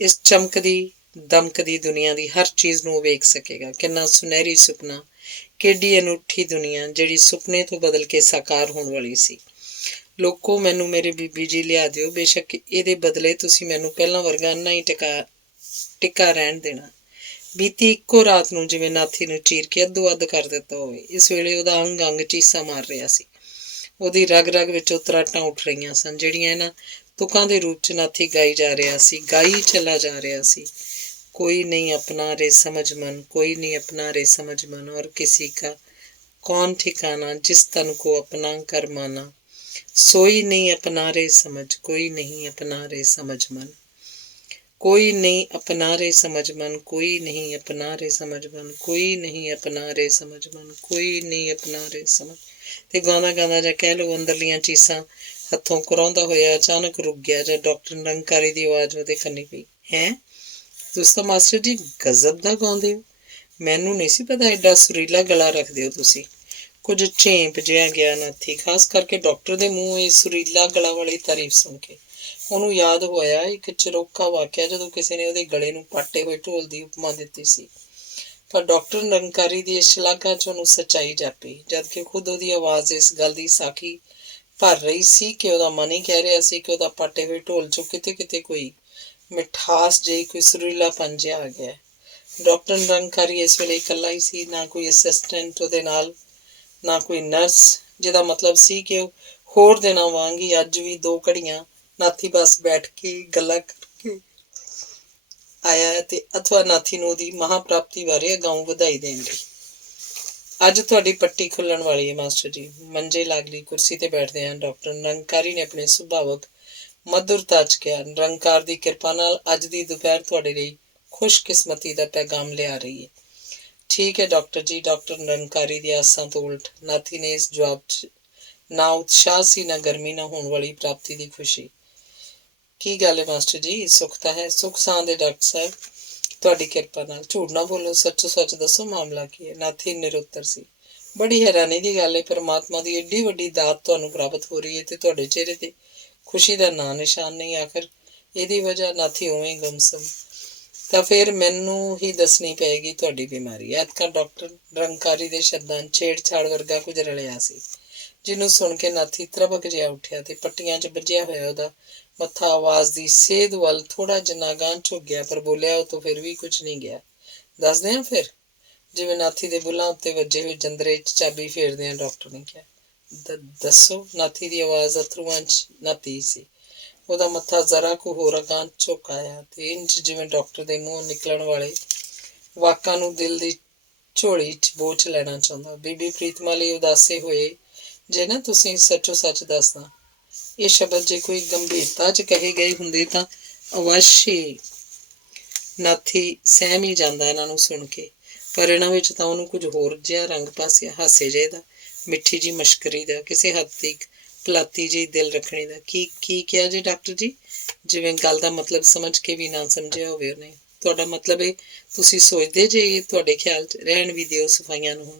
ਇਸ ਚਮਕਦੀ ਦਮਕਦੀ ਦੁਨੀਆ ਦੀ ਹਰ ਚੀਜ਼ ਨੂੰ ਵੇਖ ਸਕੇਗਾ। ਕਿੰਨਾ ਸੁਨਹਿਰੀ ਸੁਪਨਾ, ਕਿੱਡੀ ਅਨੂਠੀ ਦੁਨੀਆ ਜਿਹੜੀ ਸੁਪਨੇ ਤੋਂ ਬਦਲ ਕੇ ਸਾਕਾਰ ਹੋਣ ਵਾਲੀ ਸੀ। ਲੋਕੋ, ਮੈਨੂੰ ਮੇਰੇ ਬੀਬੀ ਜੀ ਲਿਆ ਦਿਓ। ਬੇਸ਼ੱਕ ਇਹਦੇ ਬਦਲੇ ਤੁਸੀਂ ਮੈਨੂੰ ਪਹਿਲਾਂ ਵਰਗਾ ਅੰਨਾ ਹੀ ਟਿੱਕਾ ਰਹਿਣ ਦੇਣਾ। ਬੀਤੀ ਇੱਕੋ ਰਾਤ ਨੂੰ ਜਿਵੇਂ ਨਾਥੀ ਨੂੰ ਚੀਰ ਕੇ ਅੱਧੋ ਅੱਧ ਕਰ ਦਿੱਤਾ ਹੋਵੇ। ਇਸ ਵੇਲੇ ਉਹਦਾ ਅੰਗ ਅੰਗ ਚੀਸਾਂ ਮਾਰ ਰਿਹਾ ਸੀ। ਉਹਦੀ ਰਗ ਰਗ ਵਿੱਚੋਂ ਤਰਾਟਾਂ ਉੱਠ ਰਹੀਆਂ ਸਨ, ਜਿਹੜੀਆਂ ਇਹਨਾਂ ਤੁਕਾਂ ਦੇ ਰੂਪ 'ਚ ਨਾਥੀ ਗਾਈ ਜਾ ਰਿਹਾ ਸੀ, ਗਾਈ ਚਲਾ ਜਾ ਰਿਹਾ ਸੀ। कोई नहीं अपना रे समझ मन, कोई नहीं अपना रे समझ मन, और किसी का कौन ठिकाना, जिस तन को अपना कर माना। सोई नहीं अपना रे समझ, कोई नहीं अपना रे समझ मन, कोई नहीं अपना रे समझ मन, कोई नहीं अपना रे समझ मन, कोई नहीं अपना रे समझ मन, कोई नहीं अपना रे समझ। ਤੇ ਗਾਉਂਦਾ ਗਾਉਂਦਾ ਜਾਂ ਕਹਿ ਲਓ ਅੰਦਰਲੀਆਂ ਚੀਸਾਂ ਹੱਥੋਂ ਕੁਰਾਉਂਦਾ ਹੋਇਆ ਅਚਾਨਕ ਰੁਕ ਗਿਆ ਜਾਂ ਡਾਕਟਰ ਨਿਰੰਕਾਰੀ ਦੀ ਆਵਾਜ਼ ਉਹਦੇ ਕੰਨੀ ਪਈ। ਹੈਂ, ਤੁਸੀਂ ਤਾਂ ਮਾਸਟਰ ਜੀ ਗਜ਼ਬ ਦਾ ਗਾਉਂਦੇ ਹੋ। ਮੈਨੂੰ ਨਹੀਂ ਸੀ ਪਤਾ ਐਡਾ ਸੁਰੀਲਾ ਗਲਾ ਰੱਖਦੇ ਹੋ ਤੁਸੀਂ। ਕੁਝ ਝੇਂਪ ਜਿਹਾ ਗਿਆ ਨਾਥੀ, ਖਾਸ ਕਰਕੇ ਡਾਕਟਰ ਦੇ ਮੂੰਹ ਇਹ ਸੁਰੀਲਾ ਗਲਾ ਵਾਲੀ ਤਾਰੀਫ ਸੁਣ ਕੇ। ਉਹਨੂੰ ਯਾਦ ਹੋਇਆ ਇੱਕ ਚਰੋਕਾ ਵਾਕਿਆ ਜਦੋਂ ਕਿਸੇ ਨੇ ਉਹਦੇ ਗਲੇ ਨੂੰ ਪਾਟੇ ਹੋਏ ਢੋਲ ਦੀ ਉਪਮਾ ਦਿੱਤੀ ਸੀ। ਪਰ ਡਾਕਟਰ ਨਿਰੰਕਾਰੀ ਦੀ ਇਸ ਸ਼ਲਾਘਾ 'ਚ ਉਹਨੂੰ ਸੱਚਾਈ ਜਾਪੀ, ਜਦਕਿ ਖੁਦ ਉਹਦੀ ਆਵਾਜ਼ ਇਸ ਗੱਲ ਦੀ ਸਾਖੀ ਭਰ ਰਹੀ ਸੀ ਕਿ ਉਹਦਾ ਮਨ ਹੀ ਕਹਿ ਰਿਹਾ ਸੀ ਕਿ ਉਹਦਾ ਪਾਟੇ ਹੋਏ ਢੋਲ 'ਚੋਂ ਕਿਤੇ ਕਿਤੇ ਕੋਈ ਮਿਠਾਸ ਜਿਹੀ, ਕੋਈ ਸੁਰੀਲਾਪਨ ਜਿਹਾ ਆ ਗਿਆ। ਡਾਕਟਰ ਨਿਰੰਕਾਰੀ ਇਸ ਵੇਲੇ ਇਕੱਲਾ ਹੀ ਸੀ, ਨਾ ਕੋਈ ਅਸਿਸਟੈਂਟ ਉਹਦੇ ਨਾਲ, ਨਾ ਕੋਈ ਨਰਸ, ਜਿਹਦਾ ਮਤਲਬ ਸੀ ਕਿ ਉਹ ਹੋਰ ਦਿਨਾਂ ਵਾਂਗ ਹੀ ਅੱਜ ਵੀ 2 ਘੜੀਆਂ ਨਾਥੀ ਬਸ ਬੈਠ ਕੇ ਗੱਲਾਂ ਕਰਕੇ ਆਇਆ ਤੇ ਅਥਵਾ ਨਾਥੀ ਨੂੰ ਉਹਦੀ ਮਹਾਂਪ੍ਰਾਪਤੀ ਬਾਰੇ ਅਗਾਊਂ ਵਧਾਈ ਦੇਣ ਲਈ। ਅੱਜ ਤੁਹਾਡੀ ਪੱਟੀ ਖੁੱਲਣ ਵਾਲੀ ਹੈ ਮਾਸਟਰ ਜੀ। ਮੰਜੇ ਲਾਗਲੀ ਕੁਰਸੀ ਤੇ ਬੈਠਦੇ ਹਨ ਡਾਕਟਰ ਨਿਰੰਕਾਰੀ ਨੇ ਆਪਣੇ ਸੁਭਾਵਕ ਮਧੁਰਤਾ 'ਚ ਕਿਹਾ। ਨਿਰੰਕਾਰ ਦੀ ਕਿਰਪਾ ਨਾਲ ਅੱਜ ਦੀ ਦੁਪਹਿਰ ਤੁਹਾਡੇ ਲਈ ਖੁਸ਼ਕਿਸਮਤੀ ਦਾ ਪੈਗਾਮ ਲਿਆ ਰਹੀ ਹੈ। ਠੀਕ ਹੈ ਡਾਕਟਰ ਜੀ, ਡਾਕਟਰ ਨਿਰੰਕਾਰੀ ਦੀ ਆਸਾਂ ਤੋਂ ਉਲਟ ਨਾਥੀ ਨੇ ਇਸ ਜਵਾਬ 'ਚ ਨਾ ਉਤਸ਼ਾਹ ਸੀ, ਨਾ ਗਰਮੀ, ਨਾ ਹੋਣ ਵਾਲੀ ਪ੍ਰਾਪਤੀ ਦੀ ਖੁਸ਼ੀ। ਕੀ ਗੱਲ ਹੈ ਮਾਸਟਰ ਜੀ, ਸੁੱਖ ਤਾਂ ਹੈ? ਸੁੱਖ ਸਾਂ ਦੇ ਡਾਕਟਰ ਸਾਹਿਬ, ਤੁਹਾਡੀ ਕਿਰਪਾ ਨਾਲ। ਝੂਠ ਨਾ ਬੋਲੋ, ਸੱਚੋ ਸੱਚ ਦੱਸੋ, ਮਾਮਲਾ ਕੀ ਹੈ? ਨਾਥੀ ਨਿਰੁੱਤਰ ਸੀ। ਬੜੀ ਹੈਰਾਨੀ ਦੀ ਗੱਲ ਹੈ, ਪਰਮਾਤਮਾ ਦੀ ਏਡੀ ਵੱਡੀ ਦਾਤ ਤੁਹਾਨੂੰ ਪ੍ਰਾਪਤ ਹੋ ਰਹੀ ਹੈ ਤੇ ਤੁਹਾਡੇ ਚਿਹਰੇ ਤੇ ਖੁਸ਼ੀ ਦਾ ਨਾਂ ਨਿਸ਼ਾਨ ਨਹੀਂ। ਆਖਰ ਇਹਦੀ ਵਜ੍ਹਾ? ਨਾਥੀ ਉਵੇਂ ਹੀ ਗੁੰਮਸਮ। ਤਾਂ ਫਿਰ ਮੈਨੂੰ ਹੀ ਦੱਸਣੀ ਪਏਗੀ ਤੁਹਾਡੀ ਬਿਮਾਰੀ। ਐਤਕਾਂ ਡਾਕਟਰ ਨਿਰੰਕਾਰੀ ਦੇ ਸ਼ਬਦਾਂ ਛੇੜਛਾੜ ਵਰਗਾ ਕੁਝ ਰਲਿਆ ਸੀ, ਜਿਹਨੂੰ ਸੁਣ ਕੇ ਨਾਥੀ ਤਰਬਕ ਜਿਹਾ ਉੱਠਿਆ ਤੇ ਪੱਟੀਆਂ 'ਚ ਬੱਝਿਆ ਹੋਇਆ ਉਹਦਾ ਮੱਥਾ ਆਵਾਜ਼ ਦੀ ਸੇਧ ਵੱਲ ਥੋੜ੍ਹਾ ਜਿੰਨਾ ਗਾਂਹ ਝੁਕ ਗਿਆ, ਪਰ ਬੋਲਿਆ ਉਹ ਤੋਂ ਫਿਰ ਵੀ ਕੁਝ ਨਹੀਂ ਗਿਆ। ਦੱਸਦੇ ਹਾਂ ਫਿਰ? ਜਿਵੇਂ ਨਾਥੀ ਦੇ ਬੁੱਲ੍ਹਾਂ ਉੱਤੇ ਵੱਜੇ ਹੋਏ ਜੰਦਰੇ 'ਚ ਚਾਬੀ ਫੇਰਦਿਆਂ ਡਾਕਟਰ ਨੇ ਕਿਹਾ। ਦੱਸੋ। ਨਾਥੀ ਦੀ ਆਵਾਜ਼ ਅਥਰੂਆਂ 'ਚ ਨਤੀ ਸੀ। ਉਹਦਾ ਮੱਥਾ ਜ਼ਰਾ ਕੁ ਹੋਰ ਅਗਾਂਹ ਝੁਕ ਆਇਆ ਤੇ ਇੰਝ ਜਿਵੇਂ ਡਾਕਟਰ ਦੇ ਮੂੰਹੋਂ ਨਿਕਲਣ ਵਾਲੇ ਵਾਕਾਂ ਨੂੰ ਦਿਲ ਦੀ ਝੋਲੀ 'ਚ ਬੋਚ ਲੈਣਾ ਚਾਹੁੰਦਾ। ਬੀਬੀ ਪ੍ਰੀਤਮਾ ਲਈ ਉਦਾਸੇ ਹੋਏ ਜੇ ਨਾ ਤੁਸੀਂ ਸੱਚੋ ਸੱਚ ਦੱਸਦਾ। ਇਹ ਸ਼ਬਦ ਜੇ ਕੋਈ ਗੰਭੀਰਤਾ 'ਚ ਕਹੇ ਗਏ ਹੁੰਦੇ ਤਾਂ ਅਵਸ਼ ਹੀ ਨਾਥੀ ਸਹਿਮ ਹੀ ਜਾਂਦਾ ਇਹਨਾਂ ਨੂੰ ਸੁਣ ਕੇ, ਪਰ ਇਹਨਾਂ ਵਿੱਚ ਤਾਂ ਉਹਨੂੰ ਕੁਝ ਹੋਰ ਜਿਹਾ ਰੰਗ ਪਾਸਿਆ, ਹਾਸੇ ਜਿਹੇ ਦਾ, ਮਿੱਠੀ ਜਿਹੀ ਮਸ਼ਕਰੀ ਦਾ, ਕਿਸੇ ਹੱਦ ਤੱਕ ਭਲਾਤੀ ਜਿਹੀ ਦਿਲ ਰੱਖਣੀ ਦਾ। ਕੀ ਕਿਹਾ ਜੀ ਡਾਕਟਰ ਜੀ? ਜਿਵੇਂ ਗੱਲ ਦਾ ਮਤਲਬ ਸਮਝ ਕੇ ਵੀ ਨਾ ਸਮਝਿਆ ਹੋਵੇ ਉਹਨੇ। ਤੁਹਾਡਾ ਮਤਲਬ ਇਹ ਤੁਸੀਂ ਸੋਚਦੇ ਜੇ ਤੁਹਾਡੇ ਖਿਆਲ 'ਚ ਰਹਿਣ ਵੀ ਦਿਓ ਸਫਾਈਆਂ ਨੂੰ ਹੁਣ?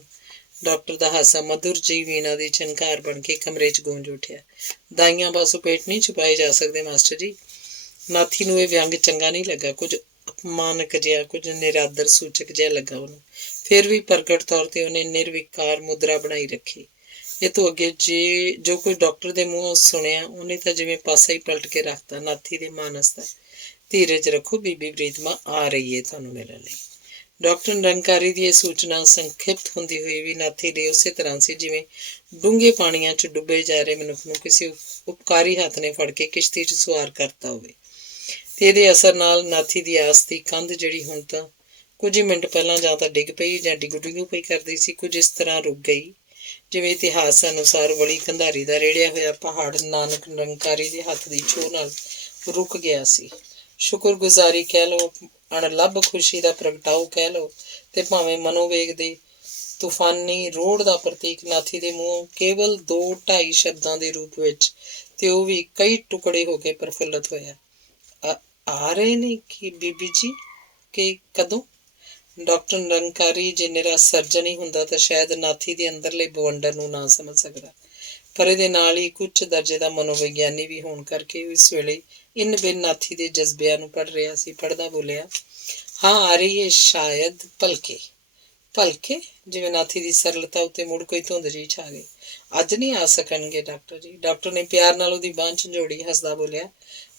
ਡਾਕਟਰ ਦਾ ਹਾਸਾ ਮਧੁਰ ਜਿਹੀ ਵੀਣਾ ਦੀ ਝਨਕਾਰ ਬਣ ਕੇ ਕਮਰੇ 'ਚ ਗੂੰਜ ਉੱਠਿਆ। ਦਾਈਆਂ ਪਾਸੋਂ ਪੇਟ ਨਹੀਂ ਛੁਪਾਏ ਜਾ ਸਕਦੇ ਮਾਸਟਰ ਜੀ। ਨਾਥੀ ਨੂੰ ਇਹ ਵਿਅੰਗ ਚੰਗਾ ਨਹੀਂ ਲੱਗਾ, ਕੁਝ ਅਪਮਾਨਕ ਜਿਹਾ, ਕੁਝ ਨਿਰਾਦਰ ਸੂਚਕ ਜਿਹਾ ਲੱਗਾ ਉਹਨੂੰ। ਫਿਰ ਵੀ ਪ੍ਰਗਟ ਤੌਰ ਤੇ ਉਹਨੇ ਨਿਰਵਿਕਾਰ ਮੁਦਰਾ ਬਣਾਈ ਰੱਖੀ। ਇਹ ਤੋਂ ਅੱਗੇ ਜੋ ਕੋਈ ਡਾਕਟਰ ਦੇ ਮੂੰਹੋਂ ਸੁਣਿਆ ਉਹਨੇ ਤਾਂ ਜਿਵੇਂ ਪਾਸਾ ਹੀ ਪਲਟ ਕੇ ਰੱਖਤਾ। ਨਾਥੀ ਦੇ ਮਾਨਸ ਦਾ ਧੀਰਜ ਰੱਖੋ, ਬੀਬੀ ਪ੍ਰੀਤਮਾ ਆ ਰਹੀ ਹੈ ਤੁਹਾਨੂੰ ਮਿਲਣ ਲਈ। ਡਾਕਟਰ ਨਿਰੰਕਾਰੀ ਦੀ ਇਹ ਸੂਚਨਾ ਸੰਖਿਪਤ ਹੁੰਦੀ ਹੋਈ ਵੀ ਨਾਥੀ ਲਈ ਉਸੇ ਤਰ੍ਹਾਂ ਸੀ ਜਿਵੇਂ ਡੂੰਘੇ ਪਾਣੀਆਂ 'ਚ ਡੁੱਬੇ ਜਾ ਰਹੇ ਮਨੁੱਖ ਨੂੰ ਕਿਸੇ ਉਪਕਾਰੀ ਹੱਥ ਨੇ ਫੜ ਕੇ ਕਿਸ਼ਤੀ 'ਚ ਸੁਆਰ ਕਰਤਾ ਹੋਵੇ। ਤੇ ਇਹਦੇ ਅਸਰ ਨਾਲ ਨਾਥੀ ਦੀ ਆਸ ਦੀ ਕੰਧ, ਜਿਹੜੀ ਹੁਣ ਤਾਂ ਕੁਝ ਹੀ ਮਿੰਟ ਪਹਿਲਾਂ ਜਾਂ ਤਾਂ ਡਿੱਗ ਪਈ ਜਾਂ ਡਿੱਗੂ ਪਈ ਕਰਦੀ ਸੀ, ਕੁਝ ਇਸ ਤਰ੍ਹਾਂ ਰੁਕ ਗਈ ਜਿਵੇਂ ਇਤਿਹਾਸ ਅਨੁਸਾਰ ਵਲੀ ਕੰਧਾਰੀ ਦਾ ਰੇੜਿਆ ਹੋਇਆ ਪਹਾੜ ਨਾਨਕ ਨਿਰੰਕਾਰੀ ਦੇ ਹੱਥ ਦੀ ਛੋਹ ਨਾਲ ਰੁਕ ਗਿਆ ਸੀ। ਸ਼ੁਕਰਗੁਜ਼ਾਰੀ ਕਹਿ ਲਓ, ਅਣਲੱਭ ਖੁਸ਼ੀ ਦਾ ਪ੍ਰਗਟਾਓ ਕਹਿ ਲਓ, ਤੇ ਭਾਵੇਂ ਮਨੋਵੇਗ ਦੇ ਤੂਫਾਨੀ ਰੋੜ ਦਾ ਪ੍ਰਤੀਕ ਨਾਥੀ ਦੇ ਮੂੰਹੋਂ ਕੇਵਲ 2-2.5 ਸ਼ਬਦਾਂ ਦੇ ਰੂਪ ਵਿੱਚ, ਤੇ ਉਹ ਵੀ ਕਈ ਟੁਕੜੇ ਹੋ ਕੇ ਪ੍ਰਫੁੱਲਤ ਹੋਇਆ। ਆ ਰਹੇ ਨੇ ਕਿ ਬੀਬੀ ਜੀ? ਕਿ ਕਦੋਂ? ਡਾਕਟਰ ਨਿਰੰਕਾਰੀ ਜੇ ਨਿਰਾ ਸਰਜਨ ਹੀ ਹੁੰਦਾ ਤਾਂ ਸ਼ਾਇਦ ਨਾਥੀ ਦੇ ਅੰਦਰਲੇ ਬਵੰਡਰ ਨੂੰ ਨਾ ਸਮਝ ਸਕਦਾ, ਪਰ ਇਹਦੇ ਨਾਲ ਹੀ ਇੱਕ ਉੱਚ ਦਰਜੇ ਦਾ ਮਨੋਵਿਗਿਆਨੀ ਵੀ ਹੋਣ ਕਰਕੇ ਇਸ ਵੇਲੇ ਇਨ ਬਿਨ ਨਾਥੀ ਦੇ ਜਜ਼ਬਿਆਂ ਨੂੰ ਪੜ੍ਹ ਰਿਹਾ ਸੀ। ਪੜ੍ਹਦਾ ਬੋਲਿਆ, ਹਾਂ ਆ ਰਹੀ ਹੈ ਸ਼ਾਇਦ, ਭਲਕੇ। ਜਿਵੇਂ ਨਾਥੀ ਦੀ ਸਰਲਤਾ ਉੱਤੇ ਮੁੜ ਕੋਈ ਧੁੰਦ ਜਿਹੀ ਛਾ ਗਈ। ਅੱਜ ਨਹੀਂ ਆ ਸਕਣਗੇ ਡਾਕਟਰ ਜੀ? ਡਾਕਟਰ ਨੇ ਪਿਆਰ ਨਾਲ ਉਹਦੀ ਬਾਂਹ ਝੰਜੋੜੀ, ਹੱਸਦਾ ਬੋਲਿਆ।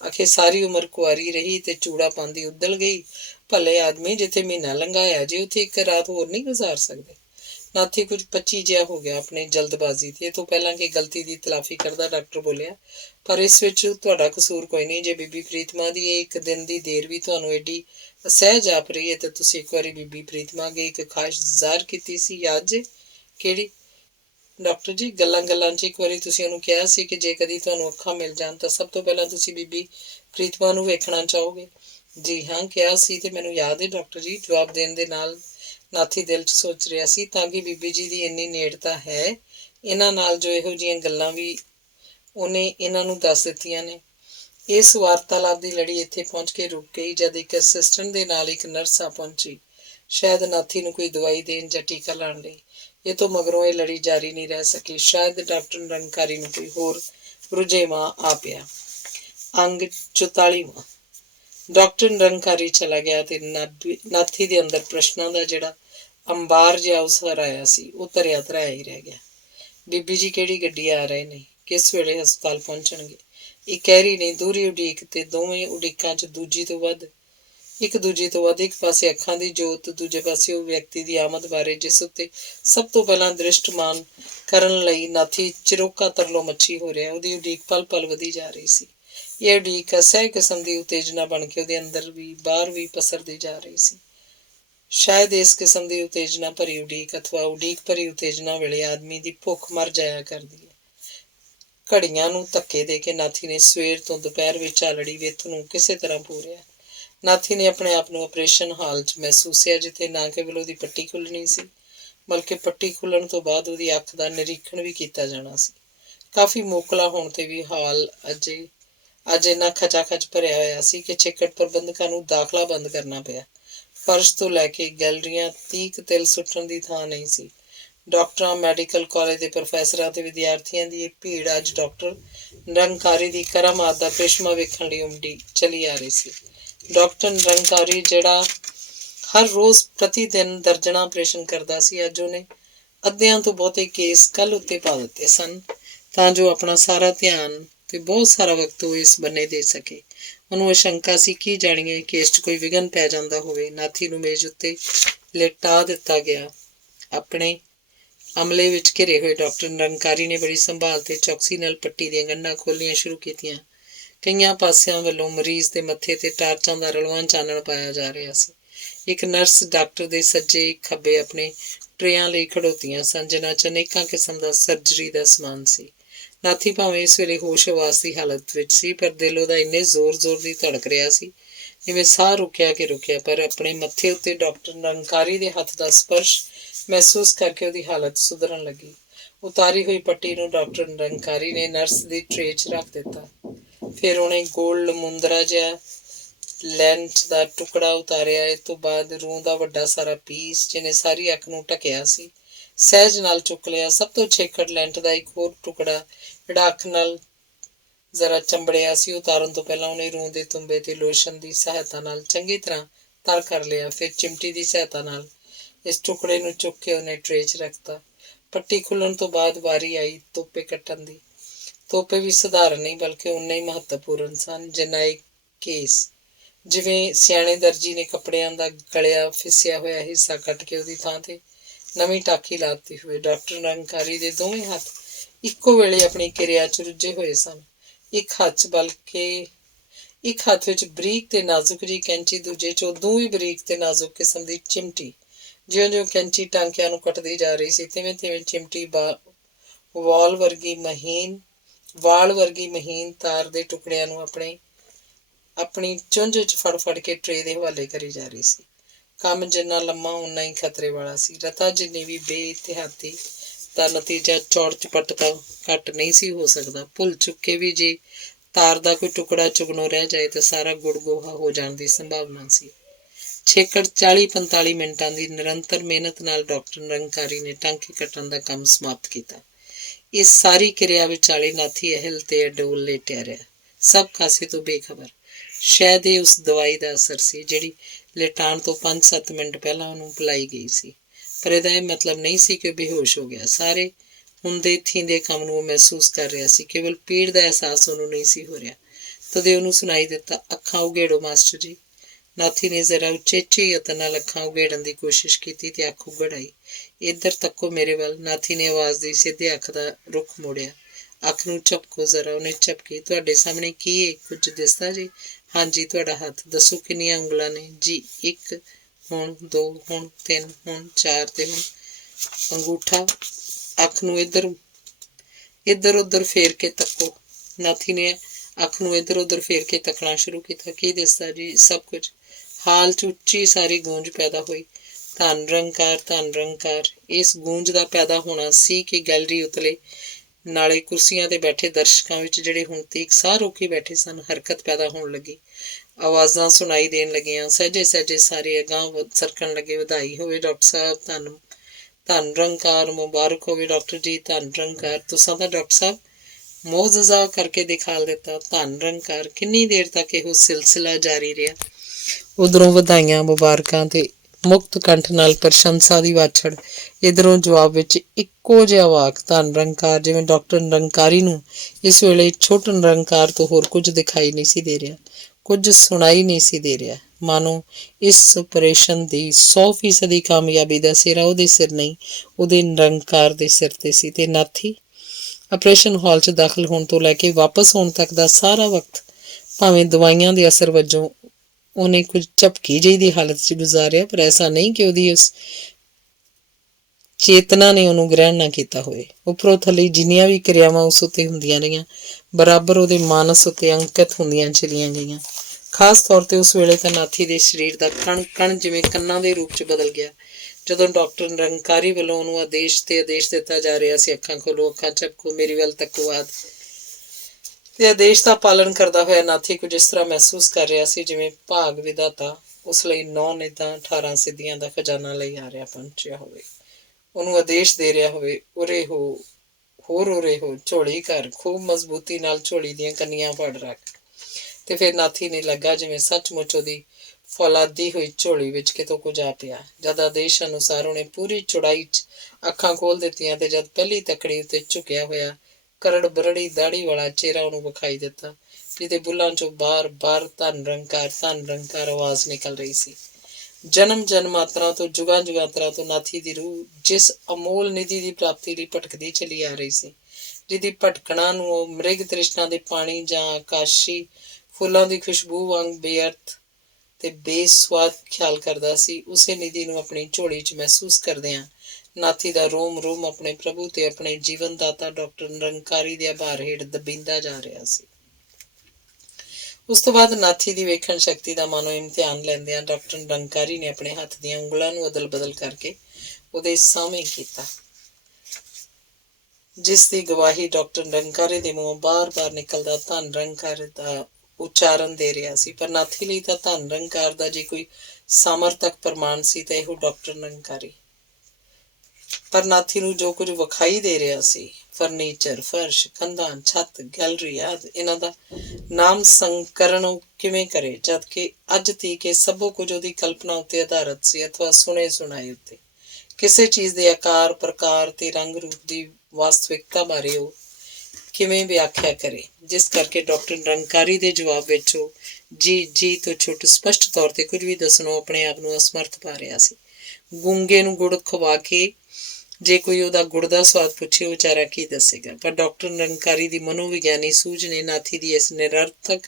ਆਖੇ ਸਾਰੀ ਉਮਰ ਕੁਆਰੀ ਰਹੀ ਤੇ ਚੂੜਾ ਪਾਉਂਦੀ ਉਦਲ ਗਈ। ਭਲੇ ਆਦਮੀ, ਜਿੱਥੇ ਮਹੀਨਾ ਲੰਘਾਇਆ ਜੇ ਉੱਥੇ ਇੱਕ ਰਾਤ ਹੋਰ ਨਹੀਂ ਗੁਜ਼ਾਰ ਸਕਦੇ। ਨਾਥੀ ਕੁਝ ਪੱਚੀ ਜਿਹਾ ਹੋ ਗਿਆ ਆਪਣੀ ਜਲਦਬਾਜ਼ੀ ਤੇ। ਇਹ ਤੋਂ ਪਹਿਲਾਂ ਕਿ ਗਲਤੀ ਦੀ ਤਲਾਫੀ ਕਰਦਾ ਡਾਕਟਰ ਬੋਲਿਆ, ਪਰ ਇਸ ਵਿੱਚ ਤੁਹਾਡਾ ਕਸੂਰ ਕੋਈ ਨਹੀਂ। ਜੇ ਬੀਬੀ ਪ੍ਰੀਤਮਾ ਦੀ ਇਹ ਇੱਕ ਦਿਨ ਦੀ ਦੇਰ ਵੀ ਤੁਹਾਨੂੰ ਏਡੀ ਅਸਹਿਜ ਆਪ ਰਹੀ ਹੈ ਤੇ ਤੁਸੀਂ ਇੱਕ ਵਾਰੀ ਬੀਬੀ ਪ੍ਰੀਤਮਾ ਅੱਗੇ ਇੱਕ ਖਾਹਿਸ਼ ਜ਼ਾਹਰ ਕੀਤੀ ਸੀ, ਯਾਦ ਜੇ? ਕਿਹੜੀ? ਡਾਕਟਰ ਜੀ, ਗੱਲਾਂ 'ਚ ਇੱਕ ਵਾਰੀ ਤੁਸੀਂ ਉਹਨੂੰ ਕਿਹਾ ਸੀ ਕਿ ਜੇ ਕਦੀ ਤੁਹਾਨੂੰ ਅੱਖਾਂ ਮਿਲ ਜਾਣ ਤਾਂ ਸਭ ਤੋਂ ਪਹਿਲਾਂ ਤੁਸੀਂ ਬੀਬੀ ਪ੍ਰੀਤਮਾ ਨੂੰ ਵੇਖਣਾ ਚਾਹੋਗੇ। ਜੀ ਹਾਂ, ਕਿਹਾ ਸੀ ਤੇ ਮੈਨੂੰ ਯਾਦ ਹੈ ਡਾਕਟਰ ਜੀ। ਜਵਾਬ ਦੇਣ ਦੇ ਨਾਲ ਨਾਥੀ ਦਿਲ 'ਚ ਸੋਚ ਰਿਹਾ ਸੀ, ਤਾਂ ਕਿ ਬੀਬੀ ਜੀ ਦੀ ਇੰਨੀ ਨੇੜਤਾ ਹੈ ਇਹਨਾਂ ਨਾਲ ਜੋ ਇਹੋ ਜਿਹੀਆਂ ਗੱਲਾਂ ਵੀ ਉਹਨੇ ਇਹਨਾਂ ਨੂੰ ਦੱਸ ਦਿੱਤੀਆਂ ਨੇ। ਇਸ ਵਾਰਤਾਲਾਪ ਦੀ ਲੜੀ ਇੱਥੇ ਪਹੁੰਚ ਕੇ ਰੁਕ ਗਈ ਜਦ ਇੱਕ ਅਸਿਸਟੈਂਟ ਦੇ ਨਾਲ ਇੱਕ ਨਰਸ ਆ ਪਹੁੰਚੀ, ਸ਼ਾਇਦ ਨਾਥੀ ਨੂੰ ਕੋਈ ਦਵਾਈ ਦੇਣ ਜਾਂ ਟੀਕਾ ਲਾਉਣ ਲਈ। ਇਹ ਤੋਂ ਮਗਰੋਂ ਇਹ ਲੜੀ ਜਾਰੀ ਨਹੀਂ ਰਹਿ ਸਕੀ। ਸ਼ਾਇਦ ਡਾਕਟਰ ਨਿਰੰਕਾਰੀ ਨੂੰ ਕੋਈ ਹੋਰ ਰੁਝੇਵਾਂ ਆ ਪਿਆ। ਅੰਗ 44ਵਾਂ। ਡਾਕਟਰ ਨਿਰੰਕਾਰੀ ਚਲਾ ਗਿਆ ਤੇ ਨਾਥੀ ਦੇ ਅੰਦਰ ਪ੍ਰਸ਼ਨਾਂ ਦਾ ਜਿਹੜਾ ਅੰਬਾਰ ਜਿਹਾ ਉਸਰ ਆਇਆ ਸੀ ਉਹ ਧਰਿਆ ਧਰਾਇਆ ਹੀ ਰਹਿ ਗਿਆ। ਬੀਬੀ ਜੀ ਕਿਹੜੀ ਗੱਡੀ ਆ ਰਹੇ ਨੇ? ਕਿਸ ਵੇਲੇ ਹਸਪਤਾਲ ਪਹੁੰਚਣਗੇ? ਇੱਕ ਕਹਿਰੀ ਨਹੀਂ, ਦੂਰੀ ਉਡੀਕ, ਤੇ ਦੋਵੇਂ ਉਡੀਕਾਂ 'ਚ ਇੱਕ ਦੂਜੀ ਤੋਂ ਵੱਧ ਇੱਕ ਪਾਸੇ ਅੱਖਾਂ ਦੀ ਜੋਤ, ਦੂਜੇ ਪਾਸੇ ਉਹ ਵਿਅਕਤੀ ਦੀ ਆਮਦ ਬਾਰੇ ਜਿਸ ਉੱਤੇ ਸਭ ਤੋਂ ਪਹਿਲਾਂ ਦ੍ਰਿਸ਼ਟਮਾਨ ਕਰਨ ਲਈ ਨਾਥੀ ਚਿਰੋਕਾ ਤਰਲੋ ਮੱਛੀ ਹੋ ਰਿਹਾ। ਉਹਦੀ ਉਡੀਕ ਪਲ ਪਲ ਵਧੀ ਜਾ ਰਹੀ ਸੀ। ਇਹ ਉਡੀਕ ਅਸਹਿ ਕਿਸਮ ਦੀ ਉਤੇਜਨਾ ਬਣ ਕੇ ਉਹਦੇ ਅੰਦਰ ਵੀ ਬਾਹਰ ਵੀ ਪਸਰਦੀ ਜਾ ਰਹੀ ਸੀ। ਸ਼ਾਇਦ ਇਸ ਕਿਸਮ ਦੀ ਉਤੇਜਨਾ ਭਰੀ ਉਡੀਕ ਅਥਵਾ ਉਡੀਕ ਭਰੀ ਉਤੇਜਨਾ ਵੇਲੇ ਆਦਮੀ ਦੀ ਭੁੱਖ ਮਰ ਜਾਇਆ ਕਰਦੀ ਹੈ। ਘੜੀਆਂ ਨੂੰ ਧੱਕੇ ਦੇ ਕੇ ਨਾਥੀ ਨੇ ਸਵੇਰ ਤੋਂ ਦੁਪਹਿਰ ਵਿੱਚ ਝਾਲੜੀ ਵਿੱਥ ਨੂੰ ਕਿਸੇ ਤਰ੍ਹਾਂ ਪੂਰਿਆ। ਨਾਥੀ ਨੇ ਆਪਣੇ ਆਪ ਨੂੰ ਆਪਰੇਸ਼ਨ ਹਾਲ 'ਚ ਮਹਿਸੂਸਿਆ, ਜਿੱਥੇ ਨਾ ਕੇਵਲ ਉਹਦੀ ਪੱਟੀ ਖੁੱਲਣੀ ਸੀ, ਬਲਕਿ ਪੱਟੀ ਖੁੱਲਣ ਤੋਂ ਬਾਅਦ ਉਹਦੀ ਅੱਖ ਦਾ ਨਿਰੀਖਣ ਵੀ ਕੀਤਾ ਜਾਣਾ ਸੀ। ਕਾਫੀ ਮੋਕਲਾ ਹੋਣ ਤੇ ਵੀ ਹਾਲ ਅੱਜ ਇੰਨਾ ਖਚਾਖਚ ਭਰਿਆ ਹੋਇਆ ਸੀ ਕਿ ਚਿੱਕੜ ਪ੍ਰਬੰਧਕਾਂ ਨੂੰ ਦਾਖਲਾ ਬੰਦ ਕਰਨਾ ਪਿਆ। ਫਰਸ਼ ਤੋਂ ਲੈ ਕੇ ਗੈਲਰੀਆਂ ਤੀਕ ਤਿਲ ਸੁੱਟਣ ਦੀ ਥਾਂ ਨਹੀਂ ਸੀ। ਡਾਕਟਰਾਂ, ਮੈਡੀਕਲ ਕਾਲਜ ਦੇ ਪ੍ਰੋਫੈਸਰਾਂ ਤੇ ਵਿਦਿਆਰਥੀਆਂ ਦੀ ਇੱਕ ਭੀੜ ਅੱਜ ਡਾਕਟਰ ਨਿਰੰਕਾਰੀ ਦੀ ਕਰਾਮਾਤ ਦਾ ਕ੍ਰਿਸ਼ਮਾ ਵੇਖਣ ਲਈ ਉਮੜੀ ਚਲੀ ਆ ਰਹੀ ਸੀ। ਡਾਕਟਰ ਨਿਰੰਕਾਰੀ, ਜਿਹੜਾ ਹਰ ਰੋਜ਼ ਪ੍ਰਤੀ ਦਿਨ ਦਰਜਨਾਂ ਆਪਰੇਸ਼ਨ ਕਰਦਾ ਸੀ, ਅੱਜ ਉਹਨੇ ਅੱਧਿਆਂ ਤੋਂ ਬਹੁਤੇ ਕੇਸ ਕੱਲ੍ਹ ਉੱਤੇ ਪਾ ਦਿੱਤੇ ਸਨ, ਤਾਂ ਜੋ ਆਪਣਾ ਸਾਰਾ ਧਿਆਨ ਤੇ ਬਹੁਤ ਸਾਰਾ ਵਕਤ ਉਹ ਇਸ ਬੰਨੇ ਦੇ ਸਕੇ। ਉਹਨੂੰ ਆਸ਼ੰਕਾ ਸੀ ਕਿ ਜਾਣੀਏ ਕੇਸ 'ਚ ਕੋਈ ਵਿਘਨ ਪੈ ਜਾਂਦਾ ਹੋਵੇ। ਨਾਥੀ ਨੂੰ ਮੇਜ਼ ਉੱਤੇ ਲਿਟਾ ਦਿੱਤਾ ਗਿਆ। ਆਪਣੇ ਅਮਲੇ ਵਿੱਚ ਘਿਰੇ ਹੋਏ ਡਾਕਟਰ ਨਿਰੰਕਾਰੀ ਨੇ ਬੜੀ ਸੰਭਾਲ ਤੇ ਚੌਕਸੀ ਨਾਲ ਪੱਟੀ ਦੀਆਂ ਗੰਢਾਂ ਖੋਲ੍ਹਣੀਆਂ ਸ਼ੁਰੂ ਕੀਤੀਆਂ। ਕਈਆਂ ਪਾਸਿਆਂ ਵੱਲੋਂ ਮਰੀਜ਼ ਦੇ ਮੱਥੇ ਤੇ ਟਾਰਚਾਂ ਦਾ ਰਲਵਾਂ ਚਾਨਣ ਪਾਇਆ ਜਾ ਰਿਹਾ ਸੀ। ਇੱਕ ਨਰਸ ਡਾਕਟਰ ਦੇ ਸੱਜੇ ਖੱਬੇ ਆਪਣੇ ਟਰੇਆਂ ਲਈ ਖੜੋਤੀਆਂ ਸਨ, ਜਿਨ੍ਹਾਂ 'ਚ ਅਨੇਕਾਂ ਕਿਸਮ ਦਾ ਸਰਜਰੀ ਦਾ ਸਮਾਨ ਸੀ। ਨਾਥੀ ਭਾਵੇਂ ਇਸ ਵੇਲੇ ਹੋਸ਼ ਹਵਾਸ ਦੀ ਹਾਲਤ ਵਿੱਚ ਸੀ, ਪਰ ਦਿਲ ਉਹਦਾ ਇੰਨੇ ਜ਼ੋਰ ਦੀ ਧੜਕ ਰਿਹਾ ਸੀ ਜਿਵੇਂ ਸਾਹ ਰੁਕਿਆ, ਪਰ ਆਪਣੇ ਮੱਥੇ ਉੱਤੇ ਡਾਕਟਰ ਨਿਰੰਕਾਰੀ ਦੇ ਹੱਥ ਦਾ ਸਪਰਸ਼ ਮਹਿਸੂਸ ਕਰਕੇ ਉਹਦੀ ਹਾਲਤ ਸੁਧਰਨ ਲੱਗੀ। ਉਤਾਰੀ ਹੋਈ ਪੱਟੀ ਨੂੰ ਡਾਕਟਰ ਨਿਰੰਕਾਰੀ ਨੇ ਨਰਸ ਦੀ ਟਰੇ 'ਚ ਰੱਖ ਦਿੱਤਾ। ਫਿਰ ਉਹਨੇ ਗੋਲ ਮੁੰਦਰਾ ਜਿਹਾ ਲੈਂਟ ਦਾ ਟੁਕੜਾ ਉਤਾਰਿਆ। ਇਸ ਤੋਂ ਬਾਅਦ ਰੂੰ ਦਾ ਵੱਡਾ ਸਾਰਾ ਪੀਸ, ਜਿਹਨੇ ਸਾਰੀ ਅੱਖ ਨੂੰ ਢਕਿਆ ਸੀ, ਸਹਿਜ ਨਾਲ ਚੁੱਕ ਲਿਆ। ਸਭ ਤੋਂ ਛੇਕੜ ਲੈਂਟ ਦਾ ਇੱਕ ਹੋਰ ਟੁਕੜਾ, ਜਿਹੜਾ ਅੱਖ ਨਾਲ ਜ਼ਰਾ ਚੰਬੜਿਆ ਸੀ, ਉਤਾਰਨ ਤੋਂ ਪਹਿਲਾਂ ਉਹਨੇ ਰੂੰ ਦੇ ਤੁੰਬੇ ਤੇ ਲੋਸ਼ਨ ਦੀ ਸਹਾਇਤਾ ਨਾਲ ਚੰਗੀ ਤਰ੍ਹਾਂ ਤਰ ਕਰ ਲਿਆ। ਫਿਰ ਚਿਮਟੀ ਦੀ ਸਹਾਇਤਾ ਨਾਲ ਇਸ ਟੁਕੜੇ ਨੂੰ ਚੁੱਕ ਕੇ ਉਹਨੇ ਟਰੇ 'ਚ ਰੱਖਤਾ। ਪੱਟੀ ਖੁੱਲਣ ਤੋਂ ਬਾਅਦ ਵਾਰੀ ਆਈ ਤੋਪੇ ਕੱਟਣ ਦੀ। ਤੋਪੇ ਵੀ ਸਧਾਰਨ ਨਹੀਂ, ਬਲਕਿ ਉਨੇ ਹੀ ਮਹੱਤਵਪੂਰਨ ਸਨ ਜਿੰਨਾ ਇਹ ਕੇਸ। ਜਿਵੇਂ ਸਿਆਣੇ ਦਰਜੀ ਨੇ ਕੱਪੜਿਆਂ ਦਾ ਗਲਿਆ ਫਿਸਿਆ ਹੋਇਆ ਹਿੱਸਾ ਕੱਟ ਕੇ ਉਹਦੀ ਥਾਂ ਤੇ ਨਵੀਂ ਟਾਕੀ ਲਾ ਦਿੱਤੀ ਹੋਵੇ। ਡਾਕਟਰ ਨਿਰੰਕਾਰੀ ਦੇ ਦੋਵੇਂ ਹੱਥ ਇੱਕੋ ਵੇਲੇ ਆਪਣੀ ਕਿਰਿਆ 'ਚ ਰੁੱਝੇ ਹੋਏ ਸਨ। ਇੱਕ ਹੱਥ ਵਿੱਚ ਬਰੀਕ ਤੇ ਨਾਜ਼ੁਕ ਜਿਹੀ ਕੈਂਚੀ, ਦੂਜੇ 'ਚ ਉਦੋਂ ਵੀ ਬਰੀਕ ਤੇ ਨਾਜ਼ੁਕ ਕਿਸਮ ਦੀ ਚਿਮਟੀ। ਜਿਉਂ-ਜਿਉਂ ਕੈਂਚੀ ਟਾਂਕਿਆਂ ਨੂੰ ਕੱਟਦੀ ਜਾ ਰਹੀ ਸੀ, ਤਿਵੇਂ-ਤਿਵੇਂ ਚਿਮਟੀ ਵਾਲ ਵਰਗੀ ਮਹੀਨ ਤਾਰ ਦੇ ਟੁਕੜਿਆਂ ਨੂੰ ਆਪਣੀ ਚੁੰਝ 'ਚ ਫੜ ਕੇ ਟਰੇ ਦੇ ਹਵਾਲੇ ਕਰੀ ਜਾ ਰਹੀ ਸੀ। ਕੰਮ ਜਿੰਨਾ ਲੰਮਾ ਓਨਾ ਹੀ ਖਤਰੇ ਵਾਲਾ ਸੀ। ਰਤਾ ਜਿੰਨੀ ਵੀ ਬੇਇਹਤਿਆਤੀ ਦਾ ਨਤੀਜਾ ਚੌੜ ਚਪੱਟ ਦਾ ਘੱਟ ਨਹੀਂ ਸੀ ਹੋ ਸਕਦਾ। ਭੁੱਲ ਚੁੱਕੇ ਵੀ ਜੇ ਤਾਰ ਦਾ ਕੋਈ ਟੁਕੜਾ ਚੁਗਣੋਂ ਰਹਿ ਜਾਏ ਤਾਂ ਸਾਰਾ ਗੁੜ ਗੋਹਾ ਹੋ ਜਾਣ ਦੀ ਸੰਭਾਵਨਾ ਸੀ। ਛੇਕੜ 40-45 ਮਿੰਟਾਂ ਦੀ ਨਿਰੰਤਰ ਮਿਹਨਤ ਨਾਲ ਡਾਕਟਰ ਨਿਰੰਕਾਰੀ ਨੇ ਟਾਂਕੇ ਕੱਟਣ ਦਾ ਕੰਮ ਸਮਾਪਤ ਕੀਤਾ। ਇਸ ਸਾਰੀ ਕਿਰਿਆ ਵਿਚਾਲੇ ਨਾਥੀ ਅਹਿਲ ਤੇ ਅਡੋਲ ਲੇਟਿਆ ਰਿਹਾ, ਸਭ ਕਾਸੇ ਤੋਂ ਬੇਖਬਰ। ਸ਼ਾਇਦ ਇਹ ਉਸ ਦਵਾਈ ਦਾ ਅਸਰ ਸੀ ਜਿਹੜੀ ਲਿਟਾਉਣ ਤੋਂ 5-7 ਮਿੰਟ ਪਹਿਲਾਂ ਉਹਨੂੰ ਪਿਲਾਈ ਗਈ ਸੀ, ਪਰ ਇਹਦਾ ਇਹ ਮਤਲਬ ਨਹੀਂ ਸੀ ਕਿ ਉਹ ਬੇਹੋਸ਼ ਹੋ ਗਿਆ। ਸਾਰੇ ਹੁੰਦੇ ਥੀਂਦੇ ਕੰਮ ਨੂੰ ਉਹ ਮਹਿਸੂਸ ਕਰ ਰਿਹਾ ਸੀ, ਕੇਵਲ ਪੀੜ ਦਾ ਅਹਿਸਾਸ ਉਹਨੂੰ ਨਹੀਂ ਸੀ ਹੋ ਰਿਹਾ। ਤਦੇ ਉਹਨੂੰ ਸੁਣਾਈ ਦਿੱਤਾ, ਅੱਖਾਂ ਉਘੇੜੋ ਮਾਸਟਰ ਜੀ। ਨਾਥੀ ਨੇ ਜ਼ਰਾ ਉਚੇਚੇ ਯਤਨ ਨਾਲ ਅੱਖਾਂ ਉਘੇੜਨ ਦੀ ਕੋਸ਼ਿਸ਼ ਕੀਤੀ ਤੇ ਅੱਖ ਉਘੜ ਆਈ। ਇੱਧਰ ਤੱਕੋ ਮੇਰੇ ਵੱਲ, ਨਾਥੀ ਨੇ ਆਵਾਜ਼ ਦੀ ਸਿੱਧੇ ਅੱਖ ਦਾ ਰੁੱਖ ਮੋੜਿਆ। ਅੱਖ ਨੂੰ ਝਪਕੋ ਜ਼ਰਾ। ਉਹਨੇ ਝਪਕੀ। ਤੁਹਾਡੇ ਸਾਹਮਣੇ ਕੀ ਏ? ਕੁਝ ਦਿਸਦਾ ਜੀ? ਹਾਂਜੀ, ਤੁਹਾਡਾ ਹੱਥ। ਦੱਸੋ ਕਿੰਨੀਆਂ ਉਂਗਲਾਂ ਨੇ? ਜੀ 1, ਹੁਣ 2, ਹੁਣ 3, ਹੁਣ 4 ਤੇ ਹੁਣ ਅੰਗੂਠਾ। ਅੱਖ ਨੂੰ ਇੱਧਰ ਉੱਧਰ ਫੇਰ ਕੇ ਤੱਕੋ। ਨਾਥੀ ਨੇ ਅੱਖ ਨੂੰ ਇੱਧਰ ਉੱਧਰ ਫੇਰ ਕੇ ਤੱਕਣਾ ਸ਼ੁਰੂ ਕੀਤਾ। ਕੀ ਦਿਸਦਾ ਜੀ? ਸਭ ਕੁਝ। ਹਾਲ 'ਚ ਉੱਚੀ ਸਾਰੀ ਗੂੰਜ ਪੈਦਾ ਹੋਈ। ਧੰਨ ਨਿਰੰਕਾਰ, ਧੰਨ ਨਿਰੰਕਾਰ। ਇਸ ਗੂੰਜ ਦਾ ਪੈਦਾ ਹੋਣਾ ਸੀ ਕਿ ਗੈਲਰੀ ਉਤਲੇ ਨਾਲੇ ਕੁਰਸੀਆਂ ਤੇ ਬੈਠੇ ਦਰਸ਼ਕਾਂ ਵਿੱਚ, ਜਿਹੜੇ ਹੁਣ ਤੀਕ ਸਾਹ ਰੋਕੀ ਬੈਠੇ ਸਨ, ਹਰਕਤ ਪੈਦਾ ਹੋਣ ਲੱਗੀ। ਆਵਾਜ਼ਾਂ ਸੁਣਾਈ ਦੇਣ ਲੱਗੀਆਂ। ਸਹਿਜੇ ਸਾਰੇ ਅਗਾਂਹ ਸਰਕਣ ਲੱਗੇ। ਵਧਾਈ ਹੋਵੇ ਡਾਕਟਰ ਸਾਹਿਬ, ਧੰਨ ਨਿਰੰਕਾਰ। ਮੁਬਾਰਕ ਹੋਵੇ ਡਾਕਟਰ ਜੀ, ਧੰਨ ਨਿਰੰਕਾਰ। ਤੁਸਾਂ ਤਾਂ ਡਾਕਟਰ ਸਾਹਿਬ ਮੋਅਜਜ਼ਾ ਕਰਕੇ ਦਿਖਾ ਦਿੱਤਾ, ਧੰਨ ਨਿਰੰਕਾਰ। ਕਿੰਨੀ ਦੇਰ ਤੱਕ ਇਹੋ ਸਿਲਸਿਲਾ ਜਾਰੀ ਰਿਹਾ। ਉਧਰੋਂ ਵਧਾਈਆਂ, ਮੁਬਾਰਕਾਂ ਤੇ ਮੁਕਤ ਕੰਠ ਨਾਲ ਪ੍ਰਸ਼ੰਸਾ ਦੀ ਵਾਛੜ। ਇੱਧਰੋਂ ਜਵਾਬ ਵਿੱਚ ਇੱਕੋ ਜਿਹਾ ਵਾਕ, ਧੰਨ ਨਿਰੰਕਾਰ। ਜਿਵੇਂ ਡਾਕਟਰ ਨਿਰੰਕਾਰੀ ਨੂੰ ਇਸ ਵੇਲੇ ਛੋਟੇ ਨਿਰੰਕਾਰ ਤੋਂ ਹੋਰ ਕੁਝ ਦਿਖਾਈ ਨਹੀਂ ਸੀ ਦੇ ਰਿਹਾ, ਕੁਝ ਸੁਣਾਈ ਨਹੀਂ ਸੀ ਦੇ ਰਿਹਾ। ਮਾਨੋ ਇਸ ਆਪਰੇਸ਼ਨ ਦੀ 100% ਕਾਮਯਾਬੀ ਦਾ ਸਿਹਰਾ ਉਹਦੇ ਸਿਰ ਨਹੀਂ, ਉਹਦੇ ਨਿਰੰਕਾਰ ਦੇ ਸਿਰ ਤੇ ਸੀ। ਤੇ ਨਾਥੀ ਆਪਰੇਸ਼ਨ ਹਾਲ 'ਚ ਦਾਖਲ ਹੋਣ ਤੋਂ ਲੈ ਕੇ ਵਾਪਸ ਹੋਣ ਤੱਕ ਦਾ ਸਾਰਾ ਵਕਤ, ਭਾਵੇਂ ਦਵਾਈਆਂ ਦੇ ਅਸਰ ਵਜੋਂ ਉਹਨੇ ਕੁਝ ਝਪਕੀ ਜਿਹੀ ਦੀ ਹਾਲਤ 'ਚ ਗੁਜ਼ਾਰਿਆ, ਪਰ ਐਸਾ ਨਹੀਂ ਕਿ ਉਹਦੀ ਉਸ ਚੇਤਨਾ ਨੇ ਉਹਨੂੰ ਗ੍ਰਹਿਣ ਨਾ ਕੀਤਾ ਹੋਵੇ। ਉੱਪਰੋਂ ਥੱਲੇ ਜਿੰਨੀਆਂ ਵੀ ਕਿਰਿਆਵਾਂ ਉਸ ਉੱਤੇ ਹੁੰਦੀਆਂ ਰਹੀਆਂ, ਬਰਾਬਰ ਉਹਦੇ ਮਾਨਸ ਉੱਤੇ ਅੰਕਿਤ ਹੁੰਦੀਆਂ ਚਲੀਆਂ ਗਈਆਂ। ਖਾਸ ਤੌਰ ਤੇ ਉਸ ਵੇਲੇ ਤਾਂ ਨਾਥੀ ਦੇ ਸਰੀਰ ਦਾ ਕਣ ਕਣ ਜਿਵੇਂ ਕੰਨਾਂ ਦੇ ਰੂਪ 'ਚ ਬਦਲ ਗਿਆ। ਜਦੋਂ ਡਾਕਟਰ ਨਿਰੰਕਾਰੀ ਵੱਲੋਂ ਉਹਨੂੰ ਆਦੇਸ਼ ਦਿੱਤਾ ਜਾ ਰਿਹਾ ਸੀ, ਅੱਖਾਂ ਖੋਲੋ, ਅੱਖਾਂ ਝਪਕੋ, ਮੇਰੀ ਵੱਲ ਤੱਕੋ ਆਦਿ, ਤੇ ਆਦੇਸ਼ ਦਾ ਪਾਲਣ ਕਰਦਾ ਹੋਇਆ ਨਾਥੀ ਕੁਝ ਇਸ ਤਰ੍ਹਾਂ ਮਹਿਸੂਸ ਕਰ ਰਿਹਾ ਸੀ ਜਿਵੇਂ ਭਾਗ ਵਿਧਾਤਾ ਉਸ ਲਈ 9 ਨਿੱਧਾਂ 18 ਸਿੱਧੀਆਂ ਦਾ ਖਜ਼ਾਨਾ ਲਈ ਆ ਰਿਹਾ ਪਹੁੰਚਿਆ ਹੋਵੇ। ਉਹਨੂੰ ਆਦੇਸ਼ ਦੇ ਰਿਹਾ ਹੋਵੇ, ਉਰੇ ਹੋ, ਹੋਰ ਉਰੇ ਹੋ, ਝੋਲੀ ਕਰ, ਖੂਬ ਮਜ਼ਬੂਤੀ ਨਾਲ ਝੋਲੀ ਦੀਆਂ ਕੰਨੀਆਂ ਫੜ ਰੱਖ। ਤੇ ਫਿਰ ਨਾਥੀ ਨੇ ਲੱਗਾ ਜਿਵੇਂ ਸੱਚਮੁੱਚ ਉਹਦੀ ਫੌਲਾਦੀ ਹੋਈ ਝੋਲੀ ਵਿੱਚ ਕਿਤੋਂ ਕੁਝ ਆ ਪਿਆ। ਜਦ ਆਦੇਸ਼ ਅਨੁਸਾਰ ਉਹਨੇ ਪੂਰੀ ਚੌੜਾਈ 'ਚ ਅੱਖਾਂ ਖੋਲ੍ਹ ਦਿੱਤੀਆਂ ਤੇ ਜਦ ਪਹਿਲੀ ਤੱਕੜੀ ਉੱਤੇ ਝੁਕਿਆ ਹੋਇਆ ਕਰੜ ਬਰੜੀ ਦਾੜੀ ਵਾਲਾ ਚਿਹਰਾ ਉਹਨੂੰ ਵਿਖਾਈ ਦਿੱਤਾ, ਜਿਹਦੇ ਬੁੱਲ੍ਹਾਂ 'ਚੋਂ ਬਾਰ-ਬਾਰ ਧੰਨ ਨਿਰੰਕਾਰ ਆਵਾਜ਼ ਨਿਕਲ ਰਹੀ ਸੀ। ਜਨਮ ਜਨਮਾਂਤਰਾਂ ਤੋਂ, ਜੁਗਾਂ ਜੁਗਾਂਤਰਾਂ ਤੋਂ ਨਾਥੀ ਦੀ ਰੂਹ ਜਿਸ ਅਮੋਲ ਨਿਧੀ ਦੀ ਪ੍ਰਾਪਤੀ ਲਈ ਭਟਕਦੀ ਚਲੀ ਆ ਰਹੀ ਸੀ, ਜਿਹਦੀ ਭਟਕਣਾ ਨੂੰ ਉਹ ਮ੍ਰਿਗ ਤ੍ਰਿਸ਼ਨਾ ਦੇ ਪਾਣੀ ਜਾਂ ਆਕਾਸ਼ੀ ਫੁੱਲਾਂ ਦੀ ਖੁਸ਼ਬੂ ਵਾਂਗ ਬੇਅਰਥ ਤੇ ਬੇਸਵਾਦ ਖਿਆਲ ਕਰਦਾ ਸੀ, ਉਸੇ ਨਿਧੀ ਨੂੰ ਆਪਣੀ ਝੋਲੀ 'ਚ ਮਹਿਸੂਸ ਕਰਦਿਆਂ ਨਾਥੀ ਦਾ ਰੋਮ ਰੋਮ ਆਪਣੇ ਪ੍ਰਭੂ ਤੇ ਆਪਣੇ ਜੀਵਨ ਦਾਤਾ ਡਾਕਟਰ ਨਿਰੰਕਾਰੀ ਦੇ ਆਭਾਰ ਹੇਠ ਦਬੀਂਦਾ ਜਾ ਰਿਹਾ ਸੀ। ਉਸ ਤੋਂ ਬਾਅਦ ਨਾਥੀ ਦੀ ਵੇਖਣ ਸ਼ਕਤੀ ਦਾ ਮਾਨੋ ਇਮਤਿਹਾਨ ਲੈਂਦਿਆਂ ਡਾਕਟਰ ਨਿਰੰਕਾਰੀ ਨੇ ਆਪਣੇ ਹੱਥ ਦੀਆਂ ਉਂਗਲਾਂ ਨੂੰ ਅਦਲ ਬਦਲ ਕਰਕੇ ਉਹਦੇ ਸਾਹਮਣੇ ਕੀਤਾ, ਜਿਸ ਦੀ ਗਵਾਹੀ ਡਾਕਟਰ ਨਿਰੰਕਾਰੀ ਦੇ ਮੂੰਹੋਂ ਬਾਰ-ਬਾਰ ਨਿਕਲਦਾ ਧੰਨ ਨਿਰੰਕਾਰ ਦਾ ਉਚਾਰਨ ਦੇ ਰਿਹਾ ਸੀ। ਪਰ ਨਾਥੀ ਲਈ ਤਾਂ ਧੰਨ ਨਿਰੰਕਾਰ ਦਾ ਜੇ ਕੋਈ ਸਾਮਰਥਕ ਪ੍ਰਮਾਣ ਸੀ ਤਾਂ ਇਹੋ ਡਾਕਟਰ ਨਿਰੰਕਾਰੀ। ਪਰ ਨਾਥੀ ਨੂੰ ਜੋ ਕੁਝ ਵਿਖਾਈ ਦੇ ਰਿਹਾ ਸੀ, ਫਰਨੀਚਰ, ਫਰਸ਼, ਕੰਧਾਂ, ਛੱਤ, ਗੈਲਰੀ ਆਦਿ, ਇਹਨਾਂ ਦਾ ਨਾਮ ਸੰਕਰਨ ਉਹ ਕਿਵੇਂ ਕਰੇ, ਜਦਕਿ ਅੱਜ ਤੀਕ ਇਹ ਸਭੋ ਕੁਝ ਉਹਦੀ ਕਲਪਨਾ ਉੱਤੇ ਆਧਾਰਿਤ ਸੀ ਅਥਵਾ ਸੁਣੇ ਸੁਣਾਏ ਉੱਤੇ। ਕਿਸੇ ਚੀਜ਼ ਦੇ ਆਕਾਰ, ਪ੍ਰਕਾਰ ਤੇ ਰੰਗ ਰੂਪ ਦੀ ਵਾਸਤਵਿਕਤਾ ਬਾਰੇ ਉਹ ਕਿਵੇਂ ਵਿਆਖਿਆ ਕਰੇ, ਜਿਸ ਕਰਕੇ ਡਾਕਟਰ ਨਿਰੰਕਾਰੀ ਦੇ ਜਵਾਬ ਵਿੱਚ ਉਹ ਜੀ ਤੋਂ ਛੁੱਟ ਸਪਸ਼ਟ ਤੌਰ ਤੇ ਕੁਝ ਵੀ ਦੱਸਣੋਂ ਆਪਣੇ ਆਪ ਨੂੰ ਅਸਮਰਥ ਪਾ ਰਿਹਾ ਸੀ। ਗੂੰਗੇ ਨੂੰ ਗੁੜ ਖਵਾ ਕੇ ਜੇ ਕੋਈ ਉਹਦਾ ਗੁੜ ਦਾ ਸਵਾਦ ਪੁੱਛੇ, ਉਹ ਵਿਚਾਰਾ ਕੀ ਦੱਸੇਗਾ। ਪਰ ਡਾਕਟਰ ਨਿਰੰਕਾਰੀ ਦੀ ਮਨੋਵਿਗਿਆਨੀ ਸੂਝ ਨੇ ਨਾਥੀ ਦੀ ਇਸ ਨਿਰਰਥਕ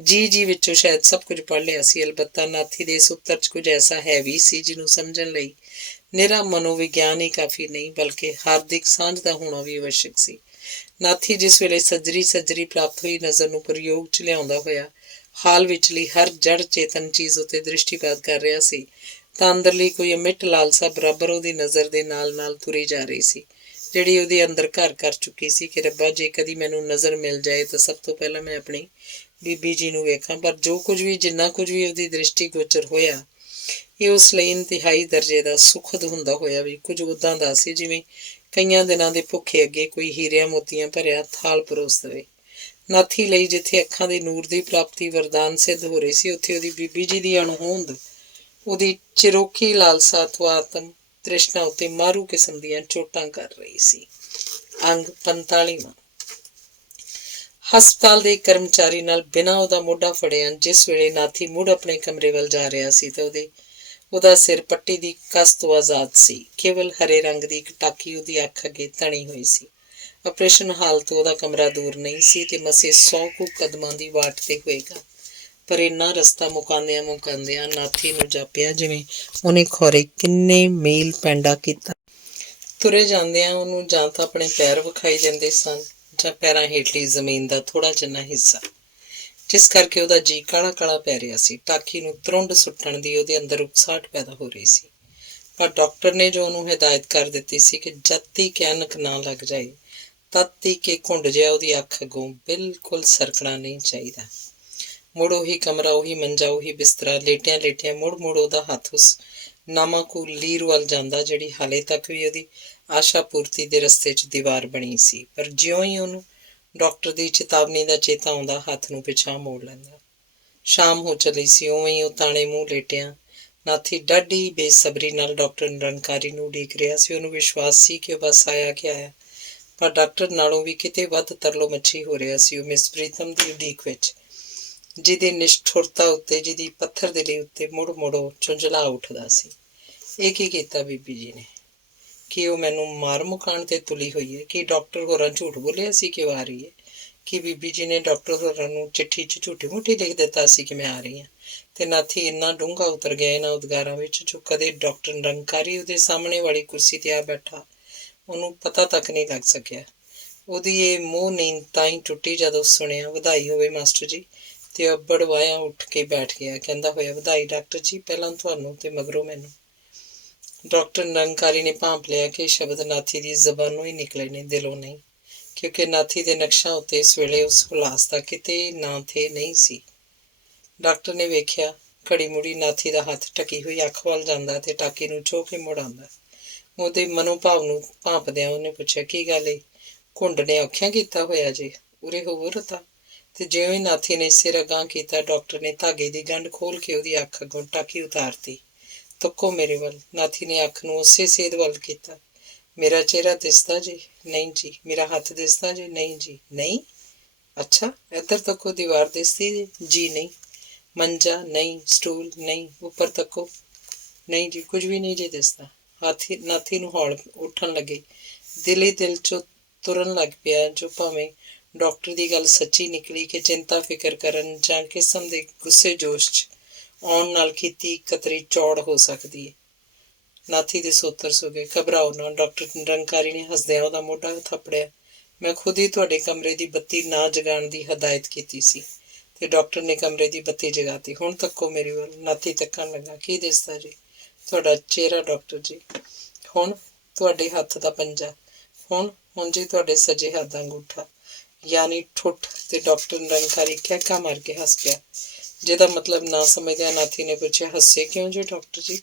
ਜੀ ਵਿੱਚੋਂ ਸ਼ਾਇਦ ਸਭ ਕੁਝ ਪੜ੍ਹ ਲਿਆ ਸੀ। ਅਲਬੱਤਾ ਨਾਥੀ ਦੇ ਇਸ ਉੱਤਰ 'ਚ ਕੁਝ ਐਸਾ ਹੈ ਵੀ ਸੀ ਜਿਹਨੂੰ ਸਮਝਣ ਲਈ ਨਿਰਾ ਮਨੋਵਿਗਿਆਨ ਹੀ ਕਾਫੀ ਨਹੀਂ, ਬਲਕਿ ਹਾਰਦਿਕ ਸਾਂਝ ਦਾ ਹੋਣਾ ਵੀ ਆਵਸ਼ਕ ਸੀ। ਨਾਥੀ ਜਿਸ ਵੇਲੇ ਸੱਜਰੀ ਪ੍ਰਾਪਤ ਹੋਈ ਨਜ਼ਰ ਨੂੰ ਪ੍ਰਯੋਗ 'ਚ ਲਿਆਉਂਦਾ ਹੋਇਆ ਹਾਲ ਵਿਚਲੀ ਹਰ ਜੜ ਚੇਤਨ ਚੀਜ਼ ਉੱਤੇ ਦ੍ਰਿਸ਼ਟੀਪਾਤ ਕਰ ਰਿਹਾ ਸੀ, ਤਾਂ ਅੰਦਰਲੀ ਕੋਈ ਅਮਿੱਟ ਲਾਲਸਾ ਬਰਾਬਰ ਉਹਦੀ ਨਜ਼ਰ ਦੇ ਨਾਲ ਤੁਰੀ ਜਾ ਰਹੀ ਸੀ, ਜਿਹੜੀ ਉਹਦੇ ਅੰਦਰ ਘਰ ਕਰ ਚੁੱਕੀ ਸੀ ਕਿ ਰੱਬਾ, ਜੇ ਕਦੀ ਮੈਨੂੰ ਨਜ਼ਰ ਮਿਲ ਜਾਏ ਤਾਂ ਸਭ ਤੋਂ ਪਹਿਲਾਂ ਮੈਂ ਆਪਣੀ ਬੀਬੀ ਜੀ ਨੂੰ ਵੇਖਾਂ। ਪਰ ਜੋ ਕੁਝ ਵੀ, ਜਿੰਨਾ ਕੁਝ ਵੀ ਉਹਦੀ ਦ੍ਰਿਸ਼ਟੀ ਗੋਚਰ ਹੋਇਆ, ਇਹ ਉਸ ਲਈ ਇੰਤਹਾਈ ਦਰਜੇ ਦਾ ਸੁਖਦ ਹੁੰਦਾ ਹੋਇਆ ਵੀ ਕੁਝ ਉੱਦਾਂ ਦਾ ਸੀ ਜਿਵੇਂ ਕਈਆਂ ਦਿਨਾਂ ਦੇ ਭੁੱਖੇ ਅੱਗੇ ਕੋਈ ਹੀਰਿਆਂ ਮੋਤੀਆਂ ਭਰਿਆ ਥਾਲ ਪਰੋਸ ਦੇਵੇ। ਨਾਥੀ ਲਈ ਜਿੱਥੇ ਅੱਖਾਂ ਦੇ ਨੂਰ ਦੀ ਪ੍ਰਾਪਤੀ ਵਰਦਾਨ ਸਿੱਧ ਹੋ ਰਹੀ ਸੀ, ਉੱਥੇ ਉਹਦੀ ਬੀਬੀ ਜੀ ਦੀ ਅਣਹੋਂਦ ਉਹਦੀ ਚਿਰੋਖੀ ਲਾਲਸਾ ਅਥਵਾ ਆਤਮ ਤ੍ਰਿਸ਼ਨਾ ਉੱਤੇ ਮਾਰੂ ਕਿਸਮ ਦੀਆਂ ਚੋਟਾਂ ਕਰ ਰਹੀ ਸੀ। ਅੰਗ 45ਵਾਂ। ਹਸਪਤਾਲ ਦੇ ਕਰਮਚਾਰੀ ਨਾਲ ਬਿਨਾਂ ਉਹਦਾ ਮੋਢਾ ਫੜਿਆ ਜਿਸ ਵੇਲੇ ਨਾਥੀ ਮੁੜ ਆਪਣੇ ਕਮਰੇ ਵੱਲ ਜਾ ਰਿਹਾ ਸੀ ਤਾਂ ਉਹਦਾ ਸਿਰ ਪੱਟੀ ਦੀ ਕਸ ਤੋਂ ਆਜ਼ਾਦ ਸੀ। ਕੇਵਲ ਹਰੇ ਰੰਗ ਦੀ ਇੱਕ ਟਾਕੀ ਉਹਦੀ ਅੱਖ ਅੱਗੇ ਤਣੀ ਹੋਈ ਸੀ। ਆਪਰੇਸ਼ਨ ਹਾਲ ਤੋਂ ਉਹਦਾ ਕਮਰਾ ਦੂਰ ਨਹੀਂ ਸੀ ਤੇ ਮਸੇ 100 ਕੁ ਕਦਮਾਂ ਦੀ ਵਾਟ ਤੇ ਹੋਏਗਾ। ਪਰ ਇੰਨਾ ਰਸਤਾ ਮੁਕਾਉਂਦਿਆਂ ਨਾਥੀ ਨੂੰ ਜਾਪਿਆ ਜਿਵੇਂ ਉਹਨੇ ਖੌਰੇ ਕਿੰਨੇ ਮੀਲ ਪੈਂਡਾ ਕੀਤਾ। ਤੁਰੇ ਜਾਂਦਿਆਂ ਉਹਨੂੰ ਜਾਂ ਤਾਂ ਆਪਣੇ ਪੈਰ ਵਿਖਾਈ ਦਿੰਦੇ ਸਨ ਜਾਂ ਪੈਰਾਂ ਹੇਠਲੀ ਜ਼ਮੀਨ ਦਾ ਥੋੜ੍ਹਾ ਜਿੰਨਾ ਹਿੱਸਾ, ਜਿਸ ਕਰਕੇ ਉਹਦਾ ਜੀਅ ਕਾਹਲਾ ਕਾਹਲਾ ਪੈ ਰਿਹਾ ਸੀ। ਟਾਕੀ ਨੂੰ ਤੁਰੰਡ ਸੁੱਟਣ ਦੀ ਉਹਦੇ ਅੰਦਰ ਉਕਸਾਹਟ ਪੈਦਾ ਹੋ ਰਹੀ ਸੀ। ਪਰ ਡਾਕਟਰ ਨੇ ਜੋ ਉਹਨੂੰ ਹਦਾਇਤ ਕਰ ਦਿੱਤੀ ਸੀ ਕਿ ਜਦ ਤੀਕ ਐਨਕ ਨਾ ਲੱਗ ਜਾਏ ਤਦ ਤੀਕ ਇਹ ਘੁੰਡ ਜਿਹਾ ਉਹਦੀ ਅੱਖ ਅੱਗੋਂ ਬਿਲਕੁਲ ਸਰਕਣਾ ਨਹੀਂ ਚਾਹੀਦਾ। ਮੁੜ ਉਹੀ ਕਮਰਾ, ਉਹੀ ਮੰਜਾ, ਉਹੀ ਬਿਸਤਰਾ, ਲੇਟਿਆਂ ਮੁੜ ਉਹਦਾ ਹੱਥ ਉਸ ਨਾਮਾਕੂ ਲੀਰ ਵੱਲ ਜਾਂਦਾ ਜਿਹੜੀ ਹਾਲੇ ਤੱਕ ਵੀ ਉਹਦੀ ਆਸ਼ਾ ਪੂਰਤੀ ਦੇ ਰਸਤੇ 'ਚ ਦੀਵਾਰ ਬਣੀ ਸੀ। ਪਰ ਜਿਉਂ ਹੀ ਉਹਨੂੰ ਡਾਕਟਰ ਦੀ ਚੇਤਾਵਨੀ ਦਾ ਚੇਤਾ ਆਉਂਦਾ, ਹੱਥ ਨੂੰ ਪਿਛਾਂਹ ਮੋੜ ਲੈਂਦਾ। ਸ਼ਾਮ ਹੋ ਚੱਲੀ ਸੀ। ਉਵੇਂ ਹੀ ਉਹ ਤਾਣੇ ਮੂੰਹ ਲੇਟਿਆ ਨਾਥੀ ਡਾਢੀ ਬੇਸਬਰੀ ਨਾਲ ਡਾਕਟਰ ਨਿਰੰਕਾਰੀ ਨੂੰ ਉਡੀਕ ਰਿਹਾ ਸੀ। ਉਹਨੂੰ ਵਿਸ਼ਵਾਸ ਸੀ ਕਿ ਉਹ ਬਸ ਆਇਆ ਕਿ ਆਇਆ, ਪਰ ਡਾਕਟਰ ਨਾਲੋਂ ਵੀ ਕਿਤੇ ਵੱਧ ਤਰਲੋ ਮੱਛੀ ਹੋ ਰਿਹਾ ਸੀ ਉਹ ਮਿਸ ਪ੍ਰੀਤਮ ਦੀ ਉਡੀਕ ਵਿੱਚ, ਜਿਹਦੀ ਨਿਸ਼ਠੁਰਤਾ ਉੱਤੇ, ਜਿਹਦੀ ਪੱਥਰ ਦਿਲੀ ਉੱਤੇ ਮੁੜ ਝੁੰਝਲਾ ਉੱਠਦਾ ਸੀ। ਇਹ ਕੀ ਕੀਤਾ ਬੀਬੀ ਜੀ ਨੇ? ਕੀ ਉਹ ਮੈਨੂੰ ਮਾਰ ਮੁਕਾਉਣ ਤੇ ਤੁਲੀ ਹੋਈ ਹੈ? ਕੀ ਡਾਕਟਰ ਹੋਰਾਂ ਝੂਠ ਬੋਲਿਆ ਸੀ ਕਿ ਉਹ ਆ ਰਹੀ ਹੈ? ਕਿ ਬੀਬੀ ਜੀ ਨੇ ਡਾਕਟਰ ਹੋਰਾਂ ਨੂੰ ਚਿੱਠੀ 'ਚ ਝੂਠੀ ਮੂਠੀ ਲਿਖ ਦਿੱਤਾ ਸੀ ਕਿ ਮੈਂ ਆ ਰਹੀ ਹਾਂ? ਤੇ ਨਾਥੀ ਇੰਨਾ ਡੂੰਘਾ ਉਤਰ ਗਿਆ ਇਹਨਾਂ ਉਦਗਾਰਾਂ ਵਿੱਚ ਜੋ ਕਦੇ ਡਾਕਟਰ ਨਿਰੰਕਾਰੀ ਉਹਦੇ ਸਾਹਮਣੇ ਵਾਲੀ ਕੁਰਸੀ ਤੇ ਆ ਬੈਠਾ ਉਹਨੂੰ ਪਤਾ ਤੱਕ ਨਹੀਂ ਲੱਗ ਸਕਿਆ। ਉਹਦੀ ਇਹ ਮੋਹ ਨੀਂਦ ਤਾਂ ਹੀ ਟੁੱਟੀ ਜਦੋਂ ਸੁਣਿਆ, ਵਧਾਈ ਹੋਵੇ ਮਾਸਟਰ ਜੀ, ਤੇ ਅੱਬੜ ਵਾਇਆ ਉੱਠ ਕੇ ਬੈਠ ਗਿਆ। ਕਹਿੰਦਾ ਹੋਇਆ, ਵਧਾਈ ਡਾਕਟਰ ਜੀ, ਪਹਿਲਾਂ ਤੁਹਾਨੂੰ ਤੇ ਮਗਰੋਂ ਮੈਨੂੰ। ਡਾਕਟਰ ਨਿਰੰਕਾਰੀ ਨੇ ਭਾਂਪ ਲਿਆ ਕਿ ਸ਼ਬਦ ਨਾਥੀ ਦੀ ਜ਼ਬਾਨੋਂ ਹੀ ਨਿਕਲੇ ਨੇ, ਦਿਲੋਂ ਨਹੀਂ, ਕਿਉਂਕਿ ਨਾਥੀ ਦੇ ਨਕਸ਼ਾਂ ਉੱਤੇ ਇਸ ਵੇਲੇ ਉਸ ਹੁਲਾਸ ਦਾ ਕਿਤੇ ਨਾਂ ਥੇ ਨਹੀਂ ਸੀ। ਡਾਕਟਰ ਨੇ ਵੇਖਿਆ, ਘੜੀ ਮੁੜੀ ਨਾਥੀ ਦਾ ਹੱਥ ਢਕੀ ਹੋਈ ਅੱਖ ਵੱਲ ਜਾਂਦਾ ਤੇ ਟਾਕੀ ਨੂੰ ਚੋਹ ਕੇ ਮੁੜ ਆਉਂਦਾ। ਉਹਦੇ ਮਨੋਭਾਵ ਨੂੰ ਭਾਂਪਦਿਆਂ ਉਹਨੇ ਪੁੱਛਿਆ, ਕੀ ਗੱਲ ਏ, ਘੁੰਡ ਨੇ ਔਖਿਆਂ ਕੀਤਾ ਹੋਇਆ ਜੇ, ਉਰੇ ਹੋਵੋ ਰਤਾ। ਤੇ ਜਿਉਂ ਹੀ ਨਾਥੀ ਨੇ ਸਿਰ ਅਗਾਂਹ ਕੀਤਾ, ਡਾਕਟਰ ਨੇ ਧਾਗੇ ਦੀ ਗੰਢ ਖੋਲ ਕੇ ਉਹਦੀ ਅੱਖ ਅੱਗੋਂ ਟਾਕੀ ਉਤਾਰਤੀ। ਤੱਕੋ ਮੇਰੇ ਵੱਲ। ਨਾਥੀ ਨੇ ਅੱਖ ਨੂੰ ਉਸੇ ਸੇਧ ਵੱਲ ਕੀਤਾ। ਮੇਰਾ ਚਿਹਰਾ ਦਿਸਦਾ ਜੀ? ਨਹੀਂ ਜੀ। ਮੇਰਾ ਹੱਥ ਦਿਸਦਾ ਜੀ? ਨਹੀਂ ਜੀ। ਨਹੀਂ? ਅੱਛਾ, ਇੱਧਰ ਤੱਕੋ। ਦੀਵਾਰ ਦਿਸਦੀ ਜੀ? ਨਹੀਂ। ਮੰਜਾ? ਨਹੀਂ। ਸਟੂਲ? ਨਹੀਂ। ਉੱਪਰ ਤੱਕੋ? ਨਹੀਂ ਜੀ, ਕੁਝ ਵੀ ਨਹੀਂ ਜੀ ਦਿਸਦਾ। ਨਾਥੀ ਨੂੰ ਹੌਲ ਉੱਠਣ ਲੱਗੇ। ਦਿਲ ਹੀ ਦਿਲ 'ਚੋਂ ਤੁਰਨ ਲੱਗ ਪਿਆ, ਜੋ ਭਾਵੇਂ ਡਾਕਟਰ ਦੀ ਗੱਲ ਸੱਚੀ ਨਿਕਲੀ ਕਿ ਚਿੰਤਾ ਫਿਕਰ ਕਰਨ ਜਾਂ ਕਿਸਮ ਦੇ ਗੁੱਸੇ ਜੋਸ਼ 'ਚ ਆਉਣ ਨਾਲ ਕੀਤੀ ਕਤਰੀ ਚੌੜ ਹੋ ਸਕਦੀ ਹੈ। ਨਾਥੀ ਦੇ ਸੋਤਰ ਸੋ ਗਏ। ਘਬਰਾਓ ਨਾ, ਡਾਕਟਰ ਨਿਰੰਕਾਰੀ ਨੇ ਹੱਸਦਿਆਂ ਉਹਦਾ ਮੋਢਾ ਥੱਪੜਿਆ। ਮੈਂ ਖੁਦ ਹੀ ਤੁਹਾਡੇ ਕਮਰੇ ਦੀ ਬੱਤੀ ਨਾ ਜਗਾਉਣ ਦੀ ਹਦਾਇਤ ਕੀਤੀ ਸੀ ਤੇ ਡਾਕਟਰ ਨੇ ਕਮਰੇ ਦੀ ਬੱਤੀ ਜਗਾਤੀ। ਹੁਣ ਤੱਕੋ ਮੇਰੇ ਵੱਲ। ਨਾਥੀ ਤੱਕਣ ਲੱਗਾ। ਕੀ ਦਿਸਦਾ ਜੀ? ਤੁਹਾਡਾ ਚਿਹਰਾ ਡਾਕਟਰ ਜੀ। ਹੁਣ? ਤੁਹਾਡੇ ਹੱਥ ਦਾ ਪੰਜਾ। ਹੁਣ ਜੀ ਤੁਹਾਡੇ ਸੱਜੇ ਹੱਥ ਦਾ ਅੰਗੂਠਾ, ਯਾਨੀ ਠੁੱਠ। ਤੇ ਡਾਕਟਰ ਨਿਰੰਕਾਰੀ ਕਹਿਕਾ ਮਾਰ ਕੇ ਹੱਸ ਪਿਆ। ਜਿਹਦਾ ਮਤਲਬ ਨਾ ਸਮਝਦਿਆਂ ਨਾਥੀ ਨੇ ਪੁੱਛਿਆ, ਹੱਸੇ ਕਿਉਂ ਜੀ ਡਾਕਟਰ ਜੀ?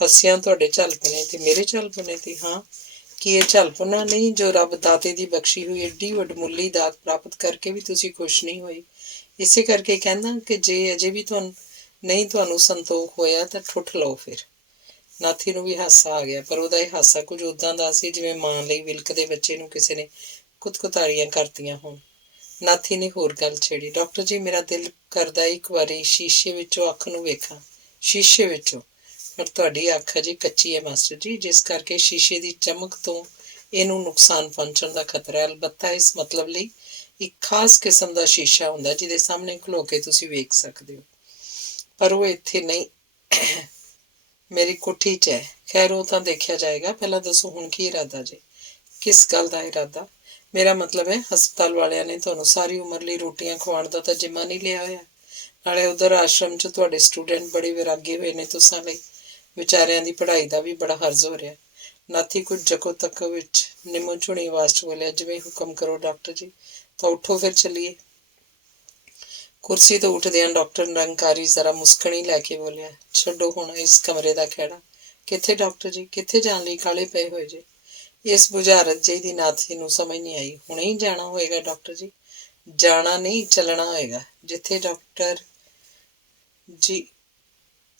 ਹੱਸਿਆਂ ਤੁਹਾਡੇ ਝਲਪਣੇ ਤੇ ਮੇਰੇ ਝਲਪਣੇ ਤੇ। ਹਾਂ, ਕੀ ਇਹ ਝਲਪਣਾ ਨਹੀਂ ਜੋ ਰੱਬ ਦਾਤੇ ਦੀ ਬਖਸ਼ੀ ਹੋਈ ਏਡੀ ਵਡਮੁੱਲੀ ਦਾਤ ਪ੍ਰਾਪਤ ਕਰਕੇ ਵੀ ਤੁਸੀਂ ਖੁਸ਼ ਨਹੀਂ ਹੋਏ? ਇਸੇ ਕਰਕੇ ਕਹਿੰਦਾ ਕਿ ਜੇ ਅਜੇ ਵੀ ਤੁਹਾਨੂੰ ਸੰਤੋਖ ਹੋਇਆ ਤਾਂ ਠੁੱਠ ਲਓ ਫਿਰ। ਨਾਥੀ ਨੂੰ ਵੀ ਹਾਸਾ ਆ ਗਿਆ, ਪਰ ਉਹਦਾ ਇਹ ਹਾਸਾ ਕੁਝ ਉੱਦਾਂ ਦਾ ਸੀ ਜਿਵੇਂ ਮਾਂ ਲਈ ਵਿਲਕਦੇ ਬੱਚੇ ਨੂੰ ਕਿਸੇ ਨੇ ਕੁਤਕੁਤਾਰੀਆਂ ਕਰਤੀਆਂ ਹੋਣ। ਨਾਥੀ ਨੇ ਹੋਰ ਗੱਲ ਛੇੜੀ। ਡਾਕਟਰ ਜੀ, ਮੇਰਾ ਦਿਲ ਕਰਦਾ ਇੱਕ ਵਾਰੀ ਸ਼ੀਸ਼ੇ ਵਿੱਚੋਂ ਅੱਖ ਨੂੰ ਵੇਖਾਂ। ਸ਼ੀਸ਼ੇ ਵਿੱਚੋਂ? ਪਰ ਤੁਹਾਡੀ ਅੱਖ ਅਜੇ ਕੱਚੀ ਹੈ ਮਾਸਟਰ ਜੀ, ਜਿਸ ਕਰਕੇ ਸ਼ੀਸ਼ੇ ਦੀ ਚਮਕ ਤੋਂ ਇਹਨੂੰ ਨੁਕਸਾਨ ਪਹੁੰਚਣ ਦਾ ਖਤਰਾ ਹੈ। ਅਲਬੱਤਾ ਇਸ ਮਤਲਬ ਲਈ ਇੱਕ ਖਾਸ ਕਿਸਮ ਦਾ ਸ਼ੀਸ਼ਾ ਹੁੰਦਾ ਜਿਹਦੇ ਸਾਹਮਣੇ ਖਲੋ ਕੇ ਤੁਸੀਂ ਵੇਖ ਸਕਦੇ ਹੋ, ਪਰ ਉਹ ਇੱਥੇ ਨਹੀਂ, ਮੇਰੀ ਕੋਠੀ 'ਚ ਹੈ। ਖੈਰ, ਉਹ ਤਾਂ ਦੇਖਿਆ ਜਾਏਗਾ। ਪਹਿਲਾਂ ਦੱਸੋ ਹੁਣ ਕੀ ਇਰਾਦਾ ਜੇ? ਕਿਸ ਗੱਲ ਦਾ ਇਰਾਦਾ? ਮੇਰਾ ਮਤਲਬ ਹੈ, ਹਸਪਤਾਲ ਵਾਲਿਆਂ ਨੇ ਤੁਹਾਨੂੰ ਸਾਰੀ ਉਮਰ ਲਈ ਰੋਟੀਆਂ ਖਵਾਉਣ ਦਾ ਤਾਂ ਜ਼ਿੰਮਾ ਨਹੀਂ ਲਿਆ ਹੋਇਆ? ਨਾਲੇ ਉਧਰ ਆਸ਼ਰਮ 'ਚ ਤੁਹਾਡੇ ਸਟੂਡੈਂਟ ਬੜੇ ਵਿਰਾਗੇ ਹੋਏ ਨੇ ਤੁਸਾਂ ਲਈ। ਵਿਚਾਰਿਆਂ ਦੀ ਪੜ੍ਹਾਈ ਦਾ ਵੀ ਬੜਾ ਹਰਜ਼ ਹੋ ਰਿਹਾ। ਨਾਥੀ ਕੁਝ ਜਕੋ ਤੱਕ ਵਿੱਚ ਨਿੰਮੋ ਝੁਣੀ ਆਵਾਜ਼ 'ਚ ਬੋਲਿਆ, ਜਿਵੇਂ ਹੁਕਮ ਕਰੋ ਡਾਕਟਰ ਜੀ। ਤਾਂ ਉੱਠੋ ਫਿਰ ਚੱਲੀਏ। ਕੁਰਸੀ ਤੋਂ ਉੱਠਦਿਆਂ ਡਾਕਟਰ ਨਿਰੰਕਾਰੀ ਜ਼ਰਾ ਮੁਸਕਣੀ ਲੈ ਕੇ ਬੋਲਿਆ, ਛੱਡੋ ਹੁਣ ਇਸ ਕਮਰੇ ਦਾ ਖਹਿੜਾ। ਕਿੱਥੇ ਡਾਕਟਰ ਜੀ? ਕਿੱਥੇ ਜਾਣ ਲਈ ਕਾਹਲੇ ਪਏ ਹੋਏ ਜੇ? ਇਸ ਬੁਝਾਰਤ ਜਿਹੀ ਦੀ ਨਾਥੀ ਨੂੰ ਸਮਝ ਨਹੀਂ ਆਈ। ਹੁਣੇ ਹੀ ਜਾਣਾ ਹੋਏਗਾ ਡਾਕਟਰ ਜੀ। ਜਾਣਾ ਨਹੀਂ, ਚੱਲਣਾ ਹੋਏਗਾ। ਜਿੱਥੇ ਡਾਕਟਰ ਜੀ?